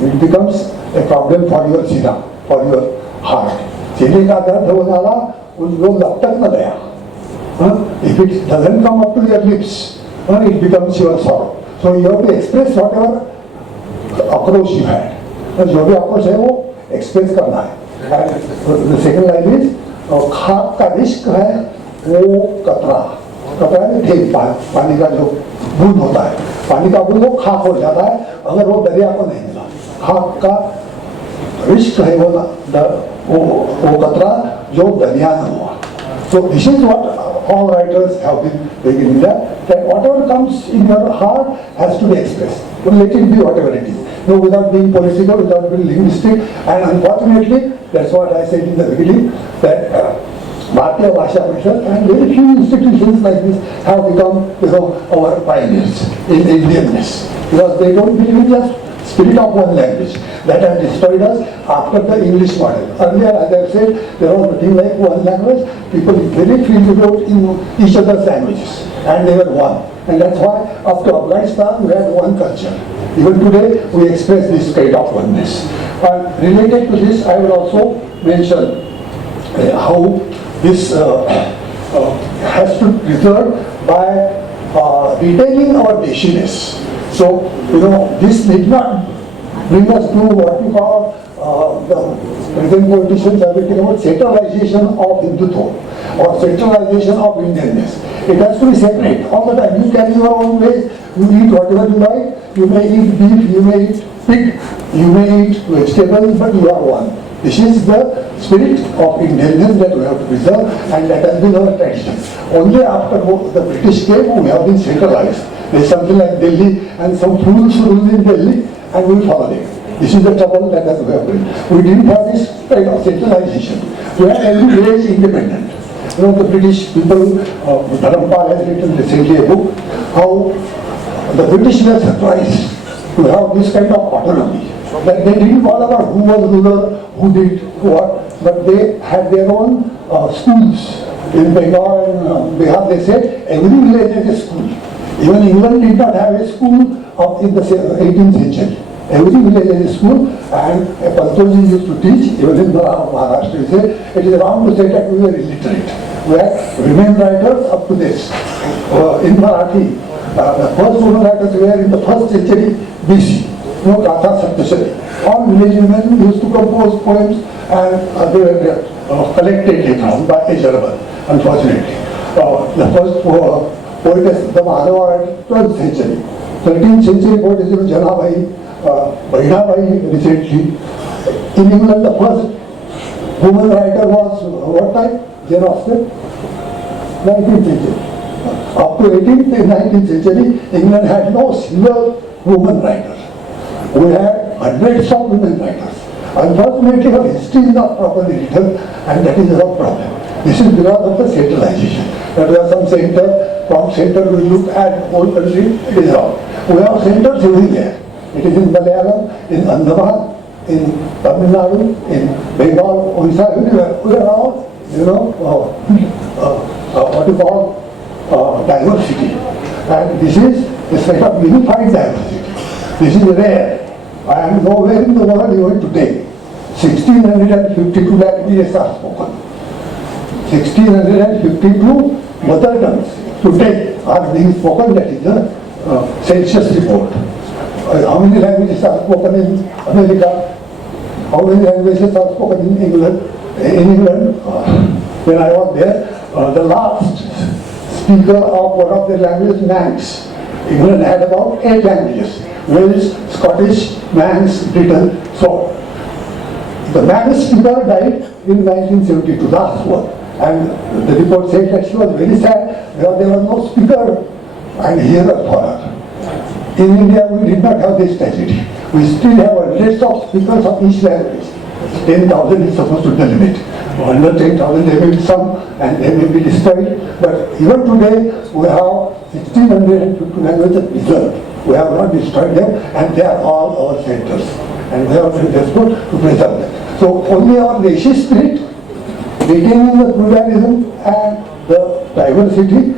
It becomes a problem for your सीना, for your heart. सीने का दर्द वो नाला वो लब तक न गया. If it doesn't come up to your lips, it becomes your sorrow. So you have to express whatever आक्रोश you had. जो भी आक्रोश है वो एक्सप्रेस करना है. The second line is खाक का रिश्क है वो कतरा है ढेर पानी का जो बूंद होता है, पानी का बूंद वो खाक हो जाता है अगर वो दरिया को नहीं मिला. खाक का रिश्क है वो कतरा जो दरिया न हुआ. So this is what all writers have been doing in India, that whatever comes in your heart has to be expressed. But let it be whatever it is. Without being political, without being linguistic. And unfortunately, that's what I said in the beginning, that Bharatiya Bhasha Parishad and very few institutions like this have become, our pioneers in Indianness, because they don't believe in just spirit of one language that has destroyed us after the English model. Earlier, as I said, there was nothing like one language. People very freely wrote in each other's languages, and they were one. And that's why after Afghanistan we had one culture. Even today we express this kind of oneness. And related to this, I will also mention how this has to be preserved by retaining our Deshiness. So, this did not bring us to what we call the present politicians are talking about centralization of Hindutva or centralization of Indianness. It has to be separate all the time. You carry your own ways, you eat whatever you like, you may eat beef, you may eat pig, you may eat vegetables, but you are one. This is the spirit of Indianness that we have to preserve, and that has been our tradition. Only after the British came, we have been centralized. There is something like Delhi, and some fools rule in Delhi, and we follow them. This is the trouble that has happened. We didn't have this kind of centralization. We had every village independent. The British people, Dharampal has written recently a book, how the British were surprised to have this kind of autonomy. That they didn't bother about who was ruler, who did what, but they had their own schools. In Bengal and Bihar, they said every village has a school. Even England did not have a school in the 18th century. Every village has a school, and Pantoji used to teach, even in Maharashtra, he said, it is wrong to say that we were illiterate. We have women writers up to this. In Marathi, the first women writers were in the 1st century BC. Gatha Saptashari. All village women used to compose poems, and they were collected later on by a German, unfortunately. The first poetess, the Madhava, 12th century. 13th century poet is Janabhai, Bhainabai recently, In England, the first woman writer was what time? Jane Austen? 19th century. Up to 18th and 19th century, England had no single woman writer. We had hundreds of women writers. Unfortunately, our history is not properly written, and that is our problem. This is because of the centralization. There are some centers, from center we look at whole country, it is wrong. We have centers everywhere. It is in Malayalam, in Andaman, in Tamil Nadu, in Bengal, Orissa, everywhere. We are all, what you call diversity. And this is a set of unified diversity. This is rare. I am nowhere in the world even today. 1652 languages are spoken. 1652 mother tongues today are being spoken. That is the census report. How many languages are spoken in America? How many languages are spoken in England? In England, when I was there, the last speaker of one of the languages, Manx. England had about 8 languages: Welsh, Scottish, Manx, Briton, so. The Manx speaker died in 1972, last one. And the report said that she was very sad because there was no speaker and hearer for her. In India, we did not have this tragedy. We still have a list of speakers of each language. 10,000 is supposed to be the limit. Under 10,000 there may be some and they may be destroyed. But even today, we have 1,650 languages preserved. We have not destroyed them, and they are all our centers. And we have to therefore to preserve them. So only our nation spirit, retaining the pluralism and the diversity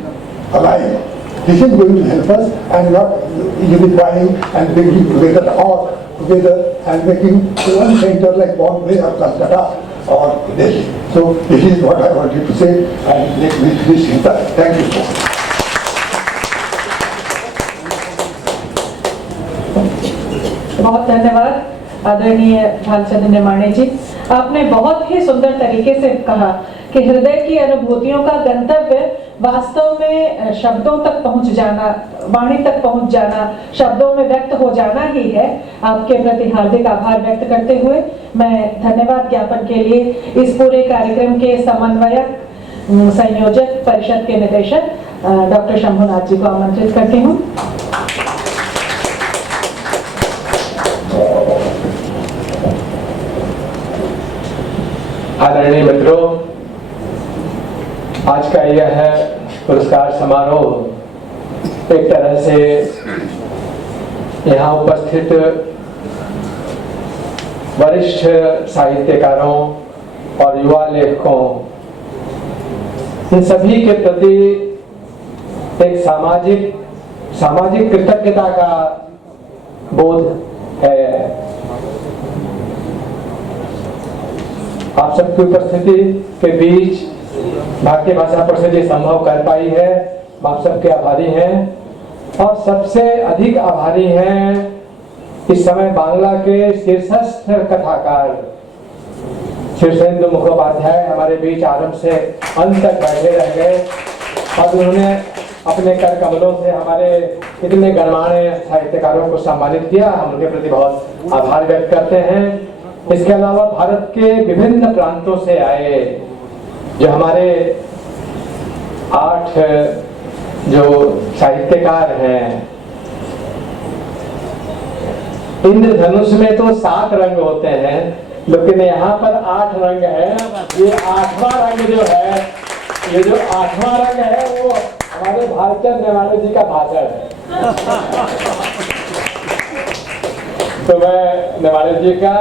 alive. This is going to help us, and not unifying and bringing together all together and making one center like Bombay or Calcutta or Delhi. So this is what I wanted to say, and let me finish in that. Thank you so much. बहुत धन्यवाद आदरणीय भालचंद्र नेमाणे जी। आपने बहुत ही सुंदर तरीके से कहा कि हृदय की अनुभूतियों का गंतव्य वास्तव में शब्दों तक पहुंच जाना, वाणी तक पहुंच जाना, शब्दों में व्यक्त हो जाना ही है। आपके प्रति हार्दिक आभार व्यक्त करते हुए मैं धन्यवाद ज्ञापन के लिए इस पूरे कार्यक्रम के समन्वयक, संयोजक, परिषद के निदेशक डॉक्टर शंभुनाथ जी को आमंत्रित करती हूँ। आदरणीय मित्रों, आज का यह पुरस्कार समारोह एक तरह से यहाँ उपस्थित वरिष्ठ साहित्यकारों और युवा लेखकों, इन सभी के प्रति एक सामाजिक कृतज्ञता का बोध है। आप सबकी उपस्थिति के बीच भारतीय भाषा परिषद ये संभव कर पाई है। आप सबके आभारी हैं, और सबसे अधिक आभारी हैं इस समय बांग्ला के शीर्षस्थ कथाकार शीर्षेंदु मुखोपाध्याय हमारे बीच आरंभ से अंत तक बैठे रह गए, और उन्होंने अपने कर कमलों से हमारे इतने गणमान्य साहित्यकारों को सम्मानित किया। हम उनके प्रति बहुत आभार व्यक्त करते हैं। इसके अलावा भारत के विभिन्न प्रांतों से आए जो हमारे 8 जो साहित्यकार हैं, इंद्रधनुष में तो 7 रंग होते हैं, लेकिन यहाँ पर 8 रंग है। ये 8वां रंग जो है, ये जो 8वां रंग है वो हमारे भालचंद्र नेमाणे जी का भाषण है। तो मैं नेमाणे जी का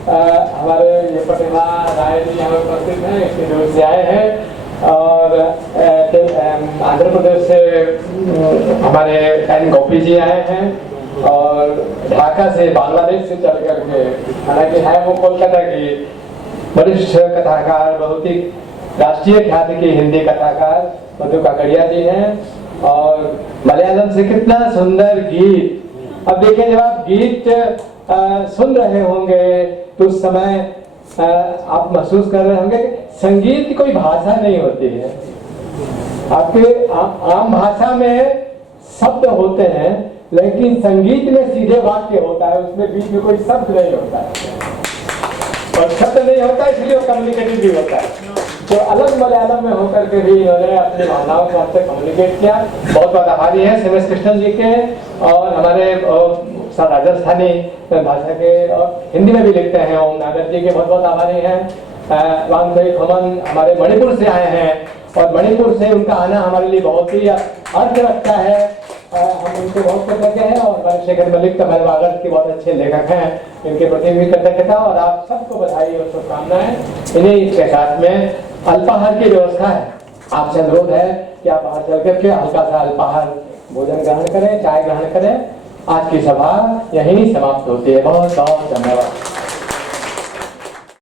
हमारे ये प्रतिभा राय जी यहाँ उपस्थित हैं, इसके दूर से आए हैं, और आंध्र प्रदेश से हमारे एन गोपी जी आए हैं, और ढाका से, बांग्लादेश से चल करके, हालांकि है वो कोलकाता की वरिष्ठ कथाकार, बहुत ही राष्ट्रीय ख्याति की हिंदी कथाकार मधु काकड़िया जी हैं, और मलयालम से कितना सुंदर गीत। अब देखिए, जब आप गीत सुन रहे होंगे तो उस समय आप महसूस कर रहे होंगे कि संगीत की कोई भाषा नहीं होती है। आपके आम भाषा में शब्द होते हैं, लेकिन संगीत में सीधे वाक्य होता है, उसमें बीच में कोई शब्द नहीं होता है। और शब्द नहीं होता इसलिए वो कम्युनिकेटिव भी होता है। तो अलग मलयालम में होकर के भी इन्होंने अपनी भावनाओं को हमसे कम्युनिकेट किया। बहुत बहुत आभारी है एम एस कृष्णन जी के और हमारे राजस्थानी भाषा के और हिंदी में भी लिखते हैं ओम नागर जी के बहुत बहुत आभारी हैं। वांगथोई खमन हमारे मणिपुर से आए हैं और मणिपुर से उनका आना हमारे लिए बहुत ही अर्थ रखता है। हम उनसे बहुत कृतज्ञ हैं और हमारे शेखर मलिक तमिल वागत के बहुत अच्छे लेखक हैं, इनके प्रति भी कृतज्ञता और आप सबको बधाई और शुभकामनाएं। इन्हीं के साथ में अल्पाहार की व्यवस्था है, आपसे अनुरोध है कि आप बाहर चल करके हल्का सा अल्पाहार भोजन ग्रहण करें, चाय ग्रहण करें। आज की सभा यहीं समाप्त होती है। बहुत बहुत धन्यवाद।